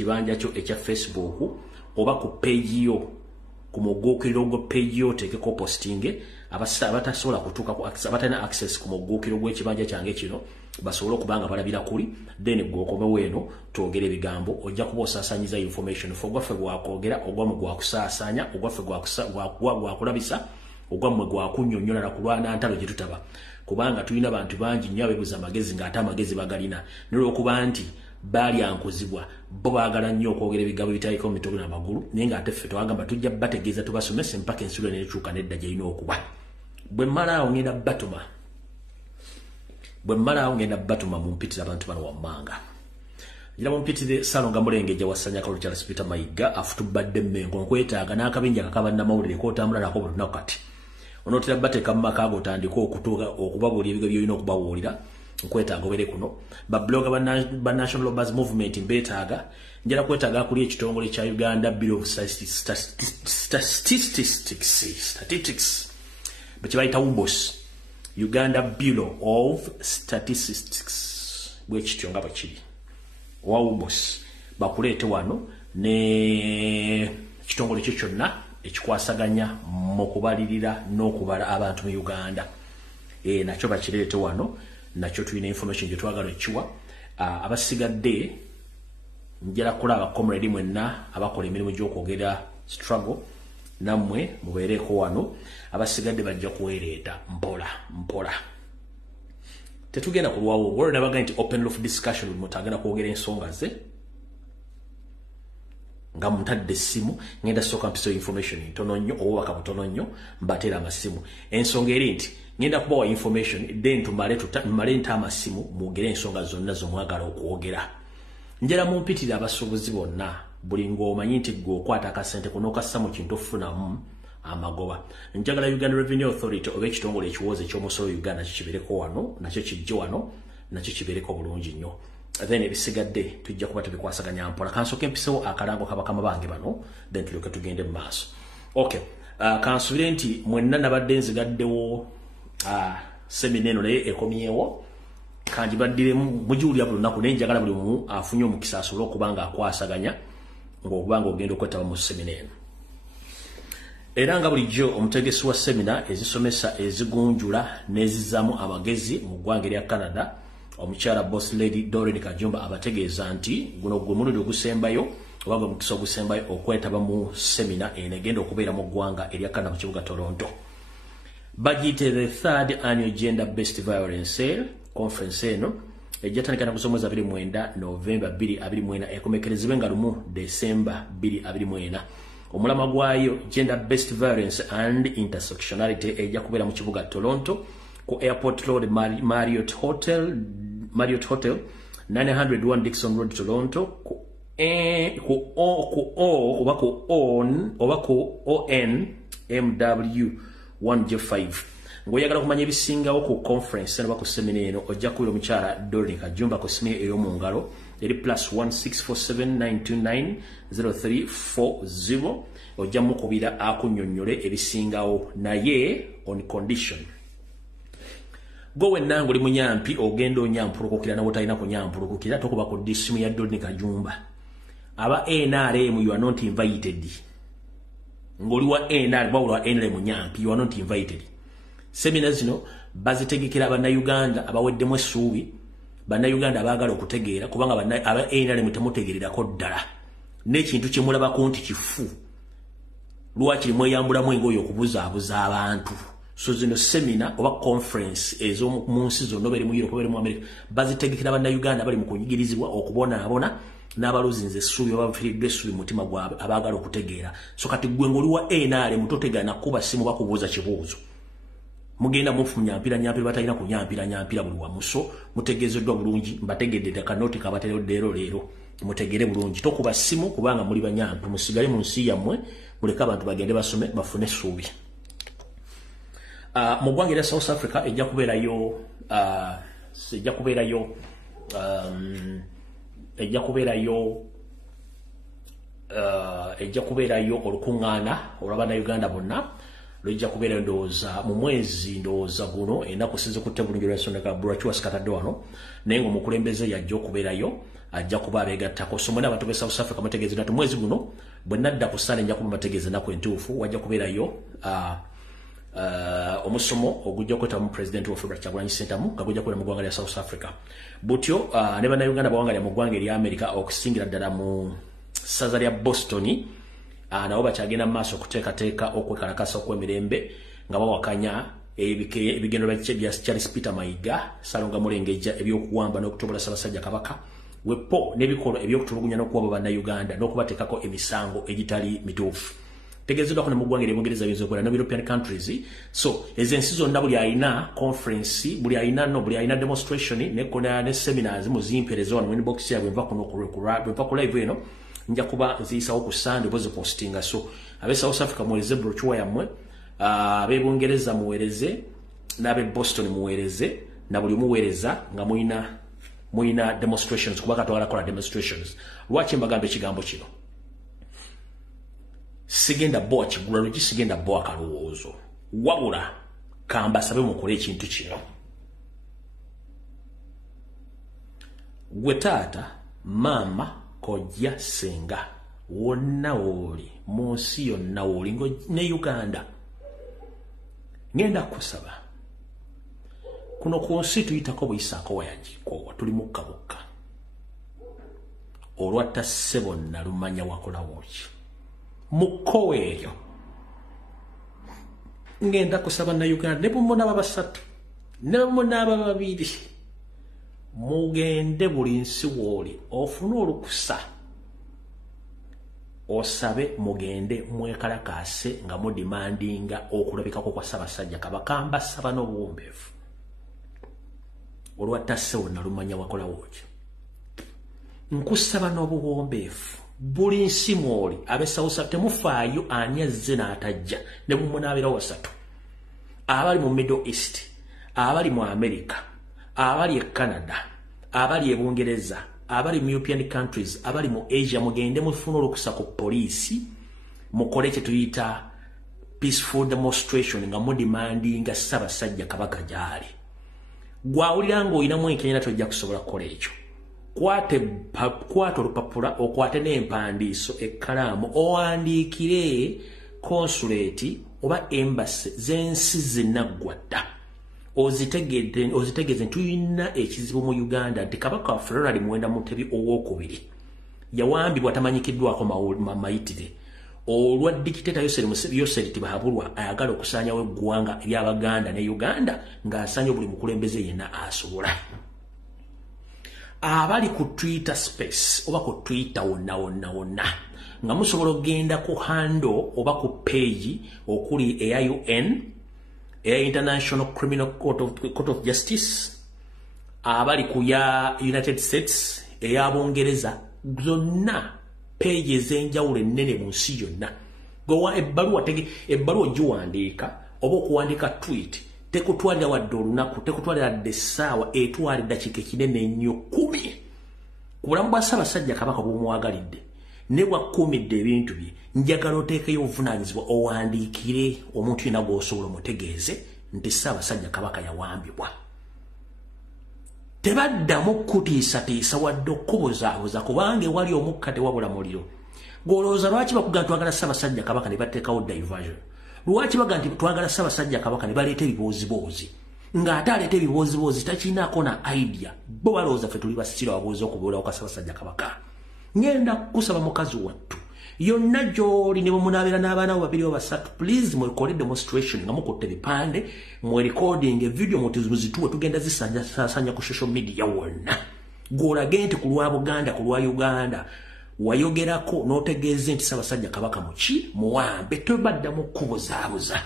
kibanja kyo ekya Facebook oba ku page yo ku mugukiro gwo page yo tekeko posting abatasobola kutuuka ku abatalina access ku mugukiro gw'ekibanja kyange kino basobola okubanga balabira kuli then gwokomewo eno twogera ebigambo ojja kuba osaasanyiza information fogwaffe gwakwogera ogwamu gwakusaasanya ogwaffe gwakulabisa ogwammwe gwakunnyonnyola na kulwana ntalo gye tutaba kubanga tulina abantu bangi nnyo abeebuza amagezi ng'ate amagezi bagalina n'olwokuba nti balyankuzibwa bo baagala nnyo okwogera ebigambo bitaliko mu mitego n'amagulu naye ng'ate ffe twagamba tujja bategeeza tubasomese mpaka ensulo neekyuka nedda gy'erina okuba bwe mmalaawo ngenda batuma mumpitira abantu bano wammanga gira mumpitire Salonga Mulengeja wasanya Kalulu Charles Peter Mayiga afutubadde Mmengo nkwetaaga n'akabinja kakaba namawulire k'otambula nako buli lunaku kati onootera bateeka mu maka ago otandika okubabuulira ebigo by'olina okubabuulira nkwetaaga obere kuno babloga ba National Robbers Movement mbeetaaga njala kwetaaga kuli ekitongole kya Uganda Bureau of Statistics bakibayita UBOS Uganda Bureau of Statistics bwekityo nga bakiri wa UBOS bakuleete wano ne kitongole kyo kyonna ekikwasaganya mu kubalirira n'okubala abantu mu Uganda nakyo bakireete wano nakyo tulina information gye twagala ekiwa abasigadde njala kulaba comrade mwenna abakola emirimu gy'okwogera struggle nammwe mubeereko wano abasigadde bajja kuweereeta mpola tetugenda kulwawo wali nabaga nti open roof discussion mutagenda kwogera ensonga ze nga mutadde essimu ngenda sooka mpiso information ntono nnyo obubaka butono nnyo mbateera amasimu ensonga eri nti ngenda kubawa information then tumale nta amasimu mwogere ensonga zonna zomwagala okwogera njala mumpitira abasuubuzi bonna buli ng'omanyi nti gwe okwata akasente kunookassa mu kintu ofunamu amagoba njagala Uganda Revenue Authority oba ekitongole ekiwooza ekyomusolo Uganda kikibereko wano nakyo kijje wano nakyo kibereko bulungi nnyo then ebisigadde tujja kuba tubikwasaganya mpola kansooka empisewo akalango kabakama bange bano then tulyoke tugende mu maaso okay kansubire nti mwenna nabadde nzigaddewo semina eno naye ekomyewo kangibaddire mugiwulira buli lunaku naye njagala buli mumu afunye omukisa asobole okuba nga akwasaganya ng'okubanga ogenda okwetaba mu semina eno era nga bulijjo omutegesi wa semina ezisomesa ezigunjula n'ezizaamu amagezi mu ggwanga erya Canada omukyala Boss Lady Doreen Kajumba abategeeza nti guno gwe mulundi ogusembayo oba gwe mukisa ogusembayo okwetaba mu semina eno egenda okubeera mu ggwanga erya Canada mu kibuga Toronto bagiyite the 3rd annual Gender Based Violence Conference eno ejjatandika na kusomweza 29 November 2024 ekomekerezebwe nga 1 December 2024 omulama gwayo Gender Based Violence and Intersectionality ejja kubeera mu kibuga Toronto ku Airport Road Marriott Hotel 901 Dixon Road Toronto ku ONMW 1J5 ng'oyagala kumanya ebisingawo ku conference oba ku semina eno ojja kubira omukyala Doreen Kajumba ku simu ey'omu ngalo eri +16479290340 ojja mukubira akunnyonnyole ebisingawo naye on condition gwe wenna ng'oli munyampi ogenda onyampulukukira nawe otalina kunyampulukukira tokuba ku disimu ya Doreen Kajumba aba NRM you are not invited ng'oli wa NRM wabula wa NRM munyampi you are not invited semina zino bazitegekera bannayuganda abaweddemu essuubi bannayuganda abaagala okutegeera kubanga aba NRM temutegeererako ddala n'ekintu kye mulabako nti kifu lwaki mweyambulamu engoye okubuzaabuza abantu so zino semina oba conference ez'omu nsi zonna beri mu Europe beri mu America bazitegekera bannayuganda bali mu kunyigirizibwa okubonaabona n'abaluzinze essuubi oba bafiiriddwa essuubi mutima gwabwe abaagala okutegeera so kati gwe ng'oli wa NRM totegana kuba simu bakubuuza kibuuzo mugenda mufumya nyampira batalina kunyampira buli wamu so mutegeezeddwa bulungi mbategedde takanoti kabatereddeero leero mutegere bulungi tokuba simu kubanga muli banyampi musigale mu nsi yammwe muleka abantu bagende basome bafune essuubi mu ggwanga erya South Africa ejja kubeerayo olukuŋŋaana olw'abannayuganda bonna lujja kubeera ndowooza mu mwezi ndowooza guno ennaku sinze ku ttebulungi lwensondeka Burachuwa sikatadde wano naye ng'omukulembeze yajja okubeerayo ajja kuba abeegattako so mwena abantu be South Africa mutegeeze nti mwezi guno bwe nadda ku ssande nja kuba bategeeze ennaku entuufu wajja kubeerayo omusomo ogujja kweta mu president wa Robert Kyagulanyi Ssentamu nga gujja kubeera mu ggwanga lya South Africa butyo ne bannayuganda bawangalya mu ggwanga erya America okusingira ddala mu ssaza lya Boston nabo bakyagenda mu maaso okuteekateeka okwekalakasa okw'emirembe nga bawakanya ebigendo bya Charles Peter Mayiga Salonga Mulengeja ebyokuwamba n'okutobola Ssaabasajja Kabaka wepo n'ebikolwa ebyokutulugunya n'okuwaba bannayuganda n'okubateekako emisango egitali mituufu tegezeddwako ne mu ggwanga ery'Obungereza biyinza okubeera no European countries so ezo ensi zonna buli alina conference buli alina demonstration ne seminars muzimpereza wano inbox yabwe nva kuno ku live eno nja kuba nziyisawo ku Sunday bozi postinga so abe South Africa muwereze Burachuwa yammwe abe Bungereza muwereze n'abe Boston muwereze na buli muwereza nga muina demonstrations kuba katwala kola demonstrations lwaki mbagambe ekigambo kino sigenda boa kigula lugi sigenda boa kalowoozo wabula kambasabe mukole ekintu kino gwe taata mama kojja senga wonna woli mu nsi yonna woli ne Uganda ngenda kusaba kuno ku nsi tuyitako buyisako wayagikowa tuli mukka bukka olwatta ssebo nalumanya wakola woki mukkowa eyo ngenda kusaba na Uganda ne bumunaaba basatu ne bumunaaba babiri mugende buli nsi woli ofuna olukusa osabe mugende mwekalakase nga mudimandinga okulabikako kwa Ssaabasajja Kabaka mbasaba n'obuwombeefu olwattasewo nalumanya wakola woki nkusaba n'obuwombeefu buli nsi mwoli abe South temufaayo ani azze n'atajja ne mumunaabirawo basatu abali mu Middle East abali mu America abali e Canada abali e Bungereza abali mu European countries abali mu Asia mugende mufuna olukusa ku poliisi mukole kye tuyita peaceful demonstration nga mudimandinga Ssaabasajja Kabaka gyali gwawulira ng'olinamu enkenya tojja kusobola kukola ekyo kwata olupapula okwate n'empandiiso ekkalaamu owandiikire consulate oba embassy z'ensi zinnaggwadda ozitegeeze tuyina ekizibu mu Uganda nti Kabaka waffe Ronald Muwenda Mutebi owookubiri yawambibwa tamanyikiddwako mayitire olwa dikiteta Yoseri Tibahabulwa ayagala okusaanyawo eggwanga ly'Abaganda ne Uganda ng'asanya buli mukulembeze yenna asobola abali ku Twitter space oba ku Twitter wonna nga musobola okgenda ku handle oba ku page okuli eya UN eya International Criminal Court of Justice abali ku ya United States eya Bungereza zonna page ez'enjawulo ennene mu nsi yonna gowa ebbaluwa giwandiika oba okuwandiika tweet tekutwalira wadde olunaku tekutwalira dde essaawa etwala eddakiika ekinene ennyo 10 ku bulamu bwa Ssaabasajja Kabaka bw'omuwagalidde ne bwakkuumidde ebintu bye njagala oteekeyo obuvunaanyizibwa owandiikire omuntu yenna gw'osobola omutegeeze nti Ssaabasajja Kabaka yawambibwa tebaddamu kutiisatiisa wadde okubuzaabuza kubanga ewali omukka tewabula muliro ng'olowooza lwaki bakugamba twagala Ssaabasajja Kabaka ne bateekawo diversion lwaki baga nti twagala Ssaabasajja Kabaka ne baleeta ebibooziboozi ng'ate aleeta ebibooziboozi takinaako na idea bo balowooza ffe tuli basira wabuuza okubuulawo ka Ssaabasajja Kabaka ngenda kusaba mukazi wattu yonna gy'oli ne bwemunaabeera n'abaana bo babiri basatu please mwekole demonstration nga mukutte ebipande mwe recording video muzituwe tugenda zisaanyasanya ku social media wonna gw'olage nti ku lwa Buganda ku lwa Uganda wayogerako n'otegeeze nti Ssaabasajja Kabaka muki muwambe tebaddamu kubuzaabuza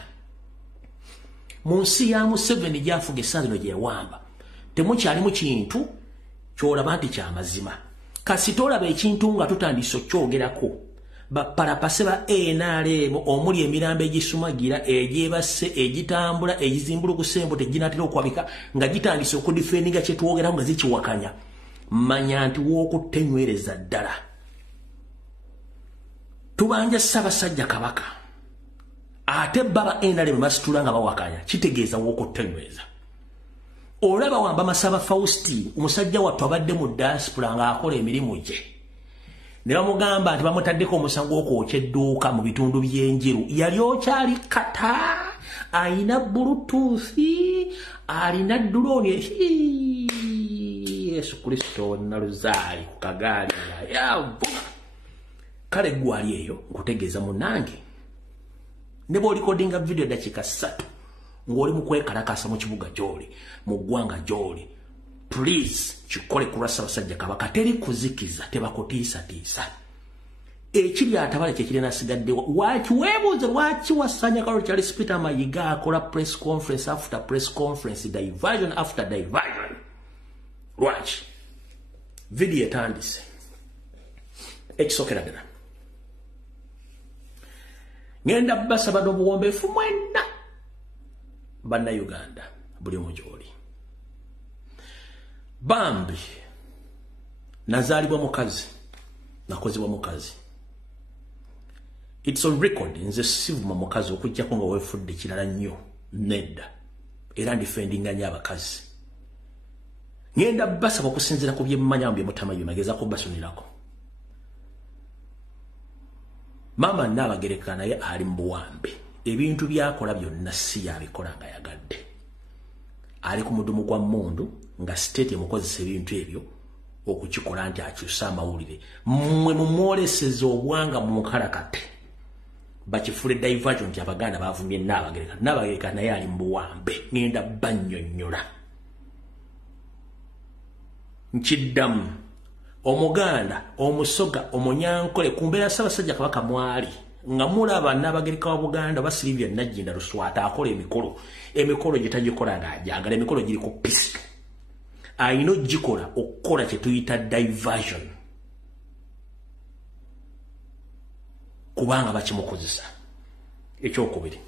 mu nsi ya Museveni gy'afuga essaawa lino gye yawamba temukyalimu kintu ky'olaba nti ky'amazima kasita olaba ekintu nga tutandise okyogerako bapalapase ba NRM omuli emirambo egisumagira egyebase egitambula egizimbulukuse embo teginatera okwabika nga gitandise okudifendinga kye twogeraho nga zikiwakanya manya nti w'okutenywereza ddala tubanja Ssaabasajja Kabaka ate baba NRM masitulanga bawakanya kitegeeza wokotenyweza olaba wamba Masaba Faustin umusajja wattu abadde mu diaspora nga akola emirimu gye ne bamugamba nti bamutaddeko omusango okwokya edduuka mu bitundu by'enjeru yali okyali kata ayina bluetooth alina drone Yesu Kristo naluzaali ku kagaali yavu kale gwali eyo nkutegeeza munange ne bo recordinga video dakika 3 ngoli mu kwekalakasa mu kibuga gyoli mu ggwanga gyoli please chikole kurasa basajja kabaka teri kuzikiza tebakotiisa ekiri atabale kyekiri nasigadde waki webuze waki wasanya karo Charles Peter Mayiga akola press conference after press conference diversion after diversion watch video etandise ekisokera ddala ngenda basaba n'obuwombeefu mwenna banna Uganda buli mujoli bambi nazalibwa mukazi nakozibwa mukazi it's on record nze sivuma mukazi okujjako nga wefudde kirala nnyo nedda era ndifendinga nnyo abakazi ngenda basaba okusinziira ku byemmanya mu byemutamayo nagezaako basunirako mama Nnabagereka naye ali mu buwambe ebintu byakola byonna si yabikola nga yagadde ali ku mudumu gwa mmundu nga state emukozesa ebintu ebyo okukikola nti akyusa amawulire mmwe mumwoleseza obwanga mu nkalakate bakifule diversion nti Abaganda bavumye Nnabagereka naye ali mu buwambe ngenda bannyonnyola nkiddamu Omuganda omusoga omunyankole kumbeera Ssaabasajja Kabaka mwali nga mulaba Nnabagereka wa Buganda Basiribya Najjinda Luswata akola emikolo gye tagikola ng'ajangala emikolo giri ku pisi ayina ogikola okukola kye tuyita diversion kubanga bakimukozesa ekyokubiri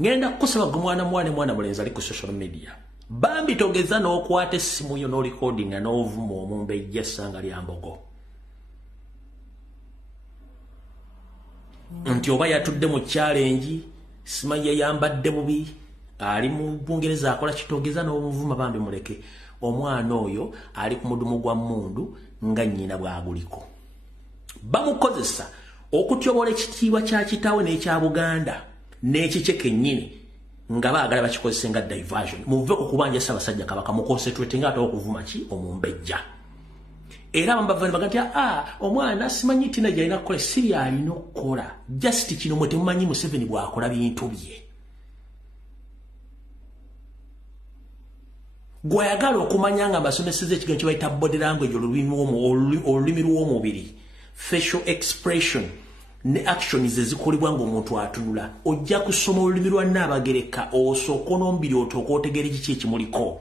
ngenda kukusaba gwe mwana mulenzi ali ku social media bambi togeza n'okwata essimu yo n'orecordinga n'ovuma omumbejja essanga lya mbogo nti oba yatudde mu challenge simanyi yayambadde bubi ali mu Bungereza akola kitogeza n'omuvuma bambi muleke omwana oyo ali ku mudumu gwa mmundu nga nnyina bwaguliko bamukozesa okutyobola ekitiibwa kya kitaawe n'ekya Buganda n'ekikye kennyini nga baagala bakikozese nga diversion muve okubanja Ssaabasajja Kabaka mu concentrate nga atawo okuvuma ki omumbejja era bambavani bagati omwana simanyi teenager alina kukola siri alina okukola just kino mwe temumanyi Museveni bw'akola bintu bye gwayagala okumanya nga basomeseza ekigambo kye bayita body language olulimi lw'omubiri facial expression ne action zikolebwa ng'omuntu atunula ojja kusoma olulimi lwa Nnabagereka osooka n'omubiri otooka otegeera kiki ekimuliko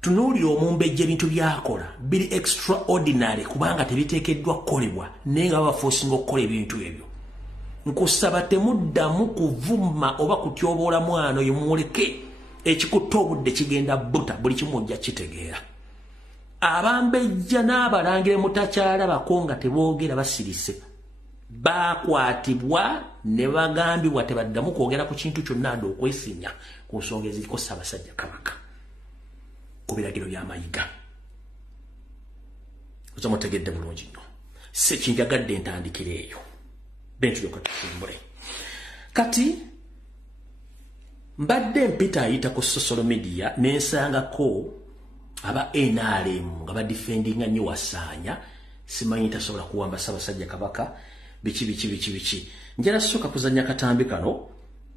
tunuulira omumbejja ebintu byakola biri extraordinary kubanga tebiteekeddwa kukolebwa naye nga babaforcinga okukola ebintu ebyo nkusaba temuddamu kuvuma oba kutyoboola mwana oyo muleke ekikutta obudde kigenda buta buli kimu ojja kitegeera abambejja n'abalangire mutakyalabako nga teboogera basirise bakwatibwa ne bagambibwa tebaddamu kwogera ku kintu kyonna ade okwesinya ku nsonga eziriko Ssaabasajja Kabaka ku biragiro bya Mayiga oza mutegedde bulungi nnyo sekinjagadde ntandikira eyo bentulyoka tufumbule kati mbadde mpita ayita ku social media nensangako aba NRM nga badifendinga nnyo Wasaanya simanyi tasobola kuwamba Ssaabasajja Kabaka biki njala soka kuzanya katambi kano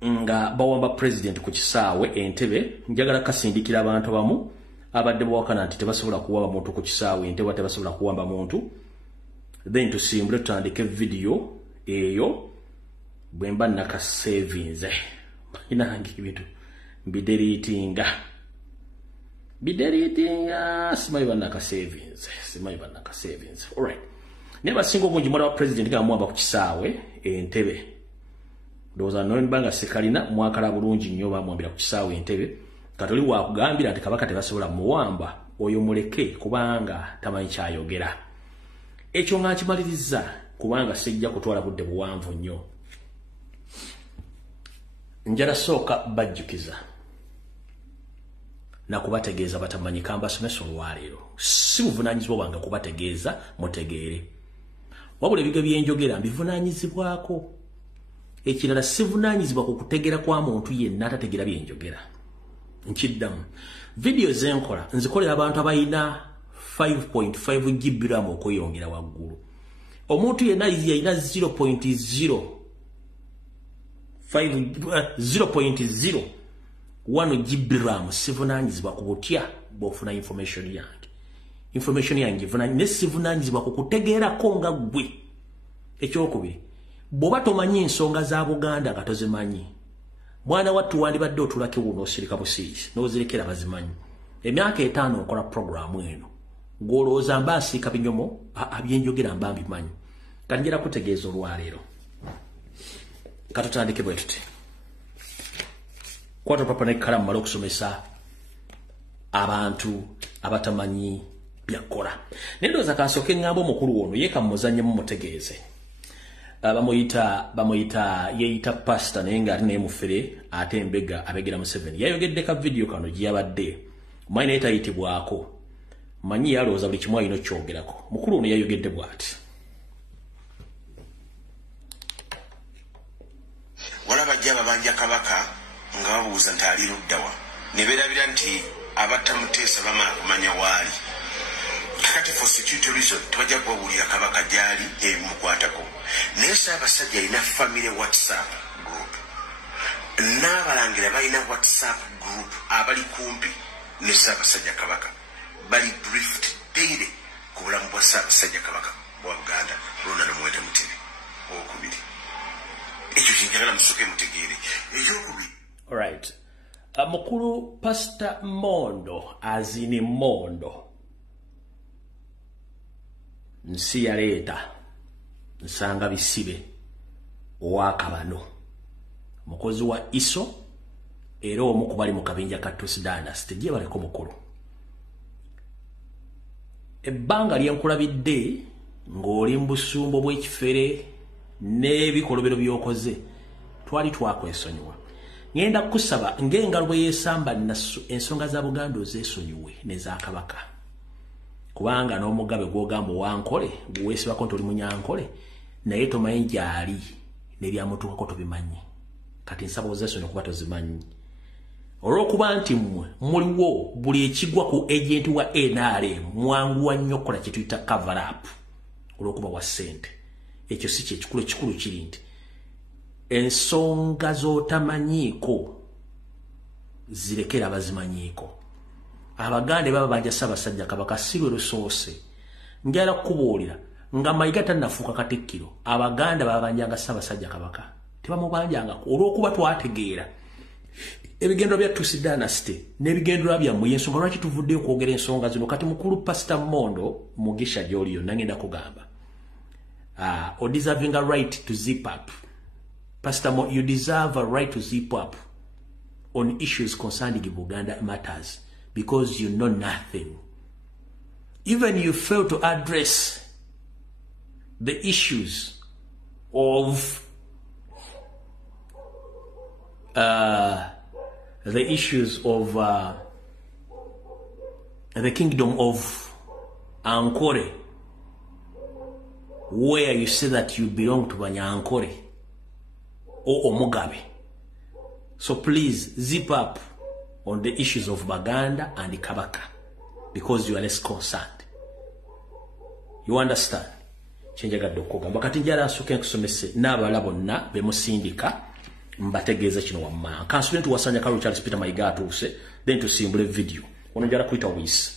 nga bawamba president ku kisaawe Entebbe njagala kasindikira abantu bamu abadde bwakana nti tebasobola kuwamba muntu ku kisaawe Entebbe tebasobola kuwamba muntu then tusimbule tutandike video eyo bwemba naka savings inangi ebintu bideletinga simanyi bannaka savings alright neba singo bungi mwana wa president nga mwamba ku kisaawe Entebbe ndowooza nobanga sekalina mwakala bulungi nnyo bamwambira ku kisaawe Entebbe katoli wakugambira nti Kabaka tebasobola muwamba oyo muleke kubanga tamanyi kyayogera ekyo nga nkimaliriza kubanga sijja kutwala budde buwanvu nnyo njala soka bajjukiza na kubategeeza batamanyi kamba somesa olwaleero si buvunanyizibwa bwange kubategeeza mutegeere wabula ebigo byenjogera mbivunanyizibwako ekirala sivunanyizibwa ku kutegeera kwa muntu yenna atategeera byenjogera nkiddamu video zenkola nzikolera abantu abayina 5.5 GB RAM okweyongera waggulu omuntu yenna yalina 0.1 GB RAM sivunanyizibwa ku butya bw'ofuna information yange nesivunanyizibwa ku kutegeerako nga ggwe ekyokubiri bw'oba tomanyi ensonga za Buganda nga tozimanyi mwana wattu wandibadde otulake wuno osirika busiisi n'ozirekera bazimanyi emyaka 5 nkola programu eno ng'olowooza mba asiika binyomo abyenjogera mba mbimanyi kanjera kutegeeza olwaleero katutandike bwe tuti kwata papa n'ekkalamu mala okusomesa abantu abatamanyi byakola nedooza kansooke ngamba omukulu ono ye kamuzanyemu mutegeeze bamuyita yeeyita pastor naye nga ate naye mufere ate embega abegera Museveni yayogedde ka video kano gye yabadde omanyi naye tayitibwako manyi yalowooza buli kimu alina okyogerako mukulu ono yayogedde bw'ati walaba jja babanja kabaka nga babuuza nti ali luddawa ne beerabira nti abatta Muteesa bamala kumanya waali kakati for security reason tebajja kuwabulira kabaka gyali ebimukwatako naye Ssaabasajja alina family WhatsApp group n'abalangira balina WhatsApp group abali kumpi ne Ssaabasajja kabaka bali briefed daily ku bulamu bwa Ssaabasajja kabaka bwa Buganda Ronald Muwenda Mutebi okubiri ekyo kinjagala musoke mutegeere ekyokubiri. Alright. Mukulu Pastor Mondo azini Mondo nsi yaleeta nsanga bisibe owakabano mukozi wa ISO era omu ku bali mu kabinja ka Tusi Dynasty gye baliko mukulu ebbanga lyenkulabidde ng'oli mu busumbo bw'ekifere n'ebikolobero by'okoze twali twakwesonyiwa ngenda kusaba ng'engalo bwe yeesamba ensonga za Buganda ozeesonyiwe n'eza Kabaka kubanga n'omugabe gw'ogamba wankole gweweesibako nti oli munyankole naye tomanyi gyali n'ebyamutuukako tobimanyi kati nsaba ozeesonyiwe kuba tozimanyi olw'okuba nti mmwe muliwo buli ekigwa ku agenti wa NRM mwanguwa nnyo okukola kye tuyita cover up olw'okuba wa ssente ekyo si kyekikulu ekikulu kiri nti ensonga z'otamanyiiko zirekera abazimanyiiko abagande baba banja Ssaabasajja kabaka si lwe lusoose njala kukubuulira nga Mayiga tannafuuka katikkiro abaganda baba banjanga Ssaabasajja kabaka tebamubanjangako olw'okuba twategeera ebigendo bya Tusi Dynasty n'ebigendo byammwe y'ensonga lwaki tuvudde okwogera ensonga zino kati mukulu Pastor Mondo mugisha gy'oliyo nangenda kugamba or deserving a right to zip up. Pastor Mo, you deserve a right to zip up on issues concerning Buganda matters because you know nothing. Even you fail to address the issues of the kingdom of Ankore, where you say that you belong to Banyankore or Omugabe. So please zip up on the issues of Baganda and the Kabaka because you are less concerned. You understand? Chenjaga dokoga. Bakati njala asuke kusomese n'abala bonna bemusindika mbategeeza kino wamma. Kansule tuwasanya Kalu Charles Peter Mayiga atuuse then tusimbule video. Ono njala kuita wisi.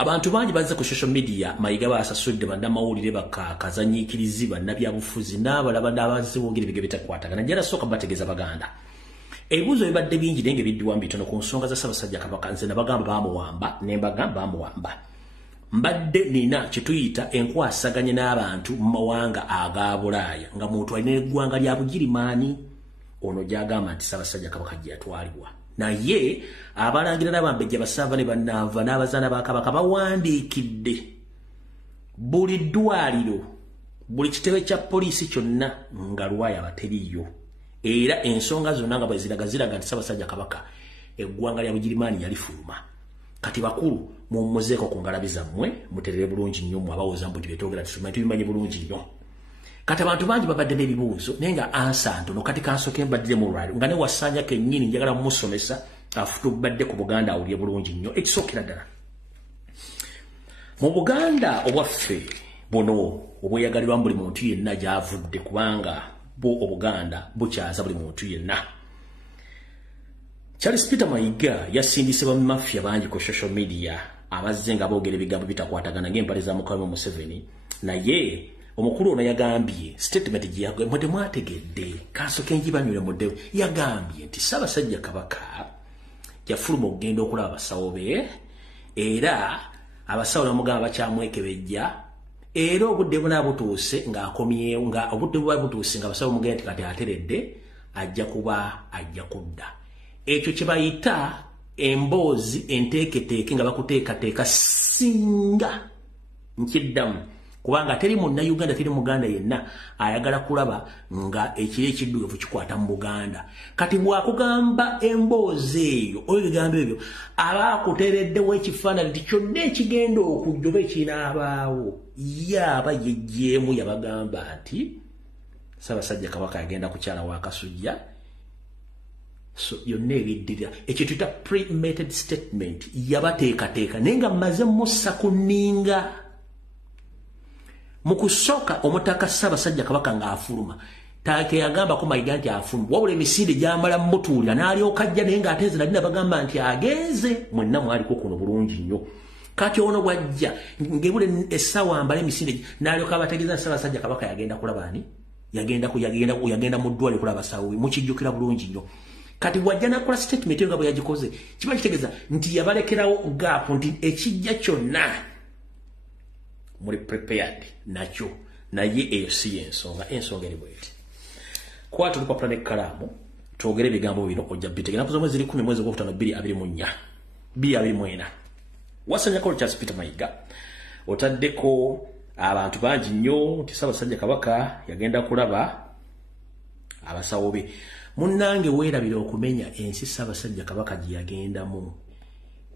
Abantu bangi bazza ku social media Mayiga basasudde bannamawulire bakakazanyiikirizi bannabyabufuzi n'abalaba n'abaziwogera ebigere bitakwatagana njala sooka bategeeza Baganda. Ebibuuzo bibadde bingi naye ng'ebiddiwa mbitono ku nsonga za Ssaabasajja Kabaka nze nabagamba baamuwamba ne mbagamba baamuwamba. Mbadde nina kye tuyita enkwasaganya n'abantu mu mawanga aga Bulaaya nga muntu alina eggwanga lya Bugirimaani ono gy'agamba nti Ssaabasajja Kabaka gye yatwalibwa. Naye abalangira n'abambejja basaava ne bannaava n'abazaana ba Kabaka bawandiikidde buli ddwaliro buli kitebe kya poliisi kyonna nga Lwaya bateriiyo era ensonga zonna nga bwe ziraga nti Ssaabasajja Kabaka eggwanga lya Bugirimaani yalifuluma. Kati bakulu mummuzeeko ku ngalabi zammwe muterere bulungi nnyo mu abawooza mbu tibetogera tubimanyi bulungi nnyo. Kati abantu bangi babadde n'ebibuuzo naye nga ansa ntono kati kansoke mbaddire mu lwali nga ne Wasanja kennyini njagala mumusomesa afutubadde ku Buganda awulye bulungi nnyo. Ekisookera ddala mu Buganda obwaffe buno obweyagalirwa buli muntu yenna gy'avudde kubanga Obuganda bukyaza buli muntu yenna. Charles Peter Mayiga yasindise bamafia bangi ku social media abazze nga boogera ebigambo bitakwatagana ng'empale za Mukama Museveni, naye omukulu ono yagambye statement gye yagwe mwategedde kansoke njibanyule muddewe yagambye nti Ssaabasajja Kabaka yafuluma okugenda okulaba abasawo be era abasawo namugamba bakyamwekebejja era obudde buna butuuse ng'akomyewo nga obudde buba butuuse nga abasawo mugenda nti kati ateredde ajja kudda. Ekyo kye bayita emboozi enteeketeeke nga bakuteekateeka singa nkiddamu kubanga teri Munnayuganda teri Muganda yenna ayagala kulaba nga ekiro ekiddugavu kikwata mu Buganda. Kati bwakugamba emboozi eyo oyo ebigambo ebyo aba akuteereddewo ekifaananyi nti kyonna ekigenda okujja oba ekinaabaawo yaaba yejjeemu yabagamba nti Ssaabasajja Kabaka yagenda kukyala wa Kasujja. So yonna ebiddirira ekyo tuyita premeditated statement yabateekateeka naye nga mmaze mussa ku nninga. Mu kusooka omutaka Ssaabasajja Kabaka ng'afuluma taake yagambako Mayiga nti afuluma wabula emisinde gy'amala mutuulira n'alyoka ajja naye ng'ateeze nali nabagamba nti agenze mwenna mwaliko kuno bulungi nnyo. Kati ono bw'ajja ng'ebule essaawa ambala emisinde n'alyoka abategeeza nti Ssaabasajja Kabaka yagenda kulaba ani yagenda mu ddwaliro kulaba abasawo mukijjukira bulungi nnyo. Kati wajja nakola statement nga bwe yagikoze kiba kitegeeza nti yabalekerawo gaapu nti ekijja kyonna muli prepared nakyo naye eyo si ensonga eri bweti. Kwa tulipapula n'ekkalaamu twogere ebigambo bino ojja bitegera napo zomwe ziri 10 mwezi gw'okutaano 2024. Wasanja Kolo Charles Peter Mayiga otaddeko abantu bangi nnyo nti Ssaabasajja Kabaka yagenda kulaba abasawo be. Munnange weerabira okumenya ensi Ssaabasajja Kabaka gye yagendamu.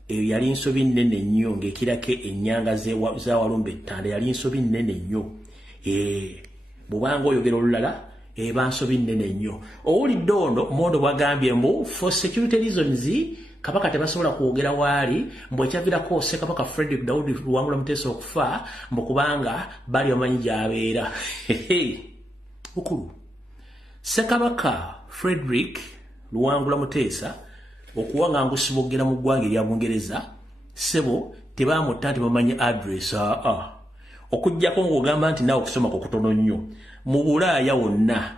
Eyo yali nsobi nnene nnyo ng'ekirako ennyanga za Walumbe Ttanda yali nsobi nnene nnyo. Bw'obanga oyogera olulala eba nsobi nnene nnyo. Owulidde ono Mondo bw'agambye mbu for security reasons Kabaka tebasobola kwogera waali mbu ekyavirako Ssekabaka Frederick Daudi Luwangula Muteesa okufa mbu kubanga bali bamanyi gy'abeera. Bukulu Ssekabaka Frederick Luwangula Muteesa okuwa nga ngusibogera mu ggwanga erya Bungereza sebo tebamutta nti bamanyi address okujjako ng'ogamba nti naawe okusoma ku kutono nnyo. Mu Bulaaya wonna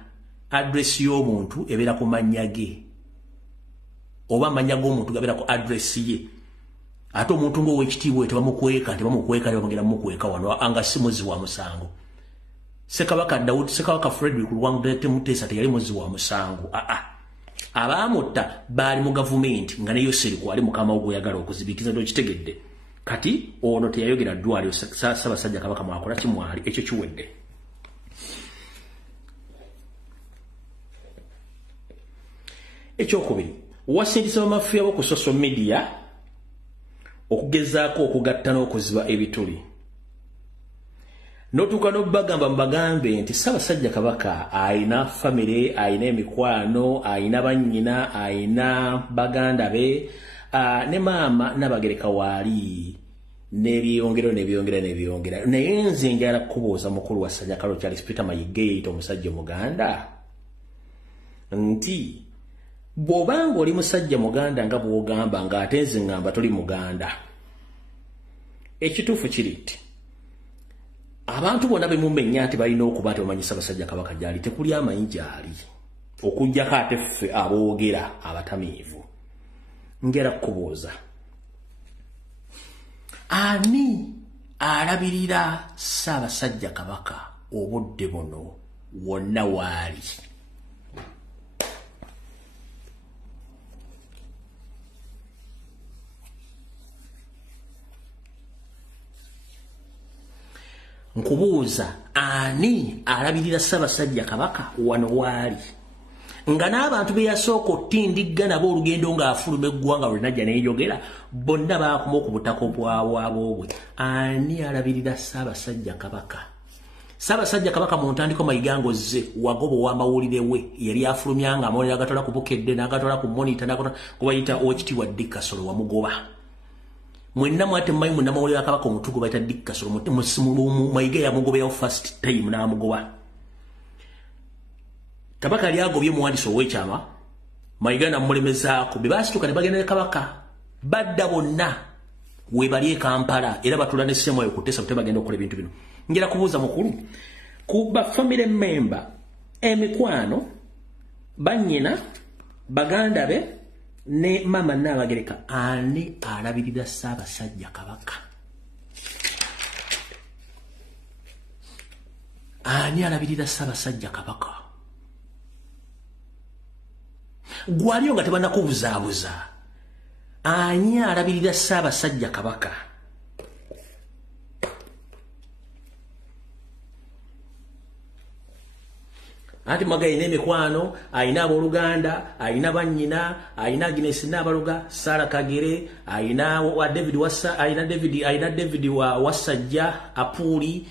address y'omuntu ebeera ku mannya ge oba amannya g'omuntu gabeera ku address ye. Ate omuntu ng'ow'ekitiibwa tebamukweka tebamugenda mukweka wano anga si muzi wa musango. Ssekabaka Frederick Luwangula Muteesa teyali muzi wa musango. Abaamutta baali mu gavumenti nga ne Yoseri kwali mukama wo gweyagala okuzibikiza n'okitegedde. Kati ono teyayogera ddwaliro Ssaabasajja Kabaka mwakola kimwali ekyo kiwedde. Ekyokubiri wasindisa bamafiya bo ku social media okugezaako okugatta n'okuziba ebituli. Notuuka n'obagamba mbagambe nti Ssaabasajja Kabaka ayina famire, ayina emikwano, ayina bannyina, ayina baganda be, ne maama n'abagereka waali n'ebyongera. Naye nze njagala kubuuza mukulu wa Ssajjakalo Charles Peter Mayiga eyita omusajja Muganda nti bw'obanga oli musajja Muganda nga bw'ogamba ng'ate nze ngamba toli Muganda, ekituufu kiri nti abantu bonna bemumenya nti balina okuba nti bamanyi Ssaabasajja Kabaka gyali tekuli amanyi gyali okuggyako ate ffe aboogera abatamiivu. Ngera kukubuuza ani alabirira Ssaabasajja Kabaka obudde buno wonna waali? Nkubuuza ani alabirira Ssaabasajja Kabaka wano waali? nga n'abantu be yasooka otindigga nabo olugendo ng'afuluma eggwanga lwenajja n'eyogera bonna baakuma ku butaka bwabwe. Ani alabirira Ssaabasajja Kabaka? Ssaabasajja Kabaka mu ntandiko Mayiga ng'ozze wagoba ow'amawulire we yali afulumya nga amawulire agatwala ku Bukedde n'agatwala ku Monitor n'agatwala ku bayita Oweekitiibwa Dick Kasolo wamugoba. Mwenna mwate mmanyi munnamawulire wa Kabaka omutugo bayita Dick Kasolo Mayiga yamugoberawo first time n'amugoba. Kabaka yali agobye muwandiisi ow'ekyama Mayiga n'amulemezaako be baasituka ne bagenda ne Kabaka badda bonna we bali e Kampala era batula ne Ssemwayo ku Ttesa Butebe bagenda okukola ebintu bino. Njera kubuuza mukulu ku ba family member emikwano bannyina baganda be ne mama Nnaabagereka ani alabirira Ssaabasajja Kabaka? Ani alabirira Ssaabasajja Kabaka? Gwaliyo nga tebannakubuzaabuza. Ani alabirira Ssaabasajja Kabaka? Ati Maga ayina emikwano, ayina abooluganda, ayina bannyina, ayina Agnes Naabaluga, Sarah Kagere, ayina wa David Wassa, ayina David wa Wassajja Apuli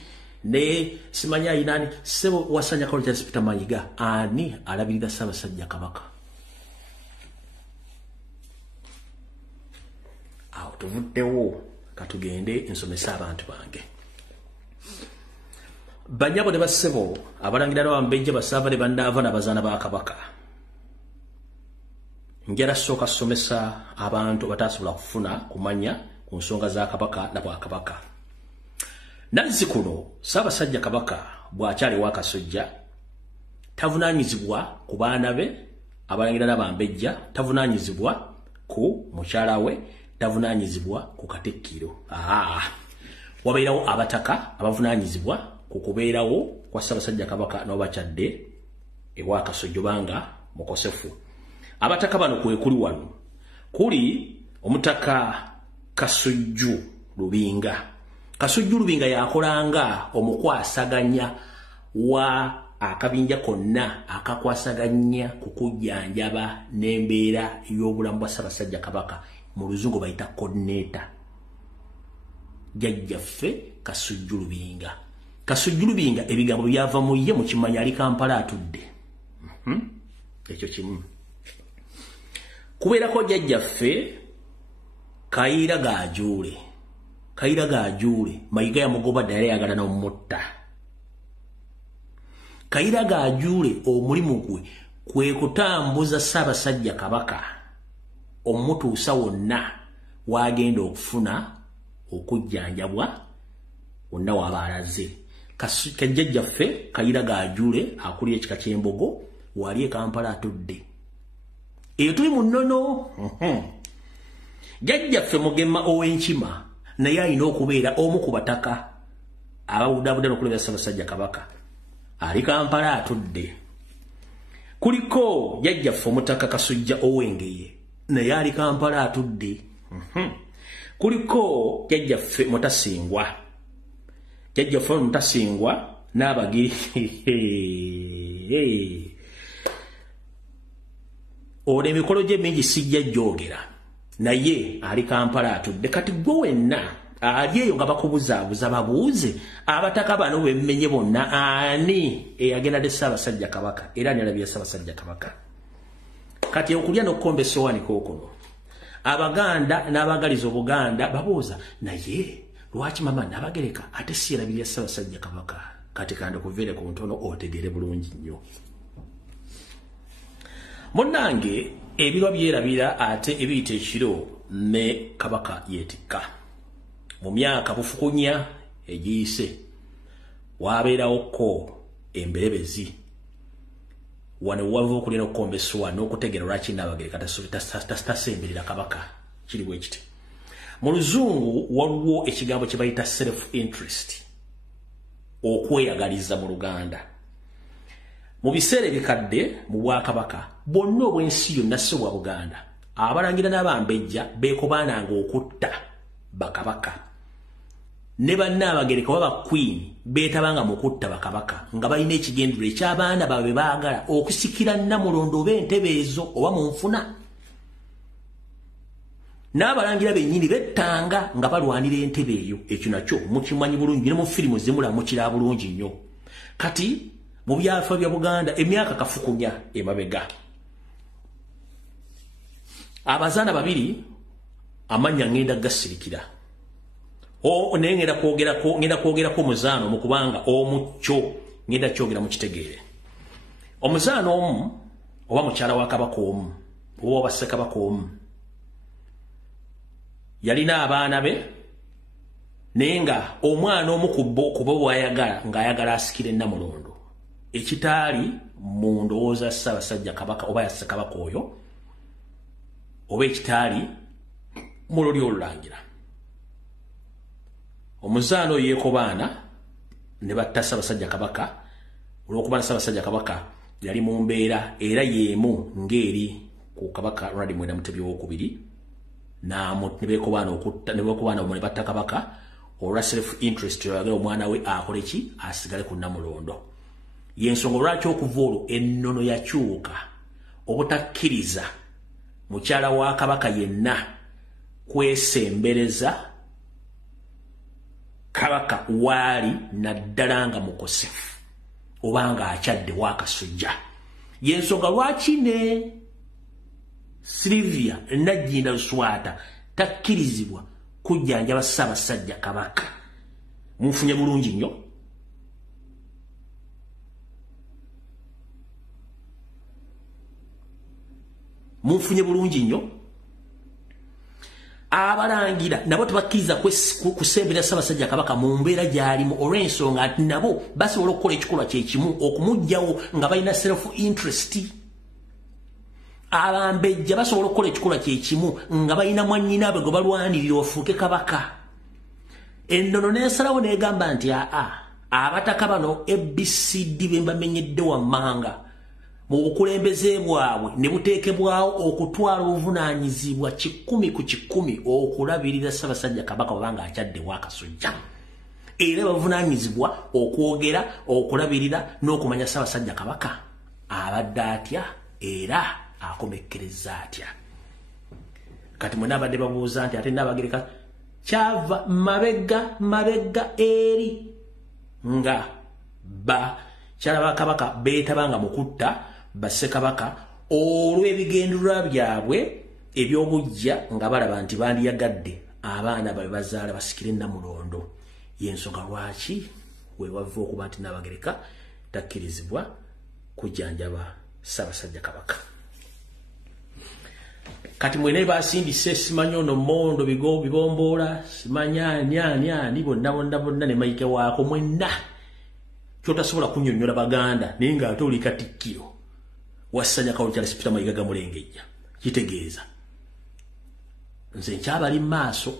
ne simanya ayinani sebo Wassanya College Peter Mayiga. Ani alabirira Ssaabasajja Kabaka? Awo tuvuddewo katugende ensomesa abantu bange. Banyabo ne bassebo abalangira Bambejja Basaabale Bandaava n'abazaana ba Kabaka. Njala sooka somesa abantu batasobola kufuna kumanya ku nsonga za Kabaka na Bwakabaka. Nazzikuno Ssaabasajja Kabaka bw'akyali wa Kasujja tavunaanyizibwa ku baana be abalangira Bambejja, tavunaanyizibwa ku mukyala we, tavunaanyizibwa ku Katikkiro. Wabeerawo abataka abavunaanyizibwa ku kubeerawo kwa Ssaabasajja Kabaka n'obakyadde ewa Kasujju banga mukosefu. Abataka bano kwe kuli wano. Kuli omutaka Kasujju Lubinga. Kasujju Lubinga yakolanga omukwasaganya wa akabinja konna akakwasaganya ku kujjanjaba n'embeera y'obulamu bwa Ssaabasajja Kabaka. Mu Luzungu bayita coordinator. Jjajjaffe Kasujju Lubinga. Kasujju Lubinga ebigambo byava mu ye mu kimanya ali Kampala atudde. Ekyo kimu. Kubeerako jjajjaffe Kayiira Gaajuule. Kayiira Gaajuule Mayiga yamugoba ddala yayagala n'omutta. Kayiira Gaajuule omulimu gwe kwe kutambuza Ssaabasajja Kabaka omutuusa wonna wagenda okufuna okujjanjabwa wonna waba alaze. Kajjajjaffe Kayiira Gaajuule akulira ekika ky'Embogo wali e Kampala atudde. Eyo tuli mu nnono. Jjajjaffe Mugema ow'Enkima naye alina okubeera omu ku bataka abawudabuda n'okulabira Ssaabasajja Kabaka. Ali Kampala atudde. Kuliko jjajjaffe Omutaka Kasujja ow'Engeye naye ali Kampala atudde. Kuliko jjajjaffe Mutasingwa. Jjajjaffe Mutasingwa n'Abagiri. Ono emikolo gye mingi sijja gyogera naye ali Kampala atudde. Kati gwe wenna ali eyo nga bakubuzaabuza babuuze abataka bano bemmenye bonna ani eyagenda ne Ssaabasajja Kabaka era ani alabira Ssaabasajja Kabaka. Kati okulya n'okukomba essowaani kookono Abaganda n'abagaliza Obuganda babuuza naye lwaki mama Nnaabagereka ate si erabirira Ssaabasajja Kabaka? Kati kanda kuveere ku ntono otegere bulungi nnyo. Munnange ebirwa byerabira ate ebiyita ekiro ne Kabaka yeetikka. Mu myaka bufukunya egiyise wabeerawoko emberebezi wano wava okulina okukomba essowaani n'okutegeera lwaki Nnaabagereka tasemberera Kabaka kiri bwe kiti. Mu Luzungu waliwo ekigambo kye bayita self interest, okweyagaliza mu Luganda. Mu biseera ebikadde mu Bwakabaka bonna obw'ensi yonna si bwa Buganda abalangira n'Abambejja beekobaananga okutta bakabaka. ne bannabagereka waba queen betabanga mukutta bakabaka nga balina ekigendero ekyabaana babe baagala okusikira Namulondo oba entebe ezo oba mu nfuna. N'abalangira bennyini bettanga nga balwanira entebe eyo. Ekyo nakyo mukimanyi bulungi ne mu firimu zimula mukira bulungi nnyo. Kati mu byafa bya Buganda emyaka kafukunya emabega. Abazaana babiri amanya ngenda gasirikira. Ngenda kwogerako muzaano mu kubanga omucyo ngenda kyogera mu kitegeere. Omuzaano omu oba mukyala wa Kabaka omu oba Ssekabaka omu yalina abaana be nenga omwana omu kubo bwayagala ng'ayagala asikire Namulondo ekitaali mu ndowooza Ssaabasajja Kabaka oba ya Ssekabaka oyo oba ekitaali mu lulyo olulangira. Omuzaano yeeko baana ne batta Ssaabasajja Kabaka olw'okuba Ssaabasajja Kabaka yali mu mbeera era yeemu ng'eri ku Kabaka Ronald Mwenda Mutebi owookubiri nebeeko baana ne batta Kabaka olwa self interest yagala omwana we akole ki asigale ku Namulondo. Yensonga lwaki okuva olwo ennono yakyuka obutakkiriza mukyala wa Kabaka yenna kwesembereza Kabaka waali naddala nga mukosefu obanga akyadde wakasujja. Yensonga lwaki ne Sylvia Nagginda Luswata takkirizibwa kujjanjaba Ssaabasajja Kabaka. Munfunye bulungi nnyo. Munfunye bulungi nnyo. Abalangira nabo tebakkiriza kusembera Ssaabasajja Kabaka mu mbeera gy'alimu olw'ensonga nti nabo basobola okukola ekikolwa kye kimu okumuggyawo nga balina self interest. Abambejja basobola okukola ekikolwa kye kimu nga balina mwannyinaabwe gwe balwanirira ofuuke Kabaka. Ennono n'esalawo n'egamba nti abataka bano ABCD be mbamenyedde wammanga mu bukulembeze bwabwe ne buteekebwawo okutwala obuvunaanyizibwa 100 ku 100 okulabirira Ssaabasajja Kabaka obanga akyadde wakasujja. Era bavunaanyizibwa okwogera okulabirira n'okumanya Ssaabasajja Kabaka abadde atya era akomekkereza atya. Kati mwe nabadde babuuza nti ate Nnaabagereka kyava mabega eri nga bakyala ba Kabaka beetabanga mukutta Bassekabaka olw'ebigendererwa byabwe eby'obujja nga balaba nti bandiyagadde abaana babe bazaala basikire Namulondo. Yensonga lwaki wewava okuba nti Nnaabagereka takkirizibwa kujjanjaba Ssaabasajja Kabaka. Kati mwene basindise simanyi ono Mondo bigomboola simanya ani bonna ne mayike waako mwenna kyotasobola kunnyonnyola Baganda naye ng'ate oli Katikkiro Wassanya Kawukyala Sipita Mayiga Gamulengejja. Kitegeeza nze nkyabali mu maaso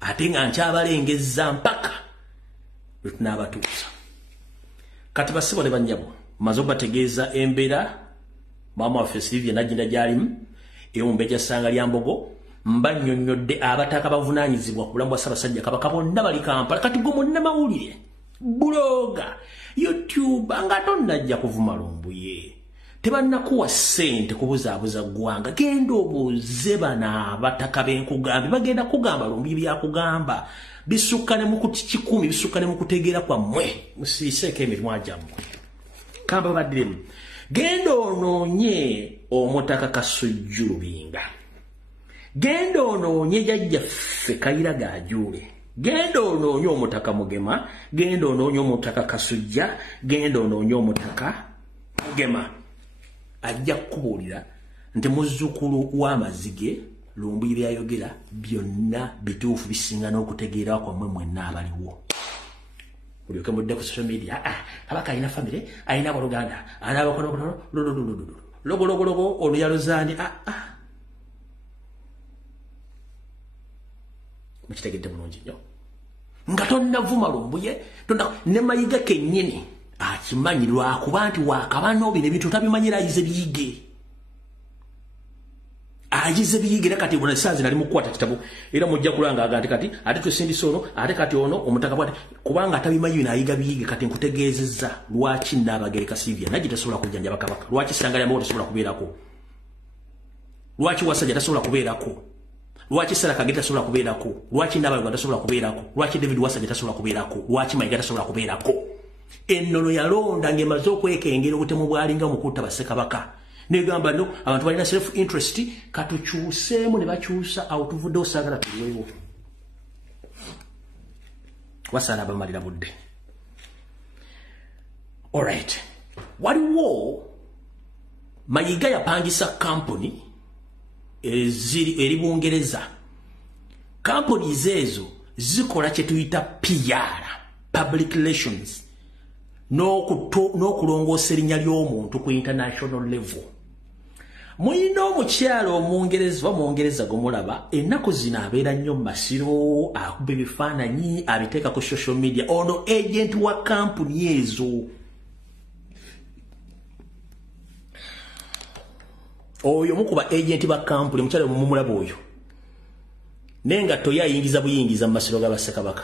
ate nga nkyabalengezza mpaka lwe tunaabatuusa. Kati basibo ne bannyabo maze obategeeza embeera Maama waffe Sylvia Nagginda gy'alimu ewumbejja ssanga lya Mbogo. Mbannyonnyodde abataka bavunaanyizibwa ku bulamu bwa Ssaabasajja Kabaka bonna bali Kampala. Kati gwe munnamawulire buloga YouTube nga tonnajja kuvuma lumbuye tebannakuwa ssente kubuzaabuza ggwanga. Genda obuuze bano abataka b'enkugambi bagenda kugamba lumbuye byakugamba bisukka ne mu kuti 10 bisukka ne mu kutegeera kwammwe musiiseeko emirimu gyammwe. Kamba baddiremu genda onoonye omutaka Kasujju Lubinga. Genda onoonye jjajjaffe Kaira Gajuule. Genda onoonye omutaka Mugema. Genda onoonye omutaka Kasujja. Genda onoonye omutaka Mugema. Ajja kukubuulira nti muzzukulu w'amazige lumbuye byayogera byonna bituufu bisinga n'okutegeera kwammwe mwenna abaliwo. Ulioke mudde ku social media Kabaka alina family alina abaluganda anabakono logo oluyaluzaani mukitegedde bulungi nnyo nga tonnavuma lumbuye ne Mayiga kennyini akimanyi lwakuba nti wakaba n'obino ebintu tabimanyira ayize biyige agize biyigire kati buna sazi nali mukwata kitabu era mujja kulanga agandi kati ate tusindise ono ate kati ono omutaka bwati kubanga atabimanyi nayiga biyige kati nkutegeezezza lwaki Nnaabagereka Sylvia najja tasobola kujjanja Kabaka lwaki Ssangalya Mawolo tasobola kubeerako lwaki Wasajja tasobola kubeerako lwaki Sarah Kagere tasobola kubeerako lwaki Nnaabagereka tasobola kubeerako lwaki David Wasajja tasobola kubeerako lwaki Mayiga tasobola kubeerako ennono yalonda ng'emaze okwekengera obutemu bwalinga mukutta Bassekabaka negamba no abantu balina self interest katukyuseemu ne bakyusa awo tuvudde osaagala tuliwewo wasaana abamalira budde. Alright, waliwo Mayiga yapangisa kampuni eri Bungereza. Kampuni ezo zikola kye tuyita PR, public relations, n'okulongoosa erinnya ly'omuntu ku international level. Muyina omukyalo Omungereza gomulaba ennaku zino abeera nnyo mu masiro akuba ebifaananyi abiteeka ku social media ono agent wa kampuni ezo. Oyo mukuba agent ba kampuni mukyalo mumulaba oyo n'engatto yayingiza buyingiza mu masiro ga Bassekabaka.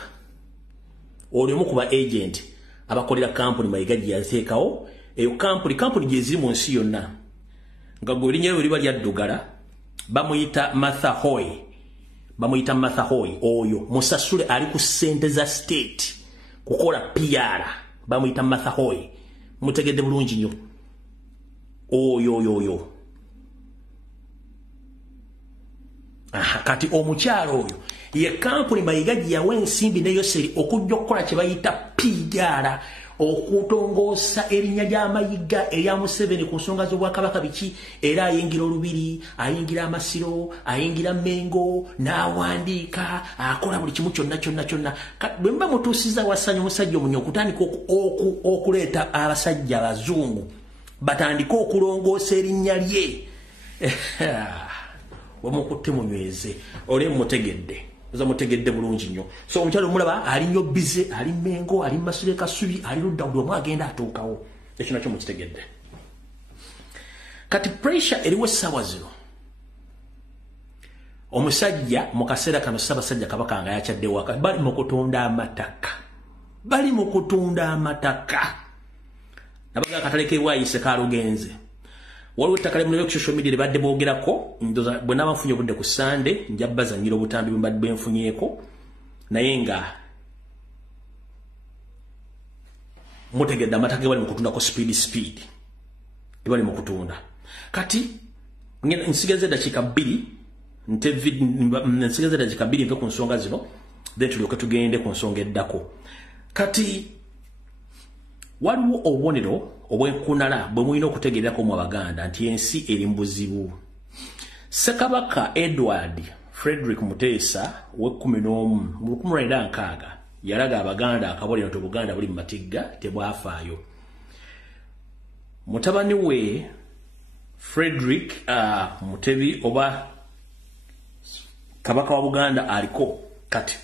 Oyo mukuba agent abakolera kampuni Mayiga gye yateekawo eyo kampuni gye ziri mu nsi yonna. Nga gwe erinnya lye liba lyaddugala bamuyita Martha Hoy oyo musasule ali ku ssente za state kukola PR bamuyita Martha Hoy mutegedde bulungi nnyo oyo kati omukyalo oyo ye kampuni Mayiga gye yawa ensimbi ne Yoseri okujja okukola kye bayita PR okutongoosa erinnya lya Mayiga erya Museveni ku nsonga z'Obwakabaka biki era ayingira Olubiri ayingira Amasiro ayingira Mengo n'awandiika akola buli kimu kyonna bwe mba mutuusiza wasanya omusajja omunyo okutandika okuleeta abasajja abazungu batandika okulongoosa erinnya lye wamukutte munyweze ole mutegedde oza mutegedde bulungi nnyo. So omukyalo mulaba ali nnyo bize ali Mengo ali Masire Kasubi ali ludda buli omu agenda atuukawo ekyo nakyo mukitegedde. Kati pressure eriwo essaawa zino omusajja mu kaseera kano Ssaabasajja Kabaka nga yakyadde waka bali mu kutunda amataka nabaga akatale k'Ebwayise kaalugenze waliwo ettaka lye ku social media libadde boogerako ndoza bwe naba nfunye obudde ku Sande nja bazannyira obutambi bwe mbadde benfunyeeko naye nga mutegedde amataka bali mu kutundako speed bali mu kutunda. Kati nsigaze dakiika 2 mpe ku nsonga zino then tulyoke tugende ku nsonga eddako. Kati waliwo obubonero obwenkunala bwe mulina okutegeerako mu Abaganda nti ensi eri mu buzibu. Ssekabaka Edward Frederick Muteesa we11 mu 1906 yalaga Abaganda akabonero nti Obuganda buli mu matigga tebwafaayo. Mutabani we Frederick Mutebi oba Kabaka wa Buganda aliko kati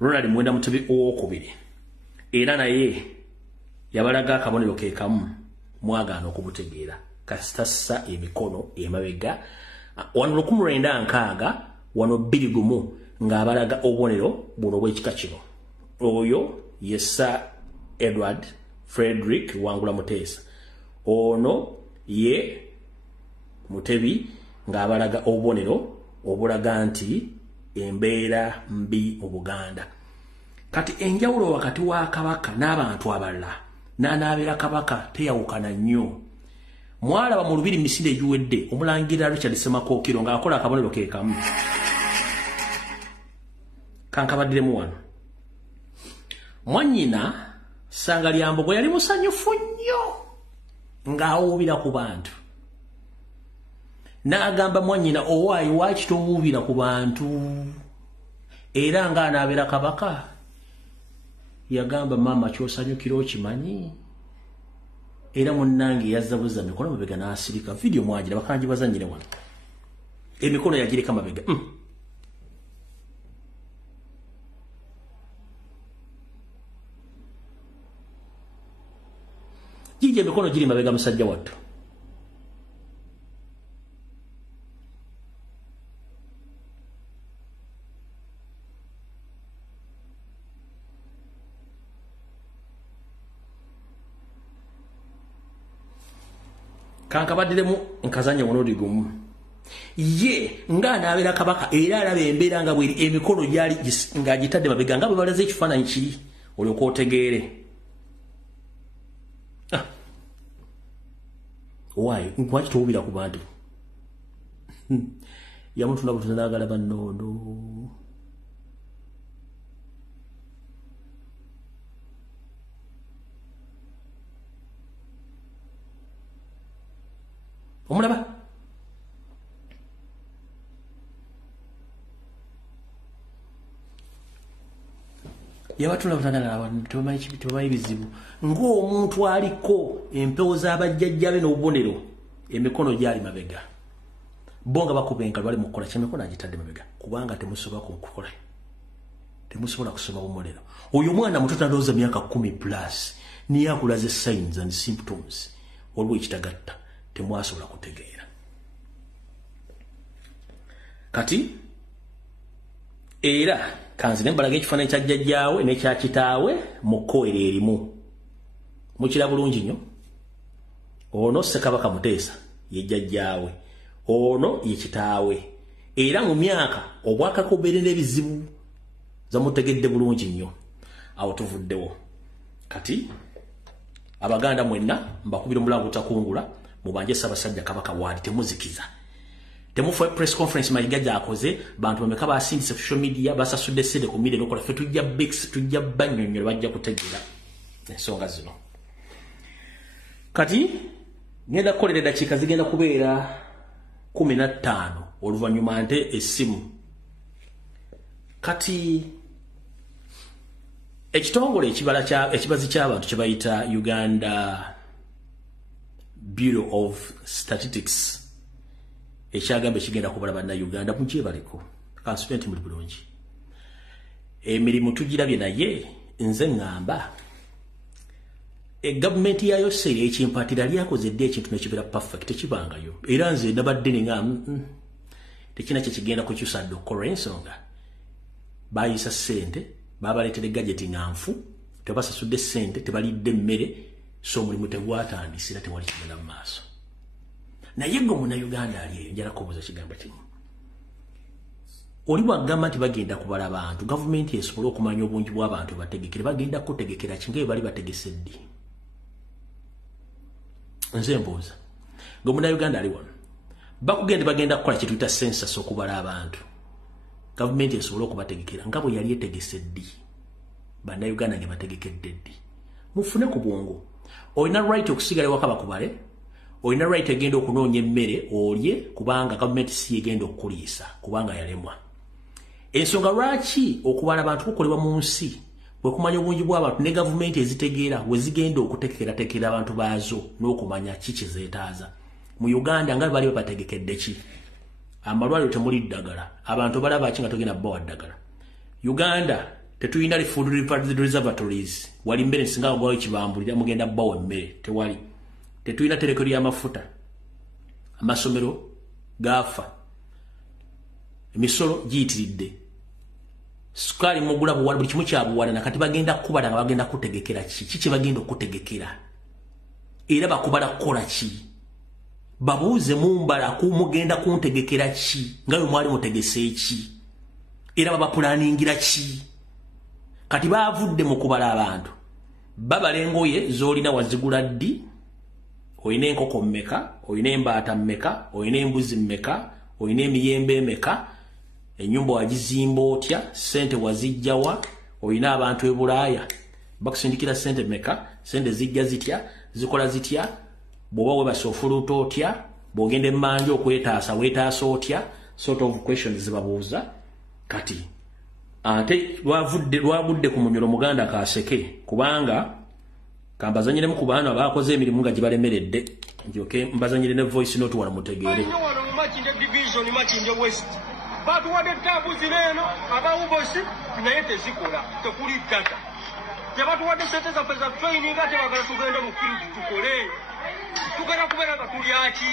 Ronald Mwenda Mutebi owokubiri era naye yabalaga akabonero ke kamu mwagaana okubutegeera kasitassa emikono emabega wano 1906 wano 21 ng'abalaga obubonero buno bw'ekika kino. Oyo ye Sir Edward Frederick Wangula Muteesa, ono ye Mutebi ng'abalaga obubonero obulaga nti embeera mbi mu Buganda. Kati enjawulo wakati wa Kabaka n'abantu abalala n'anaabera Kabaka teyawukana nnyo. Mwalaba mu Lubiri misinde egiwedde omulangira Richard Semakookiro ng'akola akabonero ke kamu kankabaddiremu wano. Mwannyina Ssangalyambogo yali musanyufu nnyo ng'awuubira ku bantu. N'agamba mwannyina owaayi waaki towuubira ku bantu era ng'anaabera Kabaka yagamba maama kyosanyukira okimanyi era munnange yazzabuza mikono mabega n'asirika. Video mwagira bakanji bazannyire wano emikono yagireka mabega jije emikono giri mabega musajja wattu kankabadiremu nkazanya wonodi gumu ye nga naabera kabaka era alabe embeera nga bweri emikono gyali nga gitadde mabega nga bwe balaze ekifaananyi kiri olyoka otegeere why nkwaki towubira ku bantu yamutunda butuza naagala bannondo omulaba yabatula butandala abantu tebamanyi bizibu ng'omuntu aliko empewo z'abajjajjabe n'obubonero emikono gyali mabega bo nga bakuba enkalu bali mu kukola kyemikono agitadde mabega kubanga temusobola kukola temusobola kusoma bumolero oyo mwana muto talowooza myaka 10+ niye akulaze signs and symptoms waliwo ekitagatta temwasobola kutegeera kati era kanzi nembalaga ekifaananyi kya jjajjaawe n'ekya kitaawe mu kkoera erimu mukira bulungi nnyo ono Ssekabaka Muteesa ye jjajjaawe ono ye kitaawe era mu myaka obwakako obeerera ebizibu zamutegedde bulungi nnyo awo tuvuddewo kati abaganda mwenna mbakubira omulango otakungula mubanje Ssaabasajja Kabaka waali temuzikiza temufa press conference mayiga gyakoze bantu bameka basindise social media basasudde sede ku media nokola fe tujja bix tujja banyonyo bajja kutegeera ensonga zino kati ngenda kukolera eddakiika zigenda kubeera 15 oluvannyuma nte essimu kati ekitongole ekibazi ky'abantu kye bayita Uganda Bureau of Statistics ekyagamba ekigenda kubala bannayuganda mujje baliko constituent muli bulungi emirimu tugirabye naye nze ngamba government yayo seri ekimpatira lyakoze dde ekintu nekibeera perfect tekibangayo era nze nabadde ninga tekina kyekigenda kukyusa okukola ensonga bayisa ssente babaleetere gadgeti nganfu tebasasudde ssente tebalidde emmere so omulimu tegwatandisira tewali kigenda mu maaso naye gwe munnayuganda ali eyo njala kubuuza kigambo kimu oli bwagamba nti bagenda kubala abantu gavumenti esobola okumanya obungi bw'abantu bategekere bagenda kutegekera kinga bwe bali bategese ddi nze mbuuza gwe munnayuganda ali wano bagenda kukola kye tuyita census okubala abantu gavumenti esobola okubategekera nga bwe yali etegese ddi bannayuganda nge bategekedde ddi mufune ku bwongo olina right okusigala ewaka bakubale olina right egenda okunoonya emmere olye kubanga gavumenti si egenda okukuliisa kubanga yalemwa ensonga lwaki okubala abantu kukolebwa mu nsi bwe kumanya obungi bw'abantu ne gavumenti ezitegeera we zigenda okuteekerateekera abantu baazo n'okumanya ki kye zeetaaza mu Uganda nga bali bategekedde ki amalwaliro temuli ddagala abantu balaba ki nga togenda bbawa ddagala Uganda tetulina food reservatories wali mmere singa ogwayo kibambulira mugenda bbawa emmere tewali tetulina terekero y'amafuta amasomero gafa emisolo giyitiridde sukali mugula buwala buli kimu kyabuwala nakati bagenda kubala nga bagenda kutegekera ki kye bagenda okutegekera era bakubala kukola ki babuuze mumbala kumugenda kuntegekera ki nga bwe mwali mutegese ki era babapulaningira ki kati baavudde mu kubala abantu babala engoye z'olina wazigula ddi oyina enkoko mmeka oyina embaata mmeka oyina embuzi mmeka oyina emiyembe mmeka enyumba wagizimba otya sente wazijjawa oyina abantu e Bulaaya bakusindikira sente mmeka sente zijja zitya zikola zitya bw'oba webasa ofuluuta otya bw'ogenda emmanja okwetaasa weetaasa otya sort of questions zibabuuza kati ate lwabudde ku munyolo muganda kaseke kubanga kambazanyiremu ku baana abakoze emirimu nga gibalemeredde njoke mbazanyire ne voice note wano mutegeere batuwadde tabuzi leeno abawubosi naye tezikola tekuli ddata tebatuwadde sente zaffe za training ate bagala tugende mu field tukole tugenda kubeera nga tulyaki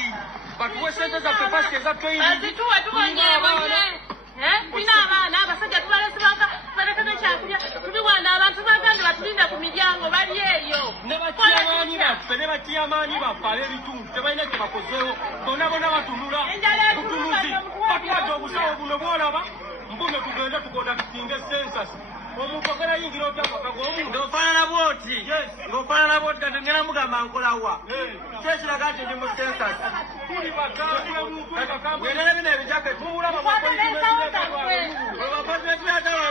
batuwe sente zaffe fasike eza training bina abaana abasajja tubalesibanga balekeze kyakulya tubiwanda abantu baganda batulinda ku miryango bali eyo ne batiyamaani baffe ne batiyamaani bamaanyi bafaale ebitundu tebalina kye bakozeewo bonna batunula butunuzi batuwadde obusawo buno bwolaba mbume tugende tukondakitinga esensasi omuntu ogera yingira otyakakagomu ng'ofaanana bwoti ng'ofaanana bwoti kati ngera mugamba nkolawa kyekiraga nti ndi mu sensasi tuli bagambwendera bino ebijaketi mumulaba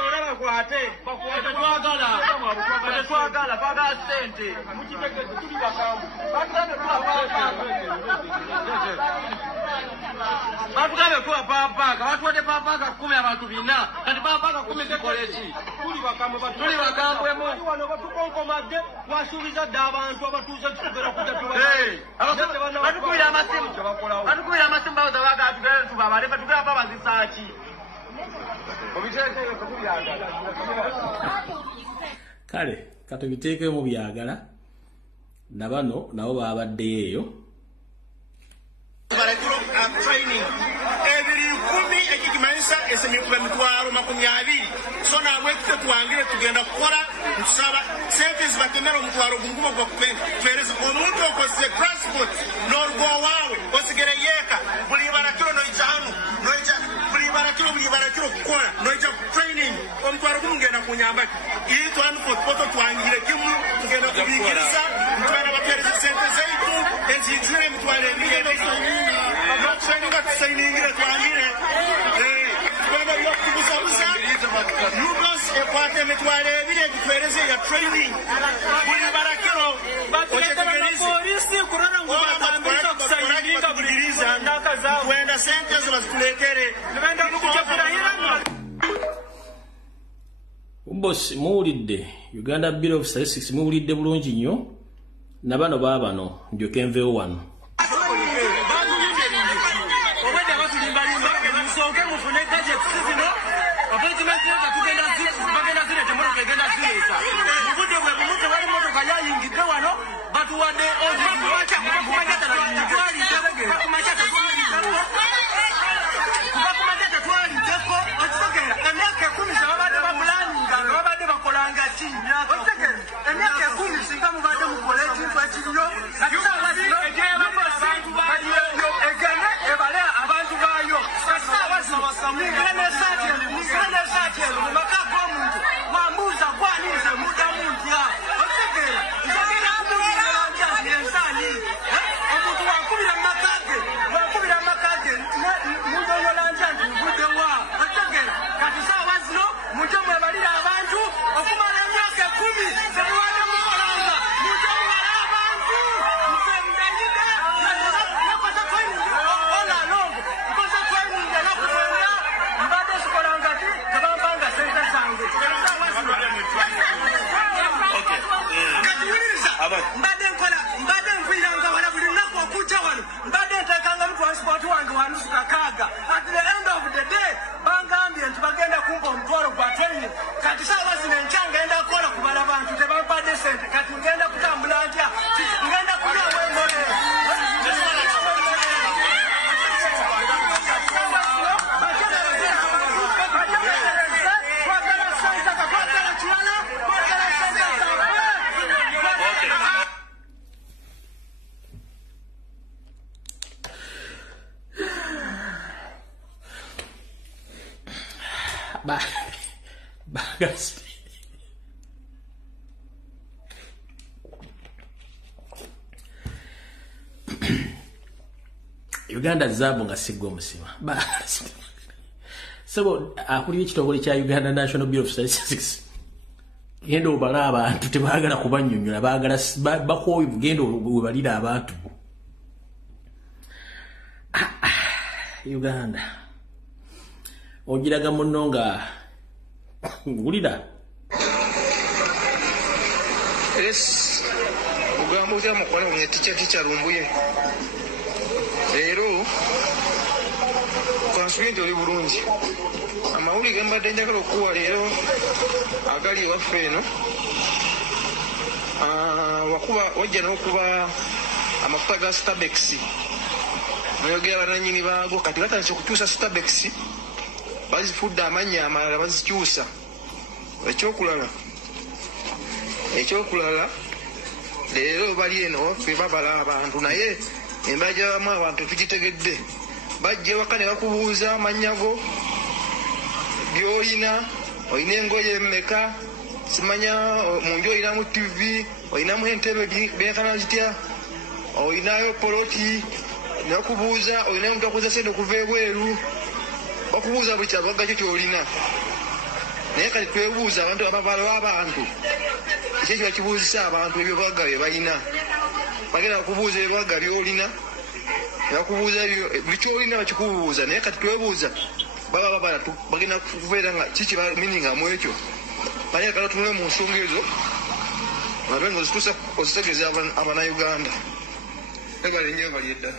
olaba kwate tetwagala twagala sente mukitegezi tuli bakambu batugambe kuba paapaka batuwadde paapaka 10 abantu 4 kati paapaka 10 zikoleki tuli bakambwemu wano batukonkomadde wasuubiza dde abantu abatuuze tukugera kujabatukubira amasimu bawoza bagatugere tubabale batugera pa bazisaaki obiteekeyo tetubyagala kale katubiteekeo mu byagala nabano nabo babaddeyo eyo training ebiri 10 ekikimanyisa esemikuba 20 so namwe tutwangire tugenda kukola ntusaba sente zibatemera omutwalo gunguma gwa kupereza omuntu okozese transport n'olugo waawe osigere yeeka buli barakiro noija hano noija buli barakiro kukola noija training omutwalo gumugenda kunyamba iyi transport poto twangire kimu tugenda kubikiriza ntwana bapereza sente zaitu enzitire mutwalo ebiri training at training twangire twaba yokubuzabuza Lucas ekwate mitwale ebire bitwereze ya training buli barakiro bategekereza polisi kurana ngubambisa kusayinga buliriza ndakaza kwenda sente zibatuletere nibenda kukuchapirahira boss muwulidde Uganda Bureau of Statistics muwulidde bulungi nnyo nabano baabano njoke nveewo wano Uganda zabu nga sigwa musima sebo akuli ekitongole kya Uganda National Bureau of Statistics gendo obala abantu tebagala kubanyonyola bagala bakoyi bugendo obalira abantu Uganda ogiraga munonga ngulira ugamba utya mukola omuticha lumbuye leero konsulinti oli bulungi amawuli gembadde njagala okuwa leero agali ewaffe eno wajja n'okuba amafuta ga Starbex noyogera bananyini baago kati batandise okukyusa Starbex bazifudde amannya amalala bazikyusa ekyokulala leero bali eno ffe babala abantu naye embajamu abantu tukitegedde bajja waka ne bakubuuza amannya go byolina olina engoye mmeka simanya munju olinamu tv olinamu entebe benkana zitya olinayo poloti nakubuuza olinayo omuntu akuza sente okuva ebweru okubuuza buli kyabagga kyo kyolina naye kati twebuuza abantu ababala abantu ekyo kiba kibuuzisa abantu ebyo bagga bye balina bagenda kubuuza ebibagga byolina bakubuuza buli kyolina bakikubuuza naye kati twebuuza baba babala bagenda kubeera nga kiki mininga mu ekyo naye kati tunule mu nsonga ezo abenga ozituusa ozitegeeza abannayuganda egala ennyo nga lyedda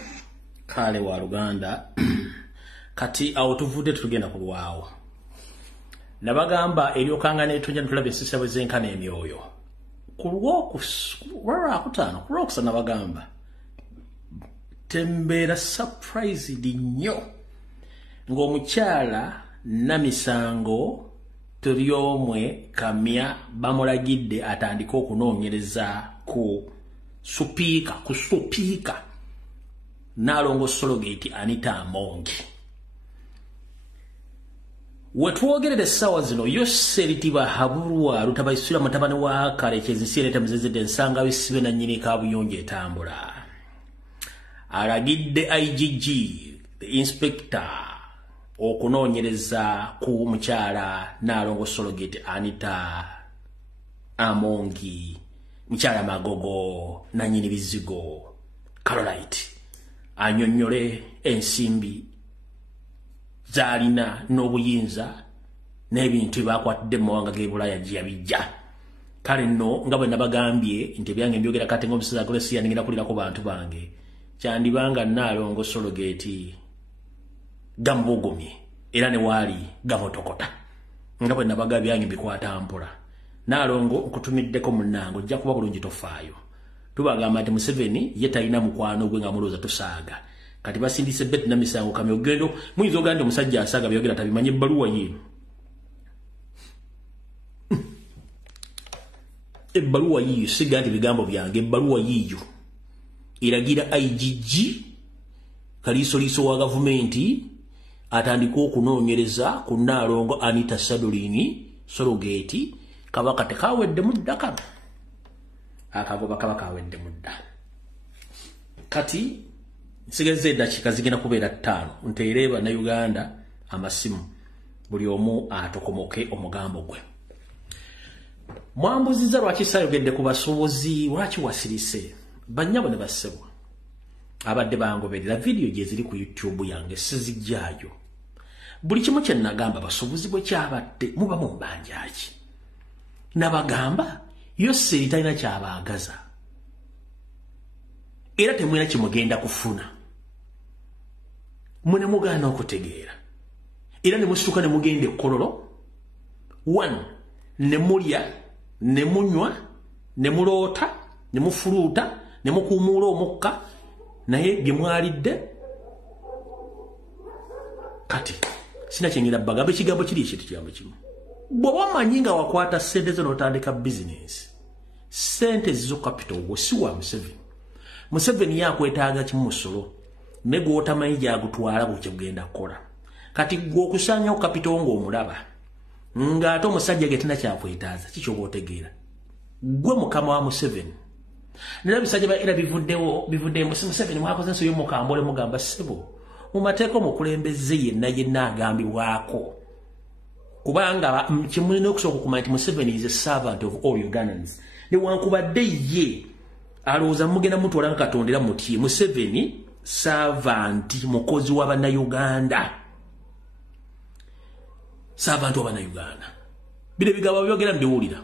kale wa Luganda kati awo tuvudde tugenda kulwawo nabagamba eryokangana etujja netulaba ensisa bwe zenkana emyoyo kulwakutaano kulwokusa nabagamba tembeera surprised nnyo ng'omukyala Namisango Turyomwe Kamya bamulagidde atandika okunoonyereza ku supiika Nalongo Sologate Anita Amongi. Wetwogerera essaawa zino yose eritiba Habulwa lutabayisula mutabani wa Karekezi Sireta Muzezedde ensanga bisibe na nnyini kaabuyonjo etambula. Alagidde IGG the inspector okunoonyereza ku mukyala Nalongo Sologate Anita Amongi, mukyala Magogo na nnyini bizigo Carolite anyonyole ensimbi zalina n'obuyinza n'ebintu bakwatidde mu mawanga g'Ebulaya gye yabijja. Kale nno nga bwe nabagambye nti byange mbyogera kati ng'omusezi akolesi yanengera kulirako bantu bange kyandibanga Nalongo Sologate gambugumye era ne waali gamotokota nga bwe nabaga byange bikwata mpola. Nalongo nkutumiddeko munnange ojja kuba bulungi tofaayo. Tubagamba nti Museveni ye talina mukwano gwe nga mulooza tusaaga. Kati basindise bet na Misango Kamya ogendo muyinza oganda omusajja asaaga byogera tabimanye ebbaluwa yiino. Ebbaluwa yiyo siga nti bigambo byange ebbaluwa yiyo eragira IGG kaliisoliiso wa gavumenti atandika okunoonyereza ku Nalongo Anita Sologate kabaka tekawedde mudda kano akagoba kabaka awedde mudda. Kati nsigazze eddakiika zigenda kubeera 5 nteereba na Uganda amasimu buli omu atokomoke omugambo gwe. Mwambuziza lwaki saayogedde ku basuubuzi lwaki wasirise bannyabo ne bassebwa abadde bangoberera vidiyo gye ziri ku YouTube yange sizijjaayo. Buli kimu kye nagamba basuubuzi bwe kyabadde muba mu mbanjaki nabagamba yose talina kyabaagaza era temwera kimugenda kufuna mune mugaana okutegeera era ne musituka ne mugenda ekkololo 1 ne mulya ne munywa ne muloota ne mufuluuta ne mukuumuula omukka naye bye mwalidde kati sina kyengera bagamba ekigambo kiri ekintu kigambo kimu bw'oba omanyi nga wakwata ssente zo n'otandika bizinensi ssente zizo capital gwe si wa Museveni yakwetaaga kimu musolo ne gw'otamanyi gyagutwala bwe kyegenda kukola kati gwe okusaanyawo capital ng'omulaba ng'ate omusajja ge tina kyakwetaaza kikyoba otegeera gwe mukama wa Museveni nera bisajja ba era bivuddewo Museveni mwakoze ensobi y'omukambole mugamba ssebo mu mateeka omukulembeze yenna agambibwako kubanga kimulina okusooka okumanya nti Museveni is a servant of all Ugandans newankubadde ye alowooza mugenda mutwala nga Katonda era muti Museveni servant mukozi wa bannayuganda servant wa bannayuganda bino ebigambo byogera mbiwulira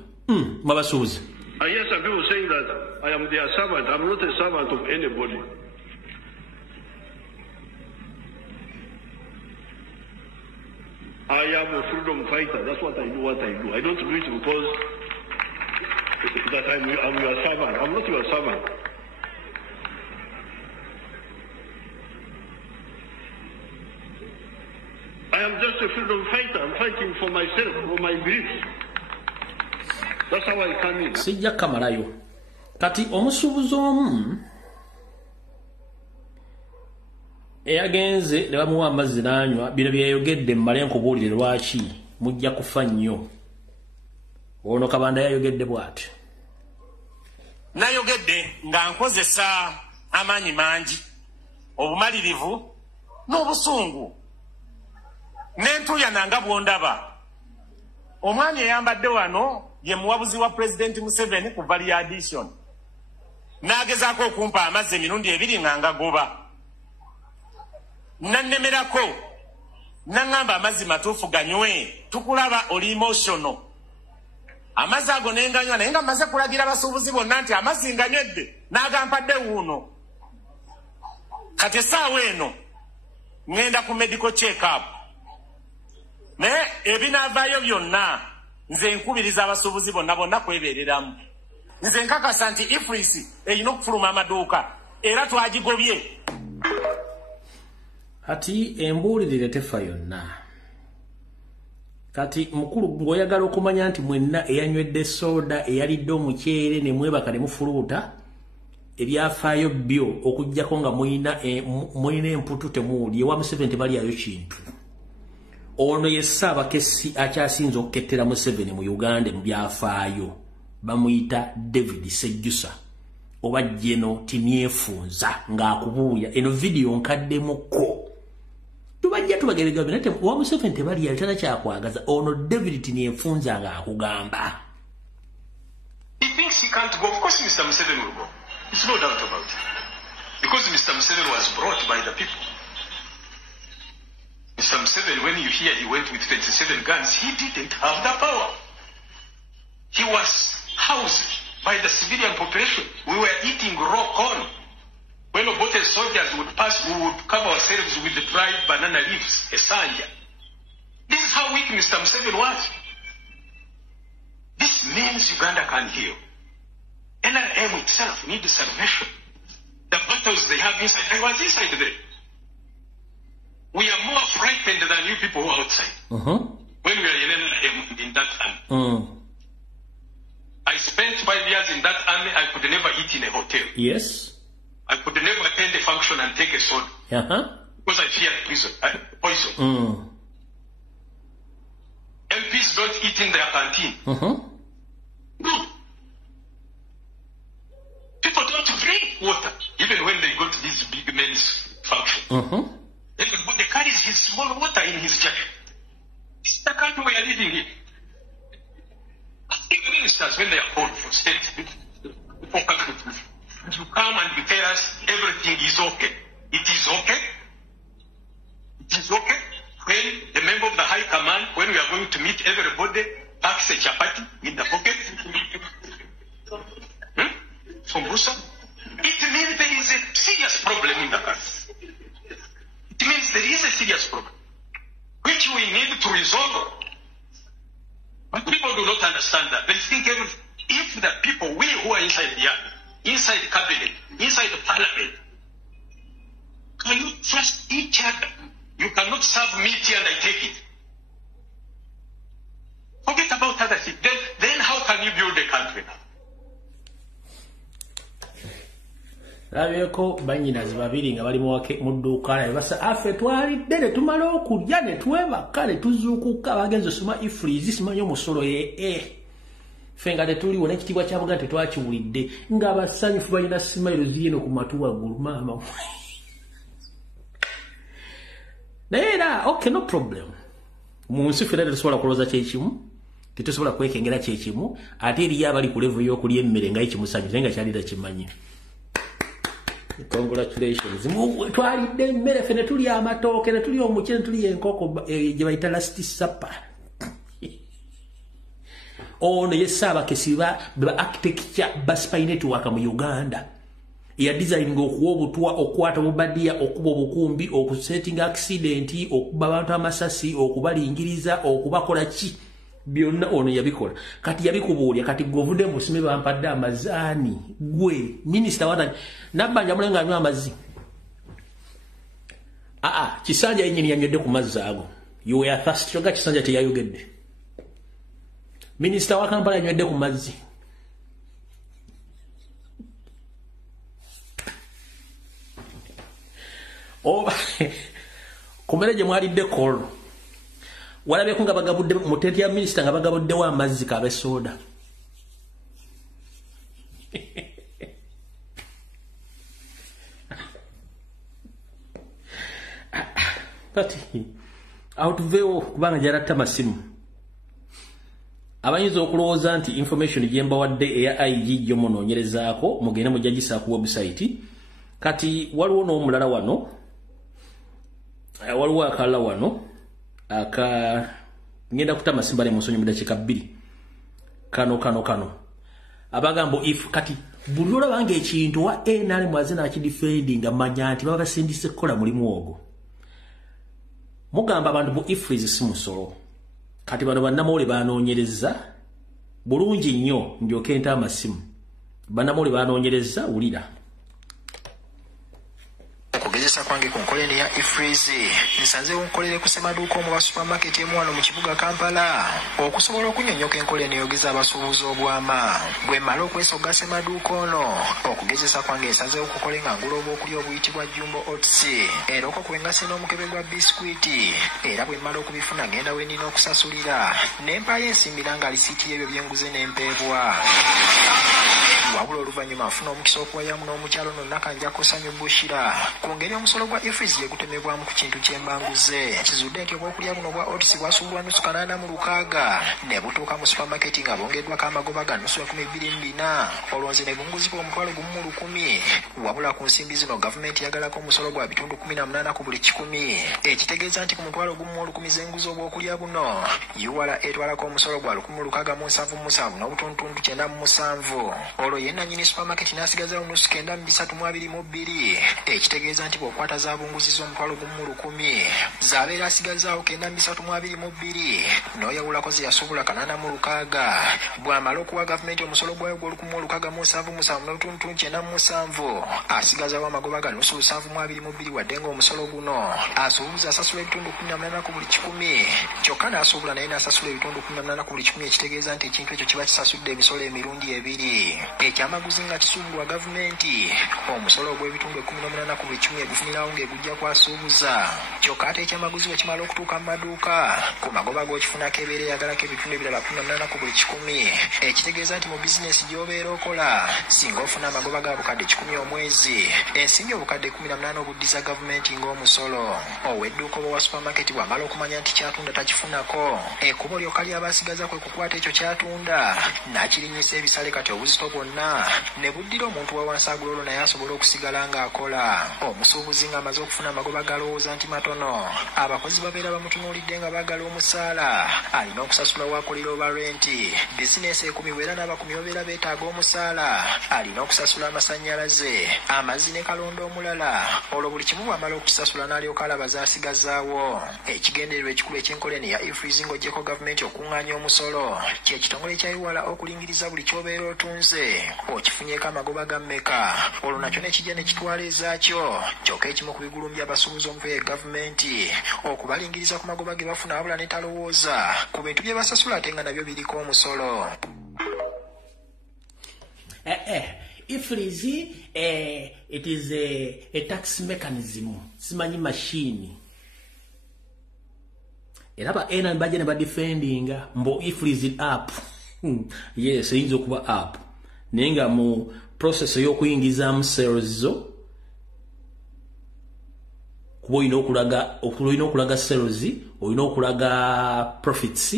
mabasuubuzi. I hear some people saying that I am their servant. I'm not a servant of anybody. I am a freedom fighter. That's what I do. I don't do it because that I'm your servant. I'm not your servant. I am just a freedom fighter. I'm fighting for myself, for my beliefs. That's how I come in. Sijja kamalayo Kati omusuubuzi omu eyagenze ne bamuwa amazzi n'anywa bino byeyogedde mmale nkubuulire lwaki mujja kufa nnyo. Ono Kabanda yayogedde bw'ati. Nayogedde nga nkozesa amaanyi mangi, obumalirivu n'obusungu. N'entuuya nanga bw'ondaba. Omwami eyambadde wano ye muwabuzi wa President Museveni ku Valley Addition. N'agezaako okumpa amazzi emirundi ebiri nga ngagoba. Nannemerako, n'angamba amazzi matuufu ganywe, tukulaba oli emotional. Amazzi ago n'enganywa naye nga mmaze kulagira abasuubuzi bonna nti amazzi nganywedde, n'agampadde wuuno. Kati essaawa eno ngenda ku medical check-up. Naye ebinaavaayo byonna nze nkubiriza abasuubuzi bonna kwebeereramu. Nze nkakasa nti Ifrisi erina okufuluma amaduuka era twagigobye. Kati embuulirire tefa yonna. Kati mukulu ng'oyagala okumanya nti mwenna eyanywedde soda eyalidde omuceere ne mwebaka ne mufuluuta ebyafaayo byo okuggyako nga mulina emputu temuwulye ewa Museveni tebalyayo kintu. Ono ye Ssaabakessi akyasinze okukettera Museveni mu Uganda mu byafaayo. Bamuyita David Sejjusa oba Jeno Timyefunza ng'akubuulya eno video nkaddemuko. Tubajja tubageregabye nate wa Museveni tebali yalitana kyakwagaza ono David Timyefunza ng'akugamba. He thinks he can't go. Of course Mr. Museveni will go. There's no doubt about it. Because Mr. Museveni was brought by the people. Mr. Museveni, when you hear he went with 27 guns, he didn't have the power. He was housed by the civilian population. We were eating raw corn. When Obote soldiers would pass, we would cover ourselves with the dried banana leaves, a sanja. This is how weak Mr. Museveni was. This means Uganda can heal. NRM itself needs salvation. The battles they have inside, I was inside there. We are more frightened than you people who are outside. When we are in NRM, in that army. I spent 5 years in that army. I could never eat in a hotel. Yes. I could never attend a function and take a soda. Because I feared poison. MPs don't eat in their canteen. No. People don't drink water, even when they go to these big men's functions. Everybody carries his small water in his jacket. This is the country we are living in. Ask the ministers when they are called for state. You come and you tell us everything is okay. It is okay. It is okay. When the member of the high command, when we are going to meet everybody, packs a chapati in the pocket. Sombusa. It means there is a serious problem in the country. It means there is a serious problem, which we need to resolve. But people do not understand that. They think if the people, we who are inside the army, inside the cabinet, inside the parliament, cannot trust each other. You cannot serve meat here and I take it. Forget about other things. Then how can you build a country now? Labyeko banyinazi babiri nga bali mu dduuka naye basa afe twalidde ne tumala okulya ne twebaka ne tuzuukuka bagenze soma Ifrisi simanyi omusolo ffe nga tetuliwo n'ekitiibwa kya Buganda tetwakiwulidde ng'abasanyufu balina simayiro ziyino ku matu waggulu maama naye era okay no problem mu nsi ffenna tetusobola kulowooza kyekimu tetusobola kwekengera kyekimu ate eriyo abali ku levu y'okulya emmere nga ekimusanyusa naye nga kyalira kimanyi. Congratulations. Twalidde emmere ffe ne tulya amatooke ne tulya omuceere ne tulya enkoko gye bayita last supper. Ono ye Ssaabakessi ba architecture baspai network mu Uganda. Ya designing okuwa obutwa okwata obubadiya okuba obukumbi okusetting accident okuba abantu amasasi okubalingiriza okubakola ki byonna ono yabikola. Kati yabikubuulya kati govudde musime bampadde amazaani gwe minister watani nabbanja mulenga anywa amazzi. Kisanja yennyini yanywedde ku mazzi ago. You were thirsty. Kyogga Kisanja teyayogedde. Minister wa Kampala yanywedde ku mazzi. oba kumere je mwalidde kolo walabe kunga bagabudde mutenti ya minister nga bagabudde wa amazzi kabe soda Pati out veo kubanga jarata masimu abanyizo okulowooza nti information jemba wadde ya IG yo munoonyerezaako mugende mujagisa ku website kati waliwo n'omulala wano waliwo akala wano aka ngenda kutama simbale musonyi mu dakika 2 kano abagambo if kati bulula bange ekintu wa nali mwazina akidefending amanya nti baba sindise kola mulimu ogwo mugamba abantu bu ifrize simusolo kati bano bannamole banoonyereza bulungi nnyo ndyoke nta amasimu bannamole banoonyereza ulira okugezesa kwange ku nkolene ya ifrize nsanze unkolere ku semaduuka omu supermarket emu wano mu kibuga Kampala okusobola okunyonnyoka enkolene yogeza abasuubuzi obwama bwe mala okwesoga semaduuka ono okugezesa kwange nsanze okukola engangula obwokulya obuyitibwa jumbo oats era okokubengase n'omukebe gwa biskwiti era bwe mala okubifuna ngenda we nina okusasulira n'empayo ensimbira nga lisiiti y'ebyo byenguze n'empeebwa wabula oluvannyuma afuna omukisa okuwayamu n'omukyalo nonnaka nja kusanya bushira ku ngeri omusolo gwa ifrize gye gutemebwamu ku kintu ky'embanguze kizudde nti obwokulya buno bwa otis bwasuubulwa nusu 86 ne butuuka mu supermarket nga bongeddwako amagoba ga nusu 24 olwonzi ne bunguzibwa omutwalo gumu mu 10 wabula ku nsimbi zino gavumenti yagalako omusolo gwa bitundu 18 ku buli 100 ekitegeeza nti ku mutwalo gumu mu 10 z'enguzi obwokulya buno URA etwalako omusolo gwa 1,677 n'obutundutundu 97 olwo yenna nyini supermarket n'asigazawo nusu 932 ekitegeeza nti bw'okwata zaabunguziza omutwalo gumu mu 10 zaabeera asigazaawo 932 n'oyawulako ze yasobola 86 bw'amala okuwa gavumenti omusolo gwayo gw'1,677 n'obutundutundu 97 asigazaawo amagoba ga nusu 722 wadde ng'omusolo guno asuubuza asasula ebitundu 18 ku buli 10 kyokka n'asuubula naye n'asasula ebitundu 18 ku buli 10 ekitegeeza nti ekintu ekyo kiba kisasudde emisolo emirundi ebiri ekyamaguzi nga kisuubulwa gavumenti omusolo ogw'ebitundu 18 ku buli 10 egufunirawo ng'egujja kwasuubuza kyokka ate ekyamaguzi we kimala okutuuka mu maduuka ku magoba g'okifunako ebeera eyagalako ebitundu ebirala 18 ku buli 10 ekitegeeza nti mu bizinesi gy'obeera okola singa ofuna amagoba ga bukadde 10 omwezi ensimbi obukadde 18 obuddiza gavumenti ng'omusolo ow'edduuka oba wa supermarket bw'amala okumanya nti kyatunda takifunako ekkubo lyokka ly'abasigaza kwe kukwata ekyo kyatunda n'akirinyisa ebisale kati obuzito bwonna ne buddira omuntu wa wansi agula olwo naye asobola okusigala ng'akola omusuubuzi ng'amaze okufuna amagoba galowooza nti matono abakozi babeera bamutunuulidde nga baagala omusaala alina okusasula waakolera oba renti bizinesi ekumiwe era n'abakumi babeera beetaaga omusaala alina okusasula amasannyalaze amazzi ne kalonda omulala olwo buli kimu bw'amala okukisasula n'alyoka alaba zaasigazaawo ekigendererwa ekikulu eky'enkolene ya ifrize ng'oggyeko gavumenti okuŋŋaanya omusolo kye kitongole kyayiwala okulingiriza buli ky'obeera otunze okifunyeko amagoba ga mmeka olwo nakyo ne kijja ne kitwala ezaakyo kyokka ekimu ku bigulumbya abasuubuzi omutwe ye gavumenti okubalingiriza ku magoba ge bafuna wabula ne talowooza ku bintu bye basasula ate nga nabyo biriko omusolo ifrize it is a tax mechanism simanyi machine era ba ena baje ne badefendinga mbo ifrize app yes eyinza okuba app naye nga mu process y'okuyingizamu sales zo kuba olina okulaga sales olina okulaga profits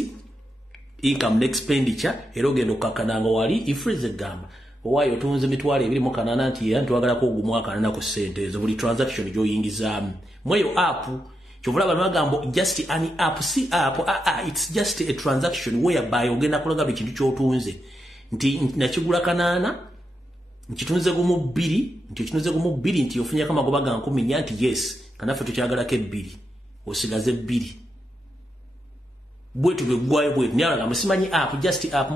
income expenditure era ogenda okukakkananga wali ifrize gamba owaayo otunze emitwalo 280 nti era ntwagalako ogumwakanana ku ssente ezo buli transaction gy'oyingizaamu mweyo app kyovula abantu bagamba just an app si app it's just a transaction whereby ogenda kulaga buli kintu ky'otunze nti nakigula 8 nkitunze gumu 2 nti okitunze gumu 2 nti ofunyako amagoba ga 10 nti yes kanaffe tukyagalako 2 osigaze 2 bwetu bwegwayo bwetu nyala musimanyi app just app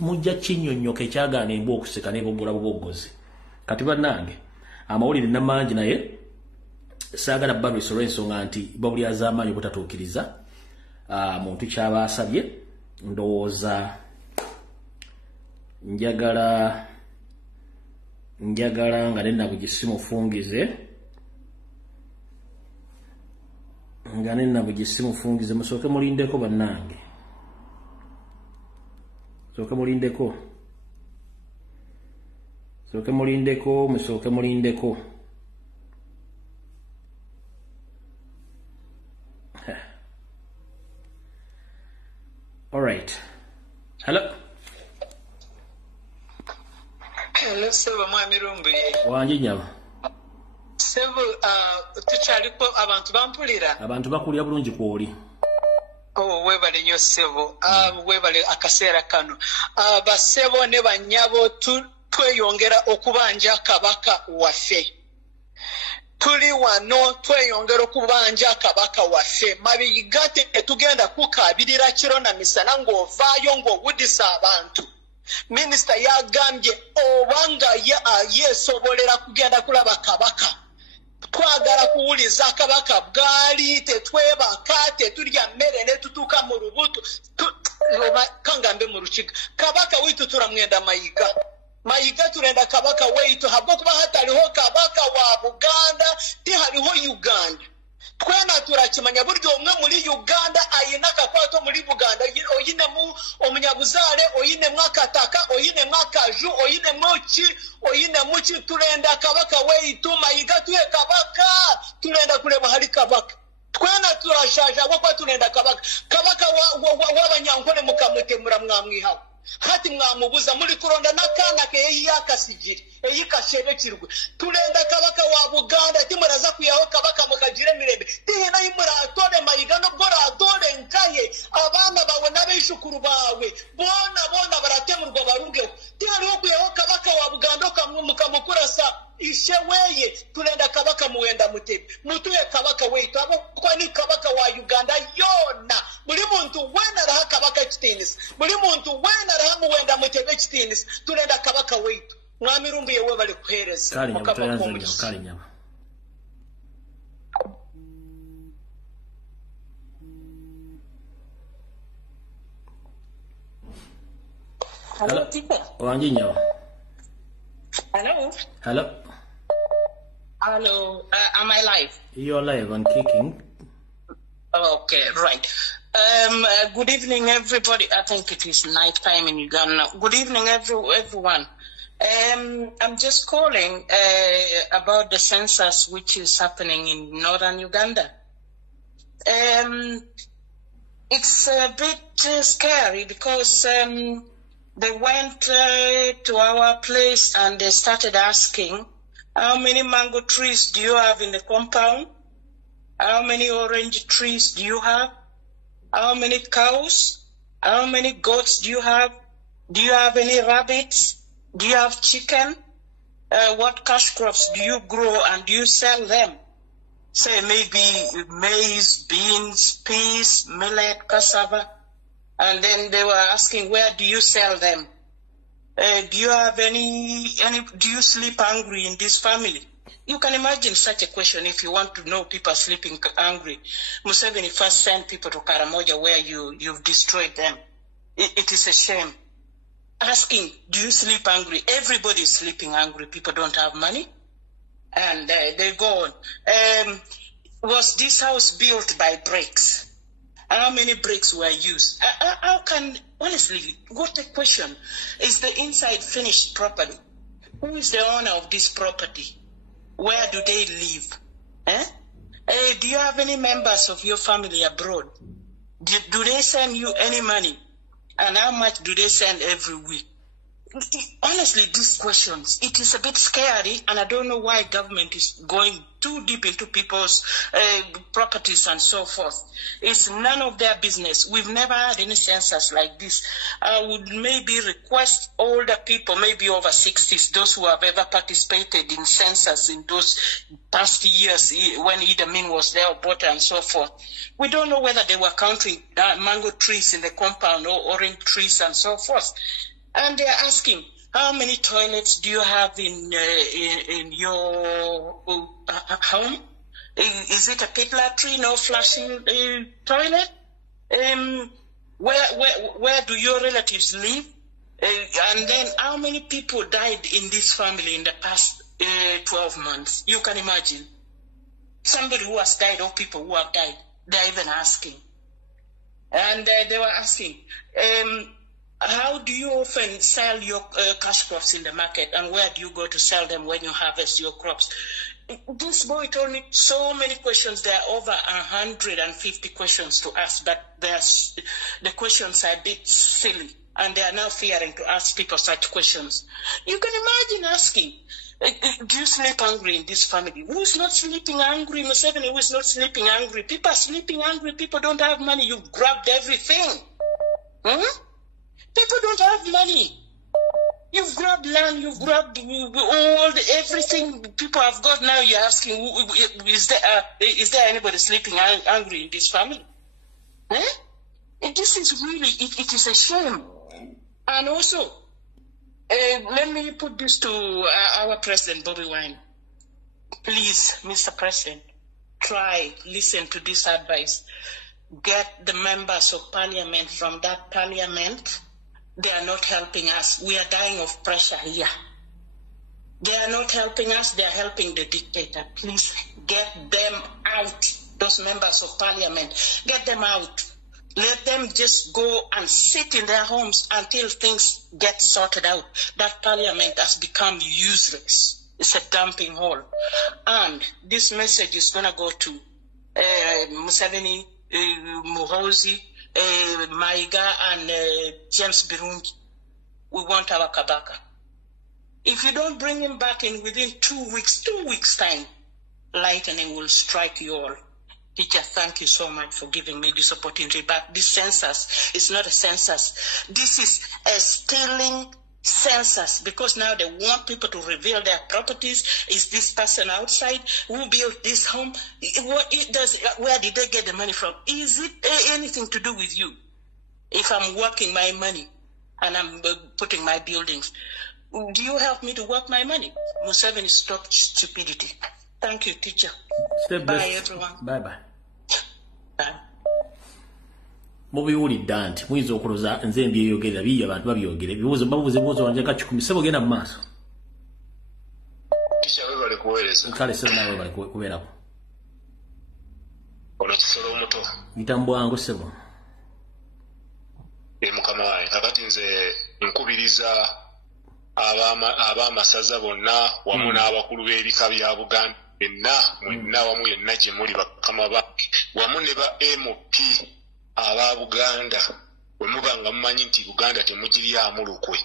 mujja kinyonnyoka ekyagaana embu okuseka n'ebogola bubogozi kati bannange amawulire namangi naye saagala babisolo ensonga nti babuli z'amaanyi obutatuukiriza muntu kyabasabye ndowooza njagala nga nenna ku gisimu fungize Ngane na bugisi mufungize musoke mulindeko bannange. Soke mulindeko. Soke mulindeko, musoke mulindeko. All right. Hello. Hello, Sebo Mwami Rumbi. Wanji nyaba. Sebo, tuchaliko abantu bampulira. Abantu bakulya bulungi kwoli. Oh, webale nyo Sebo. Webale akaseera kano. Basebo ne banyabo tweyongera okubanja kabaka waffe. Tuli wano tweyongera okubanja kabaka waffe. Mabiyigate etugenda kukabirira kiro na misana ng'ovaayo ng'owudisa abantu. Minister yagambye obanga yesobolera kugenda kulaba kabaka. Twagala kuwuliza kabaka bwali tetwebaka tetulya mmere ne tutuuka mu lubuto kangambe mu Rukiga. Kabaka witu turamwenda Mayiga. Mayiga turenda kabaka weitu habwokuba hataliho kabaka wa Buganda tihaliho Uganda. Twena turakimanya buryo omwe muri Uganda ayina kakwato muri Buganda oyine mu omunyabuzale oyine mwakataka oyine mwakaju oyine muki turenda kabaka weitu Mayiga tuye kabaka turenda kuleba hali kabaka. Twena turashaja bwo turenda kabaka w'abanyankole mukamutemura mwamwihawe. Hati mwamubuza muri kuronda nakana ke yakasigiri eyikashebekirwe turenda kabaka wa Buganda timuraza kuyaho kabaka mukagire mirembe tihina imura atore Mayiga no bora atore nkaye abana bawe nabishukuru bawe bona baratemurwa barungeho tihariho kuyaho kabaka wa Buganda mukamukurasa ishe weye turenda kabaka muwenda mutebe mutuye kabaka weitu abo kwani kabaka wa Uganda yona buri muntu wena raha kabaka kitinis buri muntu wena raha muwenda mutebe kitinis turenda kabaka weitu Mwami Rumbi yewe bali kuhereza kali nyama Hello, people. Wanji nyama. Hello. Am I live? You're live and kicking. Okay, right. Good evening, everybody. I think it is night time in Uganda. Good evening, everyone. I'm just calling about the census which is happening in northern Uganda. It's a bit scary because they went to our place and they started asking, how many mango trees do you have in the compound? How many orange trees do you have? How many cows? How many goats do you have? Do you have any rabbits? Do you have chicken? What cash crops do you grow and do you sell them? Say maybe maize, beans, peas, millet, cassava. And then they were asking, where do you sell them? Do you have do you sleep hungry in this family? You can imagine such a question if you want to know people sleeping hungry. Museveni first sent people to Karamoja where you've destroyed them. It is a shame. Asking, do you sleep hungry? Everybody is sleeping hungry. People don't have money. And they go on. Was this house built by bricks? How many bricks were used? How can, honestly, what a question. Is the inside finished properly? Who is the owner of this property? Where do they live? Do you have any members of your family abroad? Do they send you any money? And how much do they send every week? Honestly, these questions, it is a bit scary, and I don't know why government is going too deep into people's properties and so forth. It's none of their business. We've never had any census like this. I would maybe request older people, maybe over 60s, those who have ever participated in census in those past years when Idi Amin was there, Obote and so forth. We don't know whether they were counting mango trees in the compound or orange trees and so forth. And they're asking, how many toilets do you have in your home? Is it a pit latrine, no flushing toilet? Where do your relatives live? And then how many people died in this family in the past 12 months? You can imagine. Somebody who has died or people who have died. They're even asking. And they were asking, how do you often sell your cash crops in the market, and where do you go to sell them when you harvest your crops? This boy told me so many questions. There are over 150 questions to ask, but the questions are a bit silly, and they are now fearing to ask people such questions. You can imagine asking, do you sleep hungry in this family? Who is not sleeping hungry? Museveni, who is not sleeping hungry? People are sleeping hungry. People don't have money. You've grabbed everything. People don't have money. You've grabbed land. You've grabbed everything people have got. Now you're asking, is there anybody sleeping hungry in this family? This is really, it is a shame. And also, let me put this to our President, Bobby Wine. Please, Mr. President, listen to this advice. Get the members of parliament from that parliament. They are not helping us. We are dying of pressure here. They are not helping us. They are helping the dictator. Please get them out, those members of parliament. Get them out. Let them just go and sit in their homes until things get sorted out. That parliament has become useless. It's a dumping hole. And this message is going to go to Museveni, Muhoozi, Maiga, and James Birungi. We want our Kabaka. If you don't bring him back in within 2 weeks' time, lightning will strike you all. Teacher, thank you so much for giving me this opportunity. But this census is not a census. This is a stealing census, because now they want people to reveal their properties. Is this person outside? Who built this home? Where did they get the money from? Is it anything to do with you? If I'm working my money and I'm putting my buildings, do you help me to work my money? Museveni, stop stupidity. Thank you, teacher. Bye, everyone. Bye. Mubiwulidde nti muyinza okuloza nze mbyeyogerera biyi abantu babyogere bibuuzo wanje nga 10 sebo genda mu maaso. Teacher, we bali kuweereza. Kale sebo nawe bali kubeerako. Ono kisolo omuto. Ntambwangu sebo. Mukama wange kakati nze nkubiriza ab'amasaza bonna wamu n'abakulu b'ebika bya Buganda mwenna wamu yenna gye muli bakama bange wamu ne ba MP aba Buganda bwe muba nga mumanyi nti Buganda temugiryamu lukwe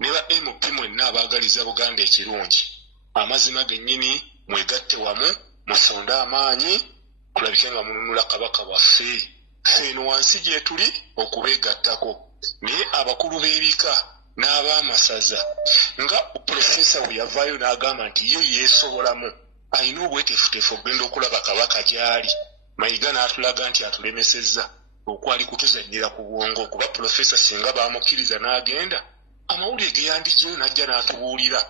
ne ba MP mwenna abaagaliza Buganda ekirungi amazima gennyini mwegatte wamu musonde amaanyi kulabike nga mununula kabaka waffe eno wansi gye tuli okubeegattako naye abakulu b'ebika n'ab'amasaza nga Profesa bwe yavaayo n'agamba nti yo yeesobolamu alina obweteefuteefu okugenda okulaba kabaka gy'ali Mayiga n'atulaga nti atulemesezza okwali kutuzannyira ku bwongo kuba Profesa singa baamukkiriza n'agenda amawulire ge yandigiyo n'ajja n'atubuulira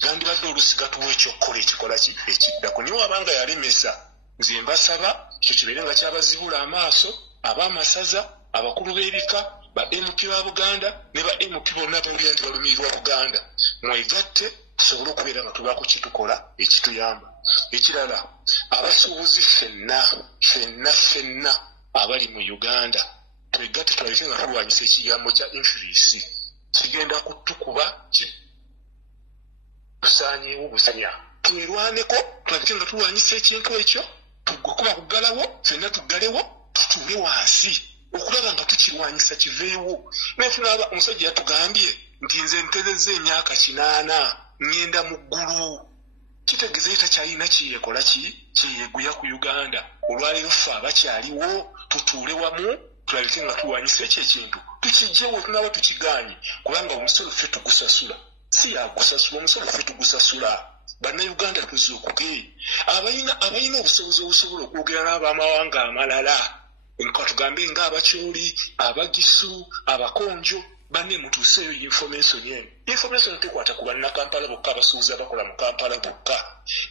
gandibadde olusi gatuwa ekyokukola ekikola ekiddako niwe abanga yalemesa nze mbasaba ekyo kibeere nga kyabazibula amaaso ab'amasaza abakulu b'ebika ba MP ba Buganda ne ba MP bonna abawulira nti balumirirwa Buganda mwegatte tusobole okubeera nga tubaako kye tukola ekituyamba. Ekirala abasuubuzi ffenna abali mu Uganda twegatte tulabike nga tulwanyisa ekigambo kya influence kigenda kutukuba tusaanyeewo busanya twerwaneko tulabike nga tulwanyisa ekintu ekyo tugokuba kuggalawo ffenna tuggalewo tutuule wansi okulaba nga tukirwanyisa kiveewo nefulaba omusajja yatugambye nti nze ntereza emyaka 8 ngenda mu ggulu kitegeeza takyalina kiyekola kiyeguya ku Uganda olwaleero ffe abakyaliwo tutuule wamu tulabike nga tulwanyisa ekyo ekintu tukijjewo tunaba tukiganye kubanga omusolo ffe tugusasula si yagusasula omusolo ffe tugusasula bannayuganda tuzuukuge abalina obusobozi obusobola okwogera n'abamawanga amalala nka tugambe ng'abakyoli abagisu abakonjo banne mutuuseeyo information tekwata ku bannakampala bokka abasuubuzi abakola mu Kampala bokka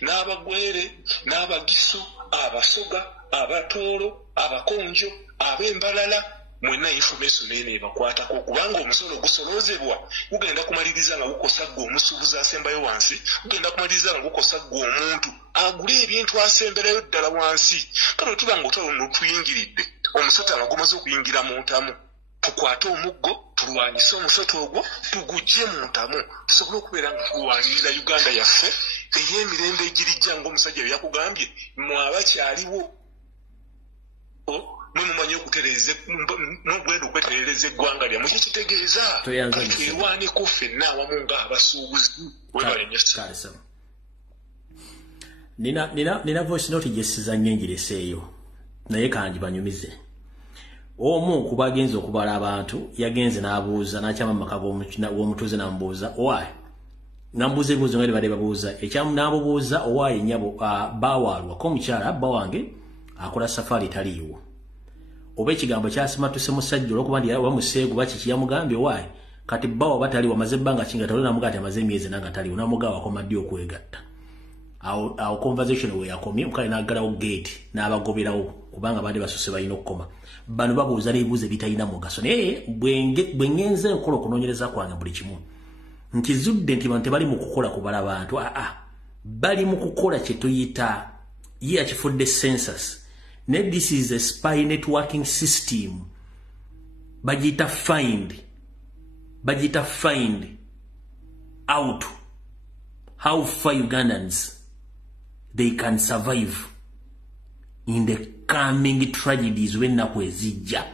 n'abagwere n'abagisu abasoga abatoolo abakonjo ab'embalala mwena information ene bakwatako kubanga omusolo gusolozebwa gugenda kumaliriza nga gukosa gwe omusuubuzi asembayo wansi gugenda kumaliriza nga gukosa gwe omuntu agule ebintu asemberayo ddala wansi kale tuba nga otwalo tuyingiridde omusota nga gumaze okuyingira mu ntamu tukwate omuggo tulwanyise omusota ogwo tugujje mu ntamu tusobole okubeera nga tulwanyirira Uganda yaffe ey'emirembe egirijja ng'omusajja bye yakugambye mwabakyaliwo mumanyi okutereze mugwenda okweterereza eggwanga lyammwe kitegeeza twewaaneko ffenna awamu ng'abasuubuzi webalenya nina voice note gyessiza nnyo engireseeyo naye kangi banyumize omu kuba agenza okubala abantu yagenze n'abuuza n'akyama mumaka w'omutuuze n'amubuuza owaayi n'amubuuza ebibuuzo nga bali babuuza ekyamu n'amubuuza owaayi nnyabo baawaalwako omukyala abba wange akola safari taliiwo oba ekigambo kyasimatuse musajja olwokuba ndi wamuseegu bakiki yamugambye owaayi kati bbawa bataliwo amaze ebbanga kinga taliwo namugaa ti amaze emyezi nanga taliwo namugaa wakoma ddi okwegatta awo conversation we yakomye mukale n'aggalawo gate n'abagoberawo kubanga bandi basose balina okukoma bano babuuza n'ebibuuzo ebitalina mugaso naye bwe ngenze enkola okunoonyereza kwange buli kimu nkizudde nti bantu tebali mu kukola kubala abantu bali mu kukola kye tuyita ye akifudde census ne this is a spy networking system bagita find out how far Ugandans they can survive in the coming tragedies when nakwezija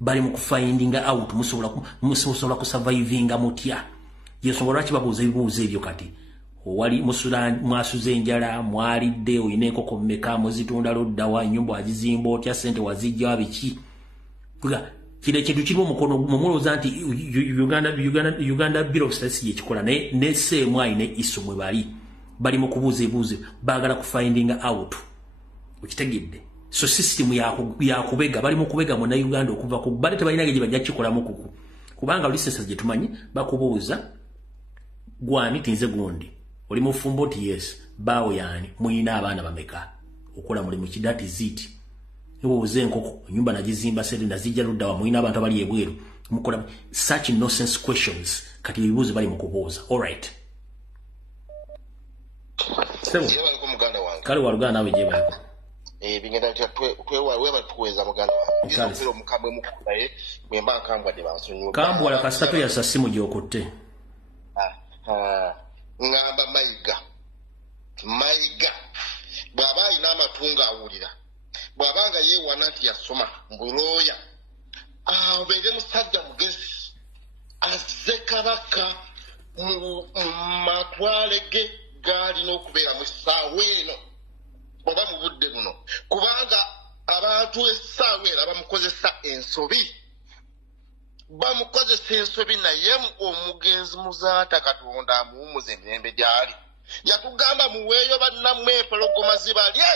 bali mu finding out musobola ku surviving mutya yesonga lwaki babuuza ebibuuzo ebyo kati wali musulan mwasuze enjala mwalidde oyina enkoko mmeka muzitunda loddawa ennyumba wagizimba otya ssente wazijja biki kuga kile kintu kirimu mukono mumulooza nti Uganda Bureau of Statistics ekikola ne seemu ayina isu mwe bali mu kubuuza ebibuuzo baagala ku finding out ukitegedde so system yakubega bali mu kubega mu na Uganda okuva ku bali tebalina gye bajja kikolamu kuku kubanga licenses gye tumanyi bakubuuza gwani tinze gundi oli mufumbo ti yes bawo yani muyina abaana bameka okola mulimu kidati ziti nibuuze enkoko nyumba nagizimba sede nazijja luddawa muyina abantu abali ebweru mukola such nonsense questions kati bibuuzo bali mu kubuuza all right sebo kale walugana nawe je bako bingenda twewa tuweza muganda wange mukambwe mukulaye mwemba kambwa de bansonyo kambwa la kasitato ya sasimu gyokotte ngamba mayiga bwaba ayina amatunga awulira bwabanga yeewana nti yasoma mbuloya abeere musajja mugezi azze kabaka mu matwale ge gaalina okubeera mu ssaawa eno oba mu budde buno kubanga abantu essaawa era bamukozesa ensobi naye omugenzi muzaata Katonda amuwumuza emirembe gyali yatugamba muweeyo bannammwe empologoma zibalye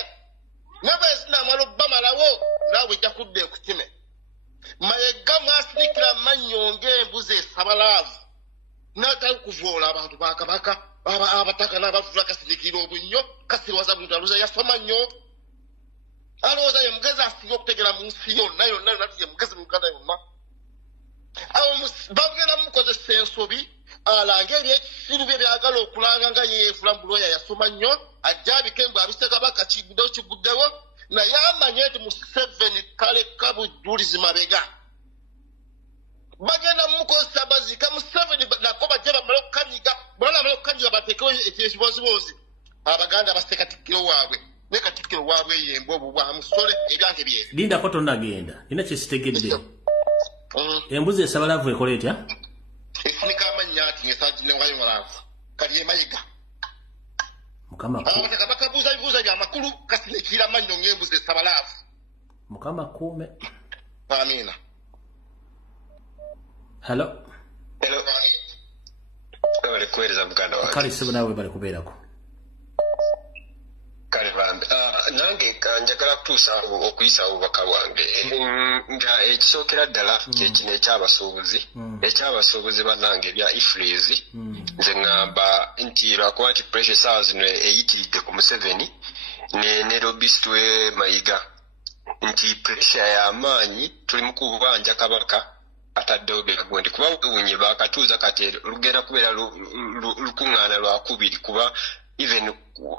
nabe ezinamala obbamalawo naawe ejja kudda ekutime Mayiga mwasinikira amannyo ng'embuzi esabalaavu n'atali kuvoola abantu ba Kabaka abataka n'abavuba kasirikira obunnyo kasirwaza muntu aluza yasoma nnyo alowooza ye mugezi asinga okutegera mu nsi yonna nati ye mugezi mu Uganda yonna awo bagenda mukozesa ensobi alanga ebyekisiru bye byagala okulanga nga yeefula mbuloya yasoma nnyo ajja abikembe abise Kabaka kiguddewo naye amanye nti Museveni kaleka bujulizi mabega bagenda mukozesa bazika Museveni nako bajja bamala okukanyiga bwana bamala okukanyiga bateekewo ekibozibozi abaganda basse Katikkiro waabwe ne Katikkiro waabwe yembo obubwa musole ebyange byebyo linda ko tonnagenda nina kyesitegedde embuzi esabalavu ekola etya efunika amannya ati ngesaji newayo malavu kali emayiga mukama bakabuuza ebibuuzo by'amakulu kasinikira amannyo ng'embuzi esabalavu mukama kuume amina hello bali kuweereza muganda wange kale sebo nawe bali kubeerako kale bambi nange njagala kutuusa okuyisa obubaka bwange nga ekisookera ddala kyekino ekyabasuubuzi bannange ebya ifreeze nze ŋŋamba nti lwakuba nti precious hours no eyitiridde ku Museveni ne lobbyist we Mayiga nti pressure y'amaanyi tuli mu kubanja kabaka ataddewo biragondi kuba ubunye bakatuuza kati lugenda kubeera lukuŋŋaana lwakubiri kuba even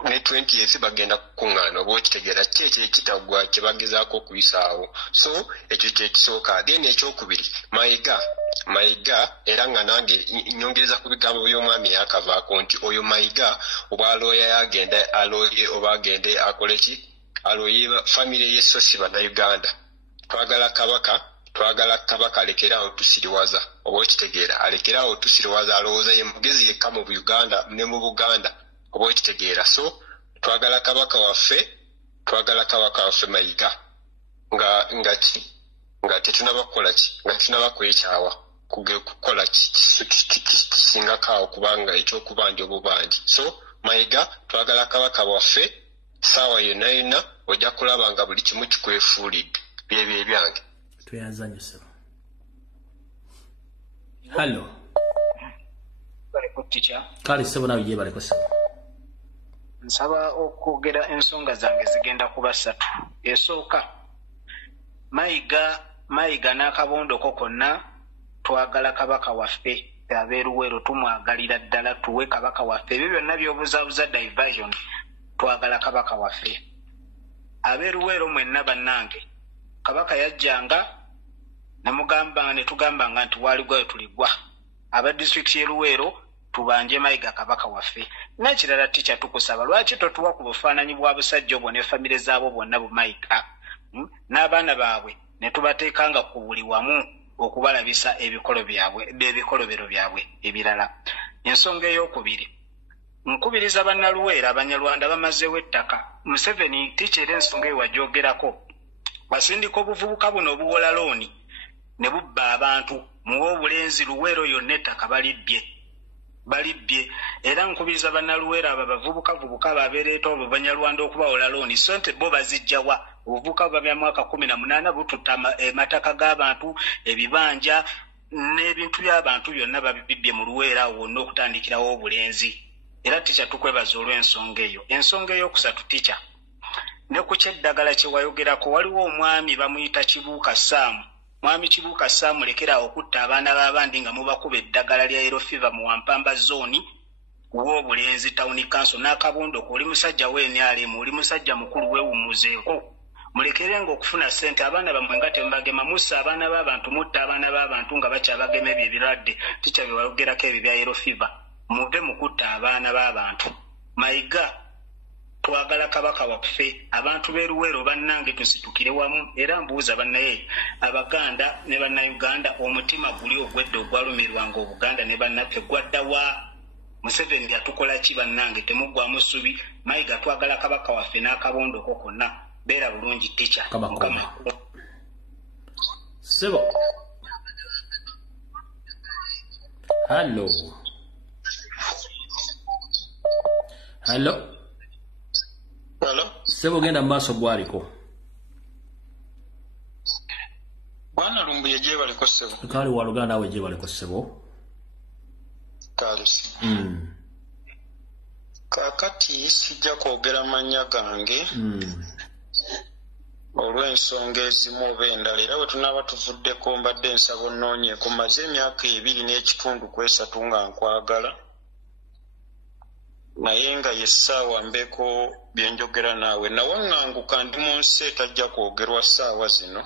ne 20 bagenda kukuŋŋaana oba okitegeera kyekyo ekitagwa kye bagezaako okuyisaawo so ekyo kyekisooka then ekyokubiri mayiga era nga nange nyongereza ku bigambo by'omwami yakavaako nti oyo mayiga oba alooya yagenda alooye oba agende akole ki alooye famire y'essosi bannayuganda twagala kabaka alekerawo tusiriwaza oba okitegeera alekerawo tusiriwaza alowooza ye mugezi yekka mu Uganda ne mu Buganda oba okitegeera so twagala kabaka waffe mayiga nga tetunaba kukola ki nga tetunaba kwekyawa kukola kisingakaawo kubanga ekyokubanja obubanji so mayiga twagala kabaka waffe saawa yonna ojja kulaba nga buli kimu kikwefuulidde byebyo ebyange tuyazanyuse hallo kale sebo nawe gye baleko sebo nsaba okwogera ensonga zange zigenda kuba 3 esooka mayiga n'akabondoko konna twagala kabaka waffe abeeruweero tumwagalira ddala tuwe kabaka waffe ebyo byonna by'obuzaabuza diversion twagala kabaka waffe abeeruweero mwenna bannange kabaka yajjanga ne tugambanga nti waligwayo tuligwa aba district y'eruweero tubanje mayiga kabaka waffe n'ekirala ticca tukusaba lwaki totuwa ku bufaananyi bwa busajja obwo ne famire zaabo bonna bumayiga n'abaana baabwe ne tubateekanga ku buli wamu okubalabisa ebikolobero byabwe ebirala ensonga ey'okubiri nkubiriza bannaluweera abanyarwanda bamazeewo ettaka Museveni ticca era ensonga eyo wagyogerako basindika obuvubuka buno obuwola looni ne bubba abantu muwe obulenzi luweero yonna ettaka balibbye era nkubiriza bannaluweera abo bavubukavubuka ababeereeta obwo banyarwanda okubawola looni so nti bo bazijjawa obuvubuka bwa mwaka 18 bututta amataka g'abantu ebibanja n'ebintu by'abantu byonna babibbye mu luweera awo wonna okutandikirawo obulenzi era ticca tukwebaza olw'ensonga eyo ensonga ey'okusatu ticca ne ku kyeddagala kye wayogerako waliwo omwami bamuyita Kibuuka Saamu mwami Kibuuka Saamu lekeraawo okutta abaana b'abandi nga mubakuba eddagala lya yellow fever mu Wampamba zooni w'obulenzi town council n'akabondoko oli musajja w'NRM oli musajja mukulu weewumuzeeko mulekerenga okufuna ssente abaana bamwe nga tembagema mussa abaana b'abantu mutta abaana b'abantu nga bakyabagema ebyo ebirwadde ticca bye wayogerako ebyo bya yellow fever muve mu kutta abaana b'abantu mayiga twagala kabaka waffe abantu b'eruweero bannange tusitukire wamu era mbuuza bannaye abaganda ne bannayuganda omutima guli ogwedde ogwalumirwanga obuganda ne bannaffe gwaddawa Museveni yatukola ki bannange temuggwamu ssubi mayiga twagala kabaka waffe n'akabondoko konna beera bulungi ticca sebo hallo sebo genda mu maaso gwaliko bwana lumbuye gye baliko sebo kale waluganda awe gye baliko sebo kalusi kakati sijja kwogera mannya gange olw'ensonga ezimu oba endala era bwe tunaaba tuvuddeko mbadde nsaba onnoonyeeko maze emyaka 2 n'ekitundu ku 3 nga nkwagala naye nga yessaawa mbeeko byenjogera naawe nawaŋŋanguka ndi mu nsi etajja kwogerwa ssaawa zino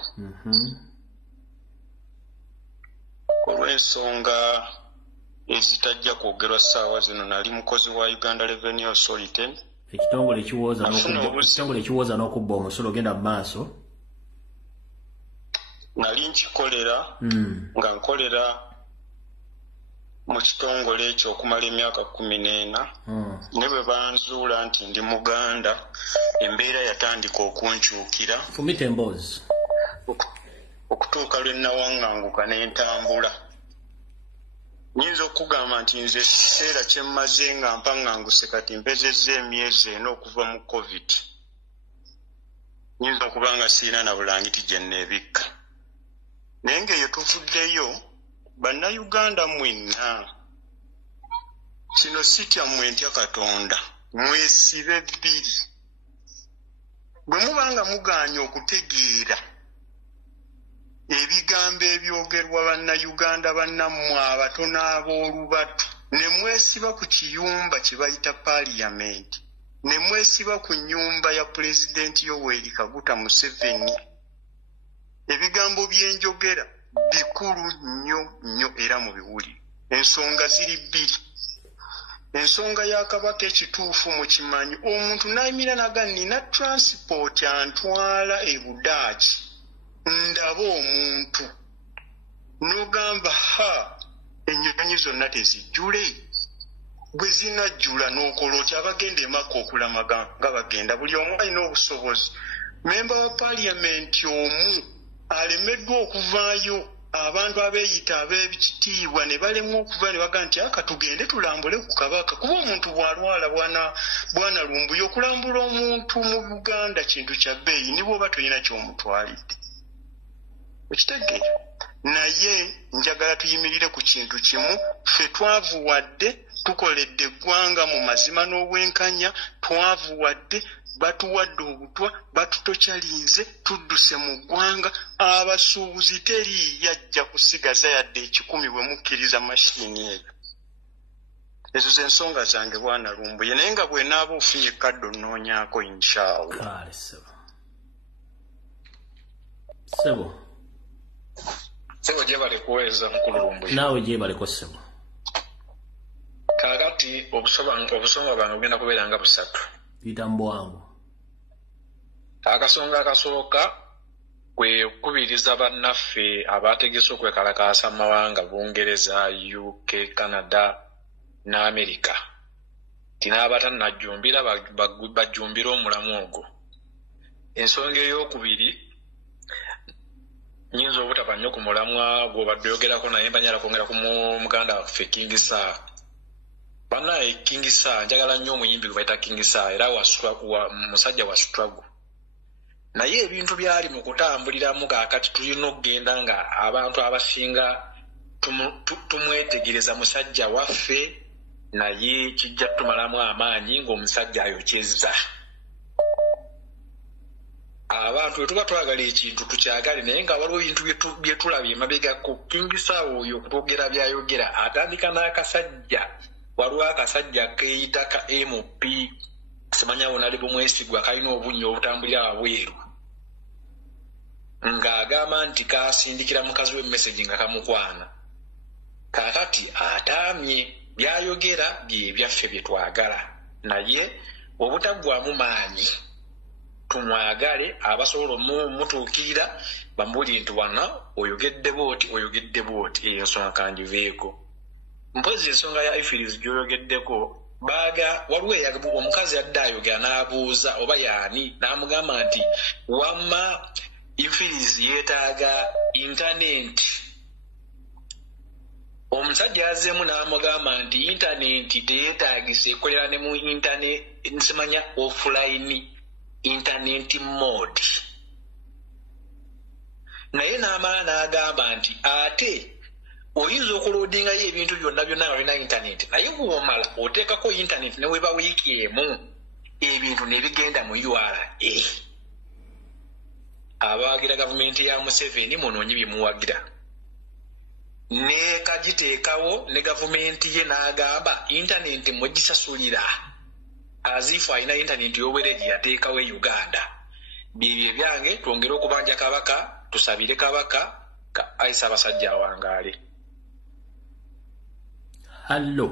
olw'ensonga ezitajja kwogerwa ssaawa zino nali mukozi wa Uganda Revenue Authority ekitongole ekiwooza n'okubba omusolo ogenda mu maaso nali nkikolera nga nkolera mu kitongole ekyo okumala emyaka 14 ne bwe banzuula nti ndi Muganda embeera yatandika okunkyukira fumita emboozi okutuuka lwe nawaŋŋanguka n'entambula nyinza okugamba nti nze ekiseera kye mmaze nga mpaŋŋanguse kati mpezezza emyezi 4 okuva mu COVID nyinza okuba nga sirina na bulangiti gye nneebikka naye ng'eyo tuvuddeyo bannayuganda mwenna kino si kyammwe ntya Katonda mwesibe 2 bwe mubanga muganya okutegeera ebigambo ebyogerwa bannayuganda bannammwe abatono ab'olubatu ne mwesiba ku kiyumba kye bayita paaliyamenti ne mwesiba ku nnyumba ya pulezidenti Yoweri Kaguta Museveni, ebigambo byenjogera bikulu nnyo era mu biwulire. Ensonga ziri bbiri. Ensonga ya Kabaka ekituufu mu kimanyi, omuntu n'ayimira naga nina transport antwala e Budaaki ndaba omuntu n'ogamba ennyonyi zonna tezijjule, bwe zinajjula n'okola otya abagenda emaka okulamaga nga bagenda buli omu alina obusobozi. Memba wa paaliyamenti omu alemeddwa okuvaayo, abantu abeeyita ab'ekitiibwa ne balemwa okuva ne baga nti aka tugende tulambule ku Kabaka, kuba omuntu bw'alwala bwana Lumbuye okulambula omuntu mu Buganda kintu kya bbeeyi ni bw'oba tolina ky'omutwalidde. Ekitegeera naye njagala tuyimirire ku kintu kimu, ffe twavuwadde tukoledde eggwanga mu mazima n'obwenkanya, twavuwadde batuwadde obutwa batutokyalinze tudduse mu ggwanga. Abasuubuzi teri yajja kusigaza yadde 10 bwe mukkiriza mashini eyo. Ezo ze nsonga zange bwana Lumbuye, naye nga bwe naaba ofunye kaddo nnoonyaako inshallah. Sebo jebale kuweza mukulu Lumbuye. Nawe jebale ko sebo. Kakati obusoma bano bugenda kubeera nga busatu. Bitambo wangu. Akasonga akasooka kwe kubiriza bannaffe abategese okwekalakaasa amawanga Bungereza, UK, Canada na America. Tinaabatannajumbira bajumbira omulamu ogwo. Ensonga ey'okubiri, nyinza obutaba nnyo ku mulamwa gw'obadde oyogerako naye mbanyala kwongera ku muganda waffe King Sir. Banaye King Sir njagala nnyo omuyimbi gwe bayita King Sir era musajja wa struggle. Naye ebintu byali mu kutambuliramu kaakati tulina okugenda nga abantu abasinga tumwetegereza musajja waffe naye kijja tumalamu amaanyi ng'omusajja ayokyezza. Abantu bwe twagala ekintu tukyagale naye nga waliwo ebintu bye tulabye emabega ku King Sir oyo okutwogera byayogera atandika n'akasajja. Waliwo akasajja keeyita ka MP simanya wona ali bumwesigwa kalina obunyi obutambulira wabweru ng'agamba nti kasindikira mukazi w'emmesegi nga kamukwana. Kaakati ataamye byayogera bye byaffe bye twagala naye obutaggwamu maanyi tumwagale abasobola omutuukirira bambuuli nti wana oyogedde bwoti eyo nsonga kangiveeko. Mpozi ensonga ya Ifiriz gy'oyogeddeko waliwo omukazi yadde ayogera n'abuuza oba yaani n'amugamba nti wamma Ifiriz yeetaaga intaneti. Omusajja yazeemu n'amugamba nti intaneti teyeetaagisa ekolera ne mu intaneti nsimanya offline internet mode. Naye n'amala n'agamba nti ate oyinza okuloadingayo ebintu byonna nga olina intaneti naye bw'omala oteekako intaneti ne weba wiiki emu ebintu ne bigenda mu URA. Abawagira gavumenti ya Museveni munoonyi byemuwagira ne kagiteekawo ne gavumenti ye n'agamba intaneti mwegisasulira azifu alina intaneti y'obwereegi yateekawo e Uganda. Byebyo byange twongere okubanja Kabaka tusabire Kabaka ayisa abasajja awangaale. Hello.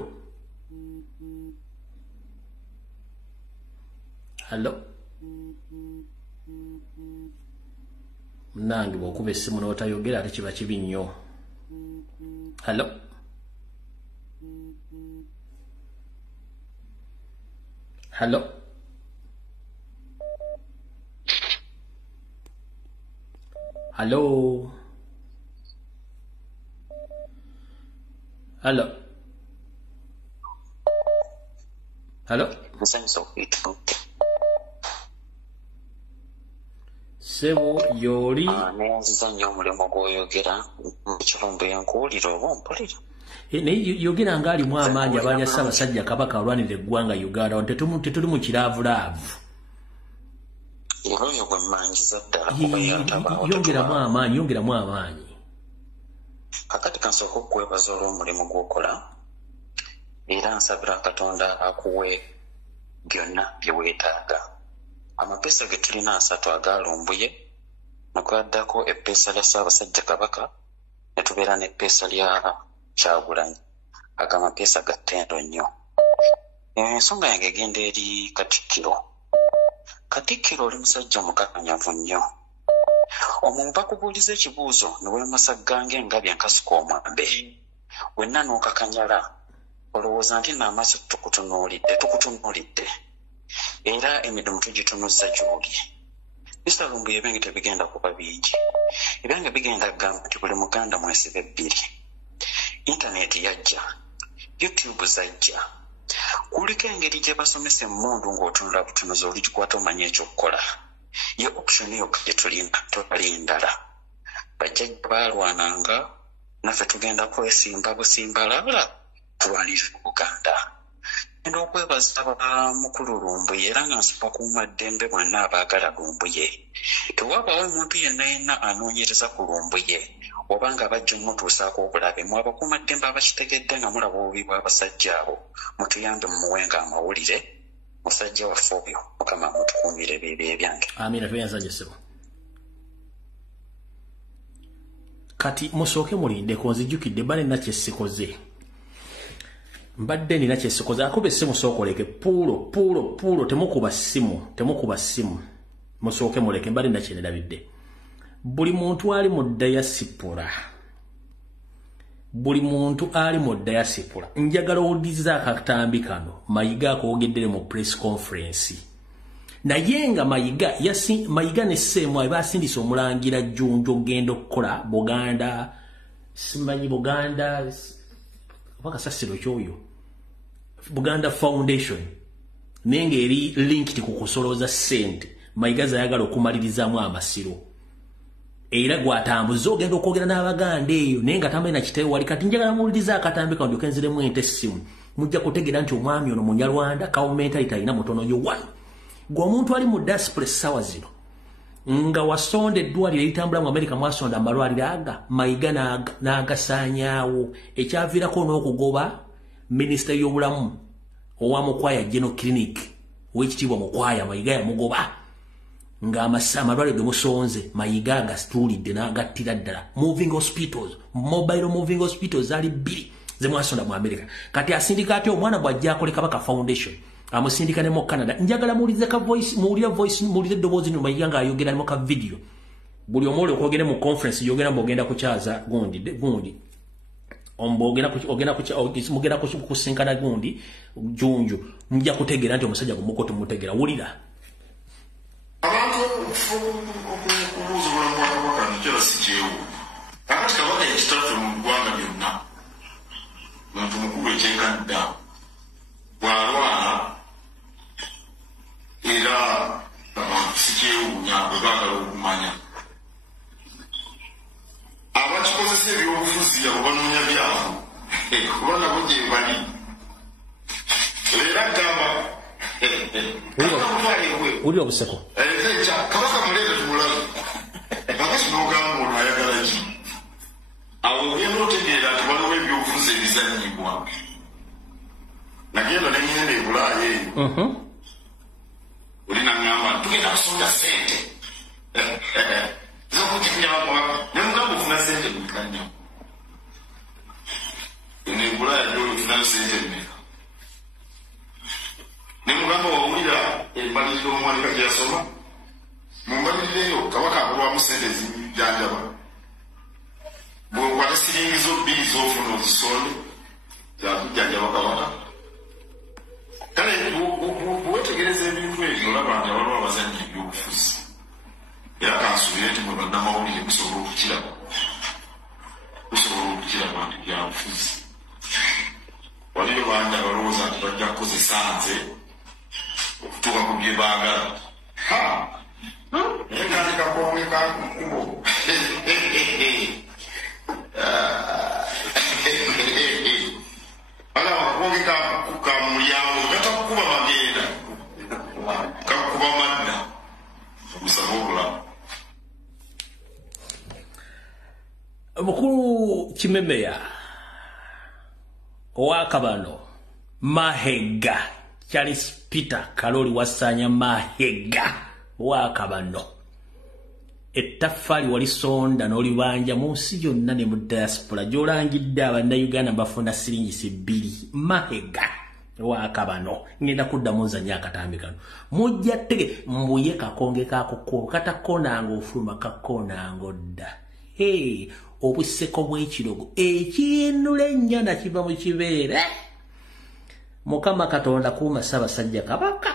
Nange bw'okuba essimu n'otayogera ate kiba kibi nnyo. Hello. Sebo yoli neyanziza nnyo omulimu gw'oyogera mukirumbu yankuwulira oba mpulira naye yogera ng'alimu amaanyi abaanya Ssaabasajja Kabaka alwanirira eggwanga Uganda tetuli mu kiraavulaavu. Eroyo gwe mmanjiza ddala yongeramu amaanyi. Kakati kansooka okwebaza olw'omulimu gw'okola era nsabira Katonda akuwe byonna bye weetaaga. Amapeesa ge tulina 3 agaalumbuye nokwaddako eppeesa lya Ssaabasajja Kabaka ne tubeera n'eppeesa lya Kyagulanyi. Ago amapeesa ga ttendo nnyo. Ensonga yange egenda eri Katikkiro. Katikkiro oli musajja mukakanyavu nnyo. Omuntu bakubuuliza ekibuuzo ne weemasaganga engabya nkasuka omwambe. Wenna n'okakanyala olowooza nti n'amaaso tukutunuulidde. Era emirimu tugitunuzza gy'oli. Mr. Lumbuye ebyange tebigenda kuba bingi. Ebyange bigenda kugamba nti buli Muganda mwesibe 2. Intaneti yajja. YouTube zajja. Kuliko engeri gye basomesa emmundu ng'otunula butunuzi oligikwata omanya ekyokukola. Ye option yokka gye tulina totali ndala. Bajjajja baalwananga naffe tugenda kwesimba busimbalala tulwanira Buganda. Enda okwebaza mukulu Lumbuye era nga nsaba kuuma ddembe bonna abaagala Lumbuye. Tewabaawo omuntu yenna anoonyereza ku Lumbuye oba nga bajja mutuusaako obulabe mu abakuuma ddembe abakitegedde nga mulaba obubi bw'abasajja abo mutuyambe mumuwenga amawulire. Musajja waffe oyo Mukama mutukuumire ebyo ebyange. Amina tuyanzanye ssebo. Kati musooke mulindeko nzijjukidde bale nakyesikoze. Mbadde nina kyesikoze akube essimu sookoleke puulo temukuba ssimu musooke muleke mbadde nakyenedabidde. Buli muntu ali mu diaspora njagala owuliriza akatambi kano Mayiga akogeddere mu press conference. Naye nga Mayiga ne Ssemwanga basindise omulangira Jjunju ogenda okukola Buganda simanyi Buganda bakasasiro kyoyo Buganda Foundation nenge eri linked ku kusoloza ssente. Mayiga zayagala okumalirizamu amasiro era gwatambuza ogenda okwogera n'Abaganda eyo naye nga tambalina kiteewo wali. Kati njagala muwuliriza akatambi kano ndyoke nziremu ente essimu mujja kutegeera nti omwami ono Munyarwanda kawumentality alina mutono nnyo. 1 gwe omuntu ali mu diaspora essaawa zino nga wasonda eddwaliro eritambula mu America mwasonda amalwaliro aga Mayiga n'agasaanyaawo ekyaviirako n'okugoba minisita y'obulamu owa Mukwaya General Clinic w'ekitiibwa Mukwaya Mayiga yamugoba nga amalwaliro ge musonze Mayiga agasituulidde n'agattira ddala. Mobile moving hospitals ali 2 ze mwasonda mu America. Kati asindika atya omwana bw'ajja akole Kabaka Foundation amusindika ne mu Canada. Njagala muwulirize ka voice muwulirize eddoboozi nno Mayiga ng'ayogera ne mu ka video. Buli omu oli okwogera mu conference yogera mbogenda kukyaza gundi mugenda kusinkana gundi Jjunju mujja kutegeera nti omusajja gumuko tumutegeera. Wulira abantu okubuuza obulamu bwa Kabaka nikyo si kyewu. Kakati Kabaka ekitaffe mu ggwanga byonna muntu mukulu ekyenkanidda bw'alwala era si kyewuunya bwe baagala okumanya. Abakikozesa ebyobufuzi abo banoonya byabo kuba nabo gye bali era gamba uli obuseko Kabaka muleete tumulabe kakasi n'ogamba ono ayagala ki awo ogenda otegeera nti waliwo ebyobufuzi ebizannyibwa. Nagenda ne ngenda e Bulaaya eyo oli naŋŋamba tugenda kusonda ssente zokutikunyabakwaka ne mugamba ofuna ssente mmeka nnyo ne Bulaaya gyoli ofunayo ssente mmeka ne mugamba wawulira embaliriro omwanika gye yasoma mu mbalirireyo Kabaka akolwamu ssente zijjanjaba bw'okwata siringi zo 2 z'ofuna ozisonde zakujjanjaba Kabaka. Kale bwetegereza ebintu ebyo olaba nti waliwo abazannya ebyobufuzi era kansuubire nti mwe bannamawulire musobola okukiraba nti byabufuzi. Waliyo bangi abalowooza nti bajja kukozesa nze okutuuka ku bye baagala. Naye kandi kakonge kankubo akakonge ka mulyango katakukuba magenda kakukuba madda Chimemeya Owakabano Mahega Charles Peter Kaloli Wasanya Mahega Owakabano Ettafali walisonda n'olibanja mu nsi yonna ne mu diaspora gy'olangidde Abannayuganda bafuna siringisi 2 Mahega Owakabano ngenda kuddamu nzanya akatambi kano mujja tege mbuye kakonge kako katakonanga ofuluma kakonanga odda obuseko bw'ekirogo ekinula ennyana kiva mu kibeere Mukama Katonda kuuma Ssaabasajja Kabaka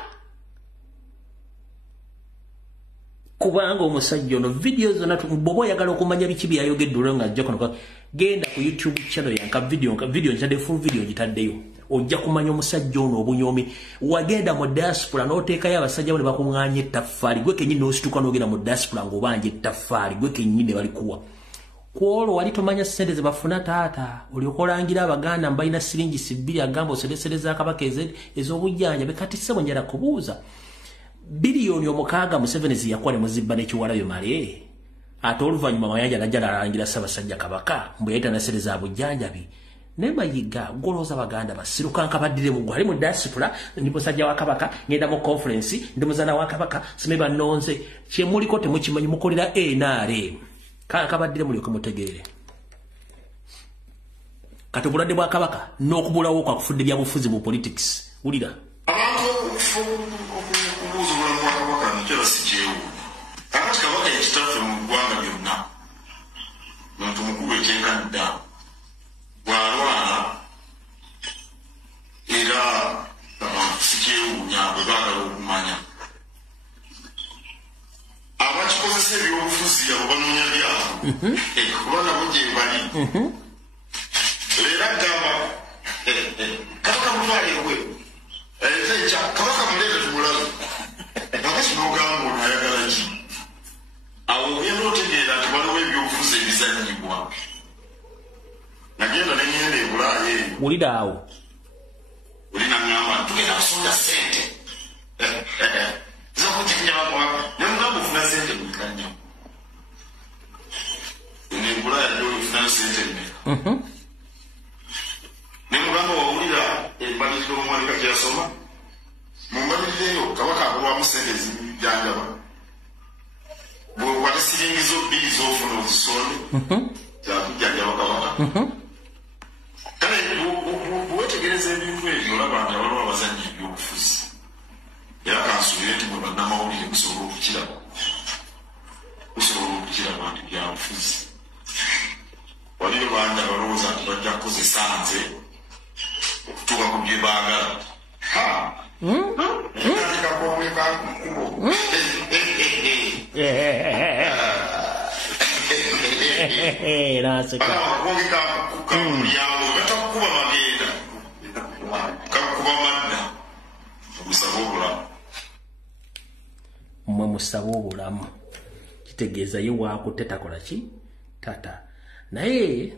kubanga omusajja ono video zonna bw'oba oyagala okumanya biki byayogedde olwo ng'ajja kono genda ku YouTube channel yanka video ntadde full video ngitaddeyo ojja kumanya omusajja ono obunyomi wagenda mu diaspora n'oteekayo abasajja bano bakuŋŋaanya ettaffaali gwe kennyini n'osituka n'ogenda mu diaspora ng'obanja ettaffaali gwe kennyini balikuwa kwolwo wali tomanya ssente ze bafuna taata olyoka olangira Abaganda mbalina siringisi 2 agamba oseresereza Kabaka ez'obujjanjabi kati ssebo njala kubuuza biliyoni 6 Museveni ziyakuwa ne muzibba n'ekiwalayo male ate oluvannyuma mayanja najja alangira Ssaabasajja Kabaka mbwe yayita nasereza abujjanjabi ne Mayiga golooza Abaganda basiruka nkabaddire mu gwali mu diaspora ndi musajja wa Kabaka ngenda mu conference ndi muzana wa Kabaka simeba nonze kyemuliko temukimanyi mukolera NRM kabaddire mulyoke mutegeere kati obulwadde bwa Kabaka n'okubulawo kwa kufudde bya bufuzi mu politics ulira abantu okubuuza obulamu bwa Kabaka nakyo sijeewo kakati Kabaka yekitaffe mu ggwanga byonna muntu mukulu ekyenkanidda bw'alwala era sikyewuunya bwe baagala okumanya abakikozesa ebyobufuzi abo banoonya byabo kuba nabo gye bali leero agamba Kabaka mutwalewe Kabaka muleete tumulabe kakati n'ogamba ono ayagala ki awo ogenda otegeera nti waliwo ebyobufuzi ebizannyibwa nagenda neŋŋenda e Bulaaya eyo wulira awo olina ŋŋamba tugenda kusonda ssente zokutinyawa nemugamba ofuna ssente mwikannyo ne Bulaaya gyolifuna ssente mmeka nemugamba wawulira embaliriro omwalika gyeyasoma mu mbaliriro eyo Kabaka akulwamu ssente ezimujjanjaba bwewali siringizo 2 z'ofuna ozisonde zakujjanjaba Kabaka kale bwewetegereza ebintu ebyo olaba nti abaliwo abazannya ebyobufuzi era kansuubire nti mwe bannamawulire musobola okukiraba nti byabufuzi waliyo bangi abalowooza nti bajja kukozesa nze okutuuka ku bye baagala kakomwe kakukubo akakonge kakumulyango gatakukuba magenda kakukuba madda omusaba obulamu mmwe musaba obulamu kitegeeza ye waakutte takola ki tata naye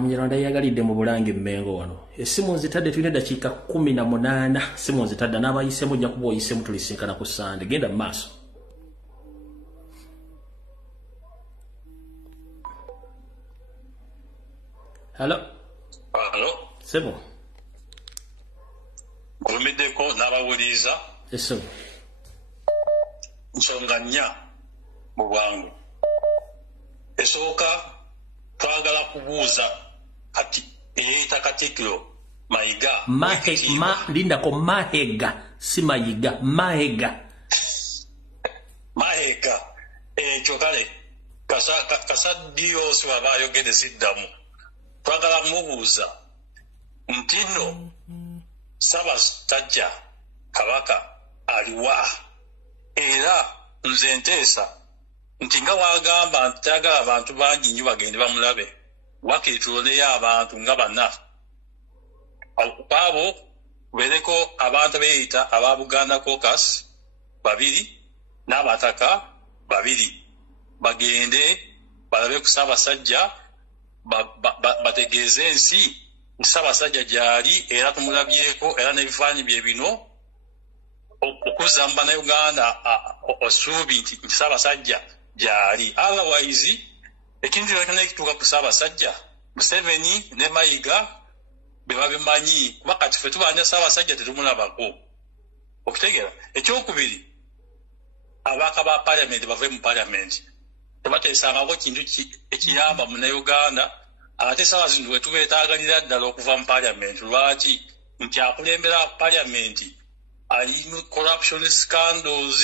Munyarwanda yagalidde mu Bulange Mmengo wano essimu nzitadde tulina eddakiika 18 essimu nzitadde n'abayisemu ojja kuba oyisemu tulisinkana ku Sande genda mu maaso Hello sebo Gulumiddeko n'abawuliza eso nsonga 4 mu bwangu esooka twagala kubuuza kati eyeeta Katikkiro Mayiga lindako Mahega si Mayiga Mahega ekyo kale kasaddiyo siba baayogedde siddamu twagala kumubuuza nti nno Ssaabasajja Kabaka aliwa era nze nteesa nti nga wagamba nti tayagala abantu bangi nnyo bagende bamulabe wakeetoleyo abantu nga banna abo kubeereko abantu beeyita aba Buganda Caucus 2 n'abataka 2 bagende balabe ku Ssaabasajja bategeeze ensi nti Ssaabasajja gyali era tumulabyeko era n'ebifaananyi bye bino okuzza mu Bannayuganda osuubi nti Ssaabasajja gyali. Otherwise ekintu kyonna ekituuka ku Ssaabasajja Museveni ne Mayiga beba bimanyi kuba kati ffe tubanja Ssaabasajja tetumulabako. Okitegeera. Ekyokubiri abaka ba parliament bave mu parliament tebateesangako kintu ekiyamba Munnayuganda ate sawa zino we tubeetaagalira ddala okuva mu parliament. Lwaki? Nti akulembera parliament ali mu corruption scandals.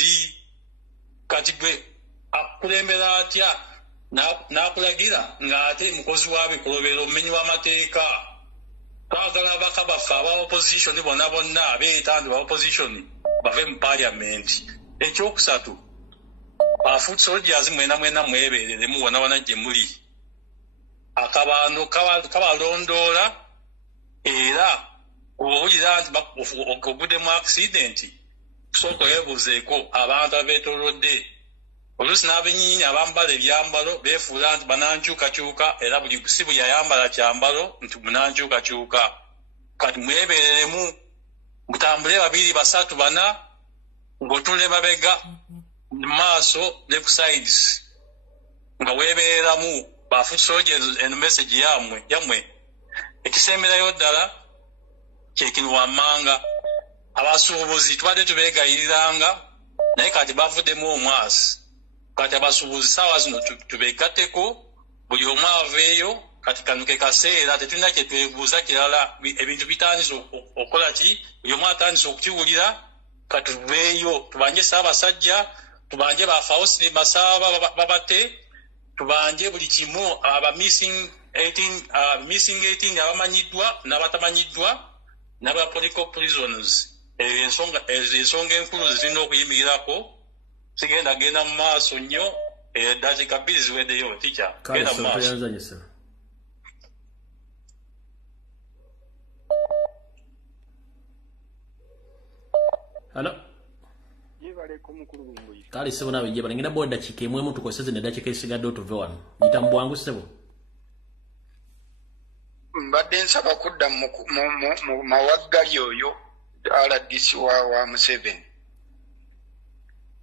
Kati gwe akulembera atya n'akulagira ng'ate mukozi wa bikolobero omumenyi w'amateeka. Twagala abaka baffe aba opposition bonna bonna abeetandu ba opposition bave mu parliament. Ekyokusatu Foot soldiers mwena mwebereremu wona wana gye muli. Akabano kabalondoola era owulira nti ogudde mu accident kusooka weebuuzeeko abantu abeetoolodde. Oluusi n'abennyinyi abambala ebyambalo beefuula nti banankyukakyuka era si buli ayambala kyambalo nti munankyukakyuka. Kati mwebereremu mutambule 2 3 4 ng'otule mabega maaso ne ku sides nga weebeeramu ba foot soldiers and message yamwe. Ekisemberayo ddala kyekino wammanga abasuubuzi tubadde tubeegayiriranga naye kati bavuddemu omwasi. Kati abasuubuzi saawa zino tubeegatteko buli omu aveeyo. Kati kano ke kaseera tetulina kye twebuuza kirala. Ebintu bitandise okukola ki? Buli omu atandise okukiwulira. Kati tuveeyo tubanje Ssaabasajja, tubanje ba Faustin Masaaba babate, tubanje buli kimu aba missing 18 abamanyiddwa n'abatamanyiddwa n'aba political prisoners. Ensonga enkulu zirina okuyimirirako. Sigenda genda mu maaso nnyo eddakiika 2 ziweddeyo tikya genda mu maaso. Hello. Kale sebo nawe jeba ngina boda dakika emwe muntu kweseze ne dakika isigadde otuve wano. Yitambu wangu sebo. Mbadde nsaba kudda mu mawaggali oyo RDC wa Museveni.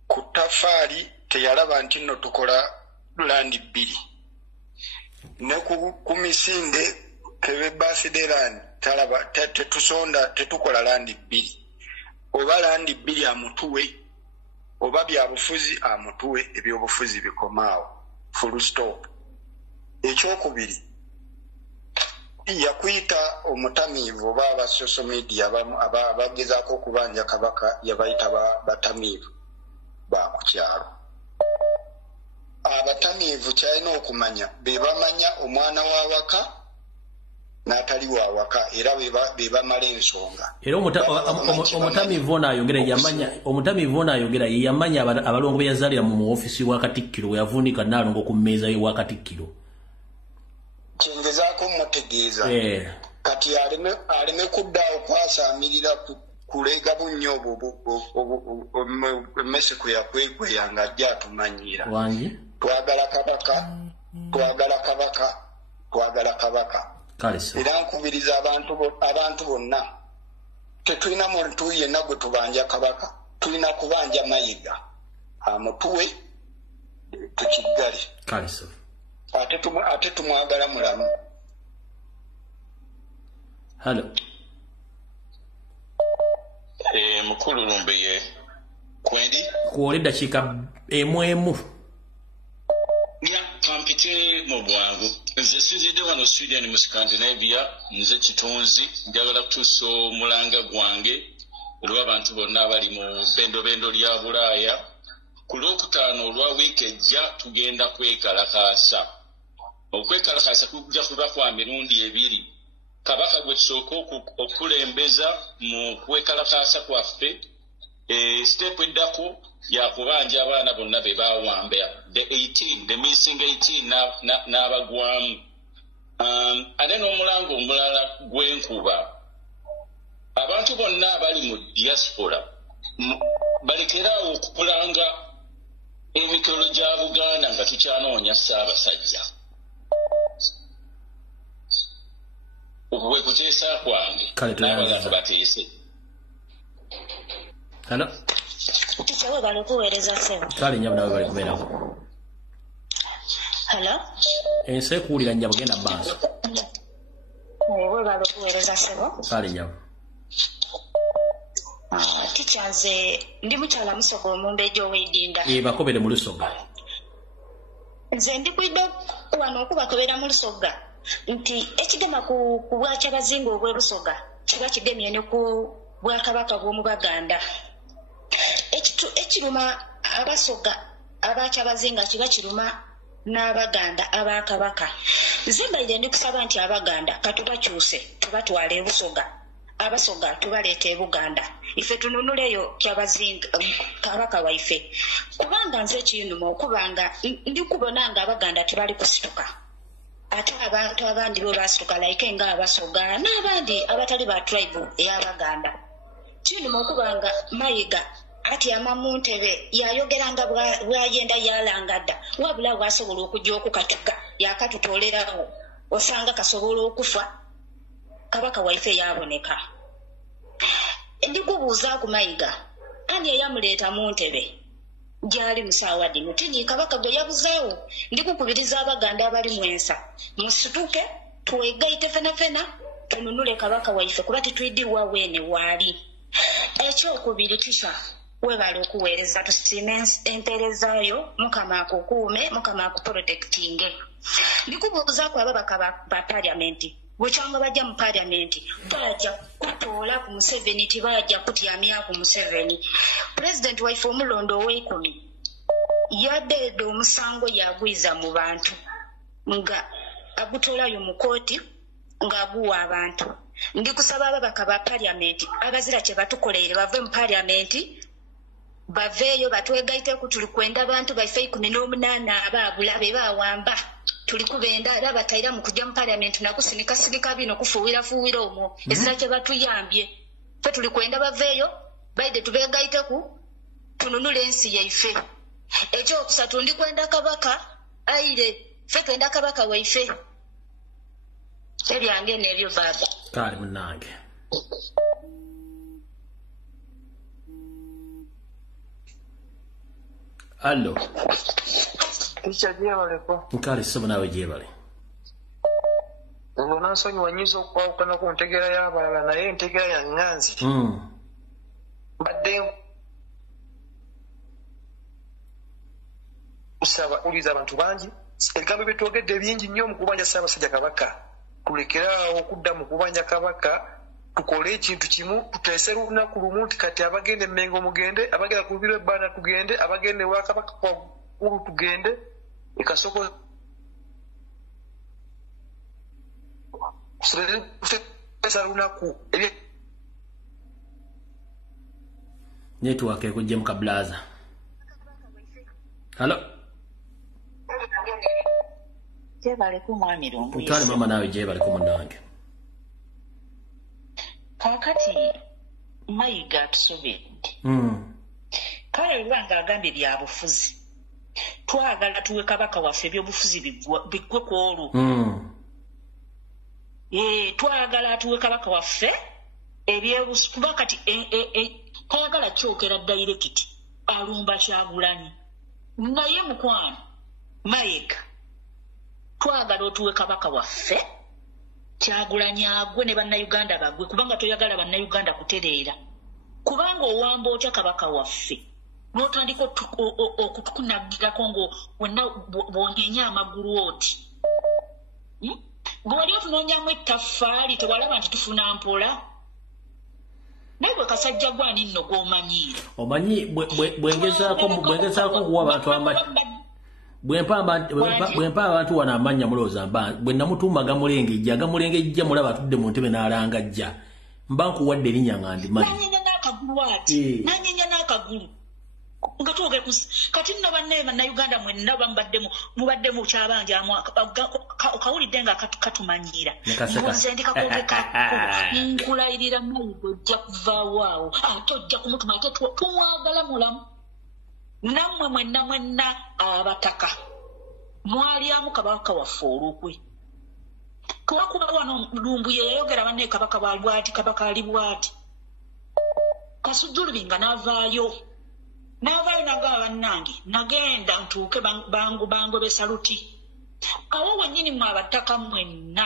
Ku Tafaali teyalaba nti nno tukola landi 2. Ne ku Misinde kebe Basideland talaba tetusonda tetukola landi 2. Oba landi 2 amutuwe oba byabufuzi amutuwe ebyobufuzi bikomaawo full stop. Ekyokubiri yakuyita omutamiivu oba aba social media abagezaako okubanja Kabaka yabayita batamiivu ba ku kyalo. Abatamiivu kyalina okumanya be bamanya omwana w'awaka n'atali w'awaka era be bamala ensonga. Era omutamiivu ono ayogera yamanya abalongo be yazaalira mu ofisi wa Katikkiro we yavuunika Nnaalongo ku mmeeza ye wa Katikkiro. Kyengezaako mutegeeza kati aleme kudda okwasaamirira kulega bunnyo obwo emmesiku yakwekweyanga nga ajja atumanyiira. Twagala Kabaka. Era nkubiriza abantu bonna tetulina muntu yenna gwe tubanja Kabaka, tulina kubanja Mayiga amutuwe tukiggale. Ate tumwagala mulamu. Hello. Mukulu Lumbeye kwendi kuole dakika emu ya kampite mu bwangu. Nze sinzidde wano Sweden mu Scandinavia, nze kitonzi njagala kutuusa omulanga gwange olw'abantu bonna abali mu bendo lya Bulaaya. Ku Lwokutaano olwa wiiki ejja tugenda kwekalakaasa. Okwekalakaasa kujja kuba kwa mirundi 2. Kabaka gwe tusooka okulembeza mu kwekalakaasa kwaffe. Step eddako yakubanja abaana bonna be bawamba the missing 18 n'abagwamu. Ate n'omulango omulala gw'enkuba. Abantu bonna abali mu diaspora balekeraawo okukulanga emikolo gya Buganda nga tukyanoonya Ssaabasajja. Okwe kuteesa kwange n'abantu bateese. Hello. Tichawe bali kuweereza sebo. Kale nyabu nawe bali kubeerako. Hello? Ense kuulira nnyabo genda maaso. Webala okuweereza ssebo. Kale nnyabo. Teacher nze ndi mukyala Musoga Omumbeeja ow'Edinda. Bakobere mu Lusoga. Nze ndikwidde wano okubakobera mu Lusoga nti ekigema ku Bwakyabazinga obw'e Lusoga kiba kigemye ne ku Bwakabaka bw'omu Baganda. Ekiruma Abasoga Abakyabazinga kiba kiruma n'Abaganda Abakabaka. Nze mbalire ndi kusaba nti Abaganda katubakyuse tubatwala e Busoga. Abasoga tubaleeta e Buganda. Ife tununuleyo Kyabazinga Kabaka waife. Kubanga nze kinuma okubanga ndi kubona nga Abaganda tebali kusituka. Ate abantu abandi bo basituka like nga Abasoga n'abandi abatali ba tribe ey'Abaganda. Kinuma okubanga Mayiga ati amamu ntebe yayogeranga bwayenda yalangadda wabula bwasobola okujja okukatuka yakatutolerawo osanga kasobola okufa Kabaka waife yaboneka. Ndikubuuza ku Mayiga ani eyamuleeta mu ntebe gyali musaawa dino tini Kabaka gwe yabuzaawo. Ndikukubiriza Abaganda abali mwensa musituke tuwegaite fenafena tununule Kabaka waife kuba titwidiwa weene waali. Ekyokubiri tisha webala okuweereza tusiime empeerezaayo Mukama akukuume Mukama akuprotectinge. Ndikubuuza ku ababaka ba paliamenti bwekyanga bajja mu paliamenti bajja kutoola ku Museveni tibajja kutyamya ku Museveni. Pulezidenti waife omulondo ow'ekumi yaddeedde omusango yagwiza mu bantu nga agutoolayo mu kooti ng'aguwa abantu. Ndikusaba ababaka ba paliamenti abazira kye batukoleere bave mu paliamenti baveeyo batwegaiteku tuli kwenda abantu baife 18 abaabula be bawamba tuli kubenda era bataira mu kujja mu paliamenti nakusinika bino kufuwira omwo ezira kye batuyambye fe tuli kwenda baveeyo baide tubegaiteku tununule ensi yaife. Ekyokusatu ndi kwenda Kabaka aire fe twenda Kabaka waife. Ebyange n'ebyo baba. Kale munange. Allo. Ticha jebaleko. Nkale ssebo naawe gyebale. Olwo nansonyiwa nnyinza okwawukana ku ntegera y'abalala naye entegera ya Nganzi. Mbadde nsaba uliza abantu bangi ebigambo byetwogedde bingi nnyo mu kubanja Ssaabasajja Kabaka. Tulekeraawo okudda mu kubanja Kabaka tukole ekintu kimu tuteese lunaku lumu nti kati abagenda Mmengo mugende abagenda ku biro ebbanda tugende abagenda ewa Kabaka waggulu tugende ekasoko kuteesa lunaku network ekujje mu kablaza. Hello. Jebale ku mwami lumbu. Utali mama nawe jebale ku munange. Kakati Mayiga tusobedde. Kale lwanga agambye bya bufuzi. Twagala tuwe Kabaka waffe by'obufuzi biggwe ku olwo. Twagala tuwe Kabaka waffe ebyebufuzi kuba kati tayagala kyokera direct alumba Kyagulanyi. Naye mukwano Mayiga twagala otuwe Kabaka waffe Kyagulanyi agwe ne bannayuganda bagwe kubanga toyagala bannayuganda kutereera kubanga owamba otya Kabaka waffe n'otandika okutukunagirako ngo wenna bwonyenya amagulu oti bw'oli otunoonyamu ettaffaali tewalaba nti tufuna mpola naye bwe kasajja gwani nno gw'omanyiire omanyi bwengezaako kuwa abantu amanyi bwempa abantu wano amanya mulowooza mba bwe namutuuma Gamulengejja mulaba atudde mu ntebe n'alangajja mba nkuwadde erinnya nga ndimanyi nanyenya n'akagulu ati nanyenya n'akagulu nga twoge kati nno bannayuganda mwenna mubaddemu kyabanjamu kawulidde nga katumanyiira nze ndikakogekako nkulayirira Mayiga ojja kuvaawo ate ojja kumutuma ate tumwagala mulamu nammwe mwenna abataka mwalyamu Kabaka waffe olukwe kuba wano Lumbu yayogera banne Kabaka bwati Kabaka ali bwati Kasujjulubi nga n'avaayo n'agamba bannange nagenda ntuuke bangobe saluti awo wennyini mwe abattaka mwenna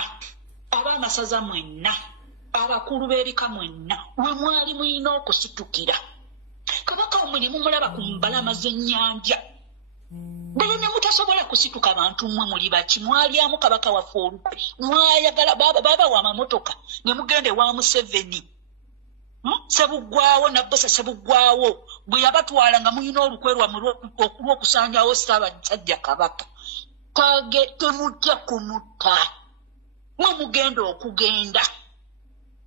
ab'amasaza mwenna abakulu b'ebika mwenna we mwali mulina okusitukira kabaka omwe ne mumulaba ku mbalama z'ennyanja bwe ne mutasobola kusituka bantu mmwe muli baki mwalyamu kabaka waffe olukwe mwayagala baba wa mamotoka ne mugende wa Museveni Sebuggwawo nabbosa Sebuggwawo bwe yabatwala nga muyina olukwe lwammwe olw'okusanjawo Ssaabasajja Kabaka kage temujja kumutta mwe mugenda okugenda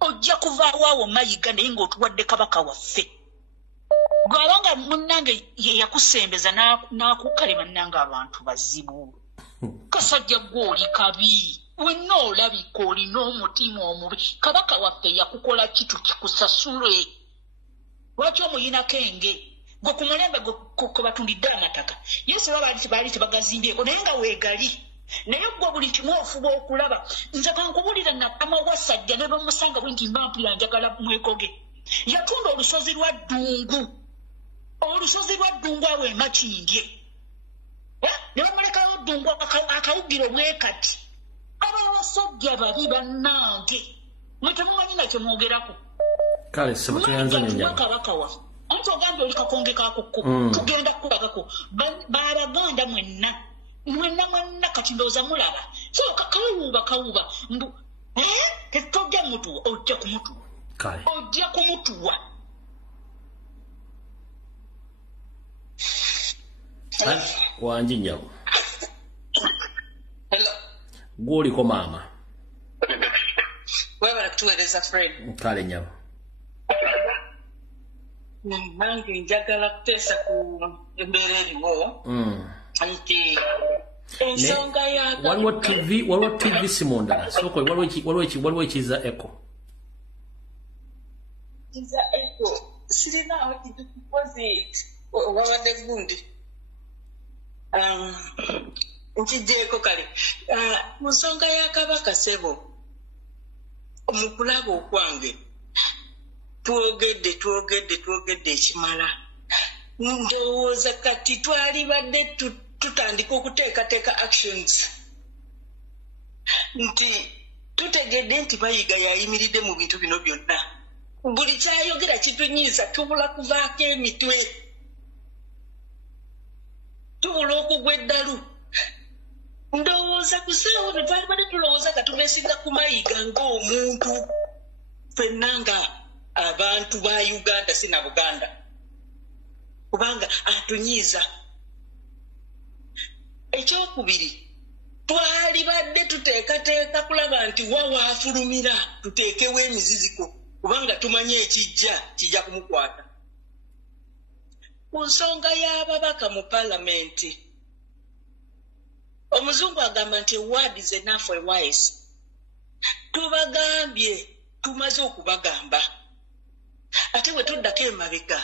ojja kuvaawo awo Mayiga naye ng'otuwadde kabaka waffe gwabanga munnange yakusembeza n'akukalema nnange abantu bazibu kasajja gw'oli kabi wenna olabika olina omutima omubi kabaka waffe yakukola kitu kikusasule lwaki omuyinako enge gwe ku mulembe gwe batundidde amataka yesu baali tebagazimbyeko naye nga weegali naye gwe buli kimu ofuba okulaba nze kankubulira nakama wasajja ne bamusanga bwe nti mbampira njagala mwekoge yatunda olusozi lwa Ddungu awo emakindye ne bamulekayo Ddungu akawugiro mwekati abasajja babi bannange mwe temumanyi nakyo mwogerako kale sema tuyanza nenya kabaka wa anti ogambye oli kakonge kakokko tugenda kulagako Balaganda mwenna kati ndowooza mulaba so kawuba mbu tetojja mutuwa ojja kumutuwa wanji nyawo gwoliko maama webala kutuweereza Fred kale nyawo nange njagala kuteesa ku embeera eriwo nti ensonga waliwo TV simundala soko waliwo ekiza eko sirinawo kitukupozi wabadde gundi nkijjeeko kale mu nsonga ya kabaka Ssebo mu kulaba okwange twogedde ekimala ndowooza kati twalibadde tutandika okuteekateeka actions nti tutegedde nti Mayiga yayimiridde mu bintu bino byonna buli kyayogera kitunyiiza tubula kuvaako emitwe tubula okugwa eddalu ndowooza kusaawo bwe twalibadde tulowooza nga tubeesinga ku Mayiga ng'omuntu ffenna nga abantu ba Uganda si na Buganda kubanga atunyiiza ekyokubiri twalibadde tuteekateeka kulaba nti wawaafulumira tuteekewo emiziziko kubanga tumanye kijja kumukwata ku nsonga y'ababaka mu palamenti omuzungu agamba nti word is enough for a wise tubagambye tumaze okubagamba ate bwe tuddako emabega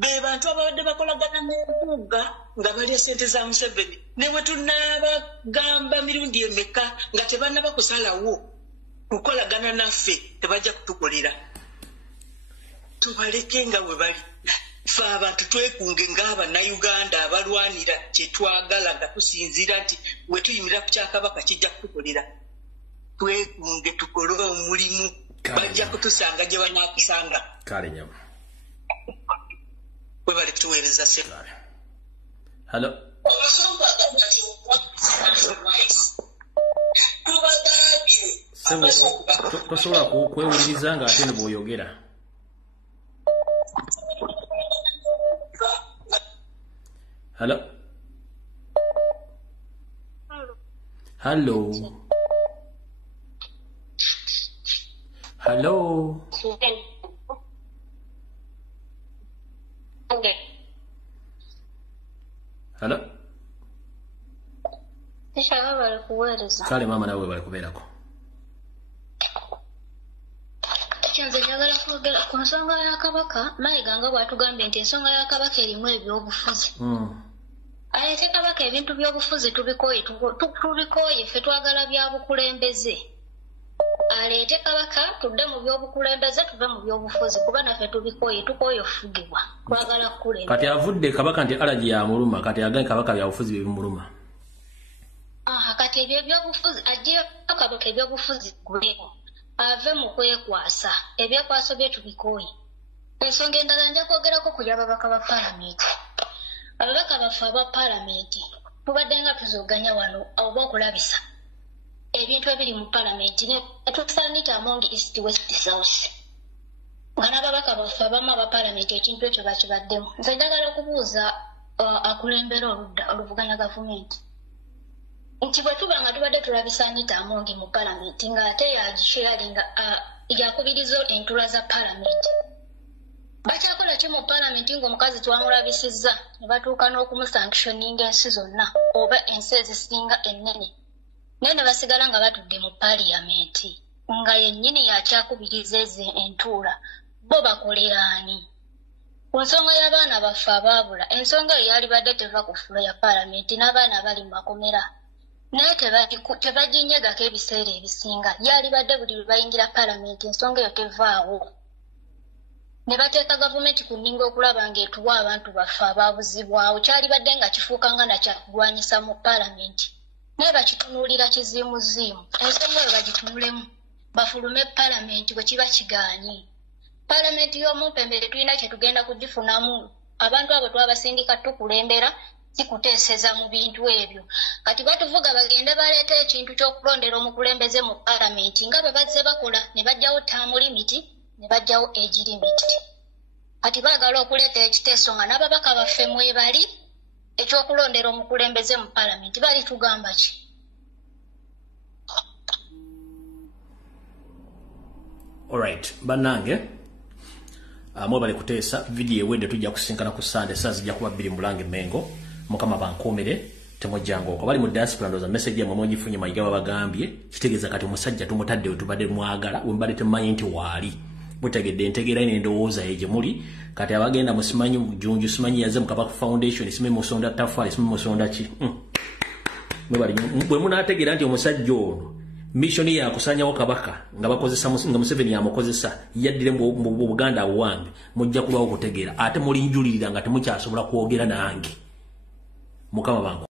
be bantu ababadde bakolagana n'embuga nga balya ssente za Museveni ne bwe tunaabagamba mirundi emeka nga tebannaba kusalawo kukolagana naffe tebajja kutukolera tubaleke nga bwe bali ffe abantu twekunge ng'Abannayuganda abalwanira kyetwagala nga tusinziira nti we tuyimirira ku kyakabaka kijja kutukolera twekunge tukole omulimu bajja kutusanga gye banaakusanga kale nyama we bali kutuweereza Ssebo hello Ssebo tosobola kwewuliriza nga ate ne bw'oyogera hello hello kale maama nawe bali kubeerako nze njagala kwogera ku nsonga ya kabaka Mayiga nga bw'atugambye nti ensonga ya kabaka erimu ebyobufuzi ate kabaka ebintu by'obufuzi tubikooye ffe twagala bya bukulembeze aleete kabaka tudde mu by'obukulembeze tuve mu by'obufuzi kuba naffe tubikooye tukooye ofugibwa twagala kukulembeza kati avudde kabaka nti alaji ya muluma kati agaye kabaka bya bufuzi bye bimuluma kati ebyobufuzi ajja Kabaka ebyobufuzi guleko ave mu kwekwasa ebyekwaso bye tubikoyi. Ensonga endala nja kwogerako ku ababaka ba paalamenti. Ababaka baffe aba paalamenti tubadde nga tuzoganya wano oba okulabisa ebintu ebiri mu paalamenti ne tusaanita among east west south. Nga n'ababaka baffe abamu aba paalamenti ekintu ekyo bakibaddemu. Nze njagala okubuuza akulembera oludda oluvuganya gavumenti nti bwe tuba nga tubadde tulabisa Anita Amongi mu paalamenti ng'ate yagisharinga yakubiriza entuula za paalamenti. Bakyakola ki mu paalamenti ng'omukazi twamulabisizza ne batuuka n'okumusanctioninga ensi zonna oba ensi ezisinga ennene naye ne basigala nga batudde mu paaliyamenti nga yennyini yakyakubiriza ezo entuula bo bakolera ani? Ku nsonga y'abaana baffe abaabula ensonga eyo yalibadde teva ku fulo ya paalamenti n'abaana bali mu makomera naye tebaginyegako ebiseera ebisinga yalibadde buli lwe bayingira paalamenti ensonga eyo tevaawo. Ne bateeka gavumenti ku nninga okulaba ng'etuwa abantu baffe abaabuzibwawo kyalibadde nga kifuuka nga nakyakulwanyisa mu paalamenti naye bakitunuulira kiziimuziimu. Ensonga eyo bagitunulemu bafulume paalamenti bwe kiba kigaanye. Paalamenti y'omumpembere tulina kye tugenda kugifunamu abantu abo twabasindika tukulembera sikuteeseza mu bintu ebyo. Kati batuvuga bagende baleeta ekintu ky'okulondera omukulembeze mu paalamenti nga bwe bazze bakola ne bajjawo term limit ne bajjawo age limit. Kati baagala okuleeta ekiteeso nga n'ababaka baffe mwebali ekyokulondera omukulembeze mu paalamenti bali tugamba ki? Alright, bannange mwebale kuteesa video ewedde tujja kusinkana ku Sunday saa zijja kuba 2 Mulange Mengo. Mukama bankomere temujjango ko bali mu diaspora ndoza message ya mwamonyi funye mayiga bagambye kitegeeza kati omusajja tumutadde tubadde mwagala wembali temanyi nti waali mutegedde ntegeera ine ndowooza eje muli kati abagenda musimanyi junju simanyi yaze mu Kabaka Foundation simanyi musonda tafali simanyi musonda ki mwebali bwe munategeera nti omusajja ono mission ya kusanyawo Kabaka nga bakozesa nga Museveni yamukozesa yaddire mu Buganda wange mujja kulwawo kutegeera ate muli njulirira nga temukyasobola kwogera nange. Mukama bangu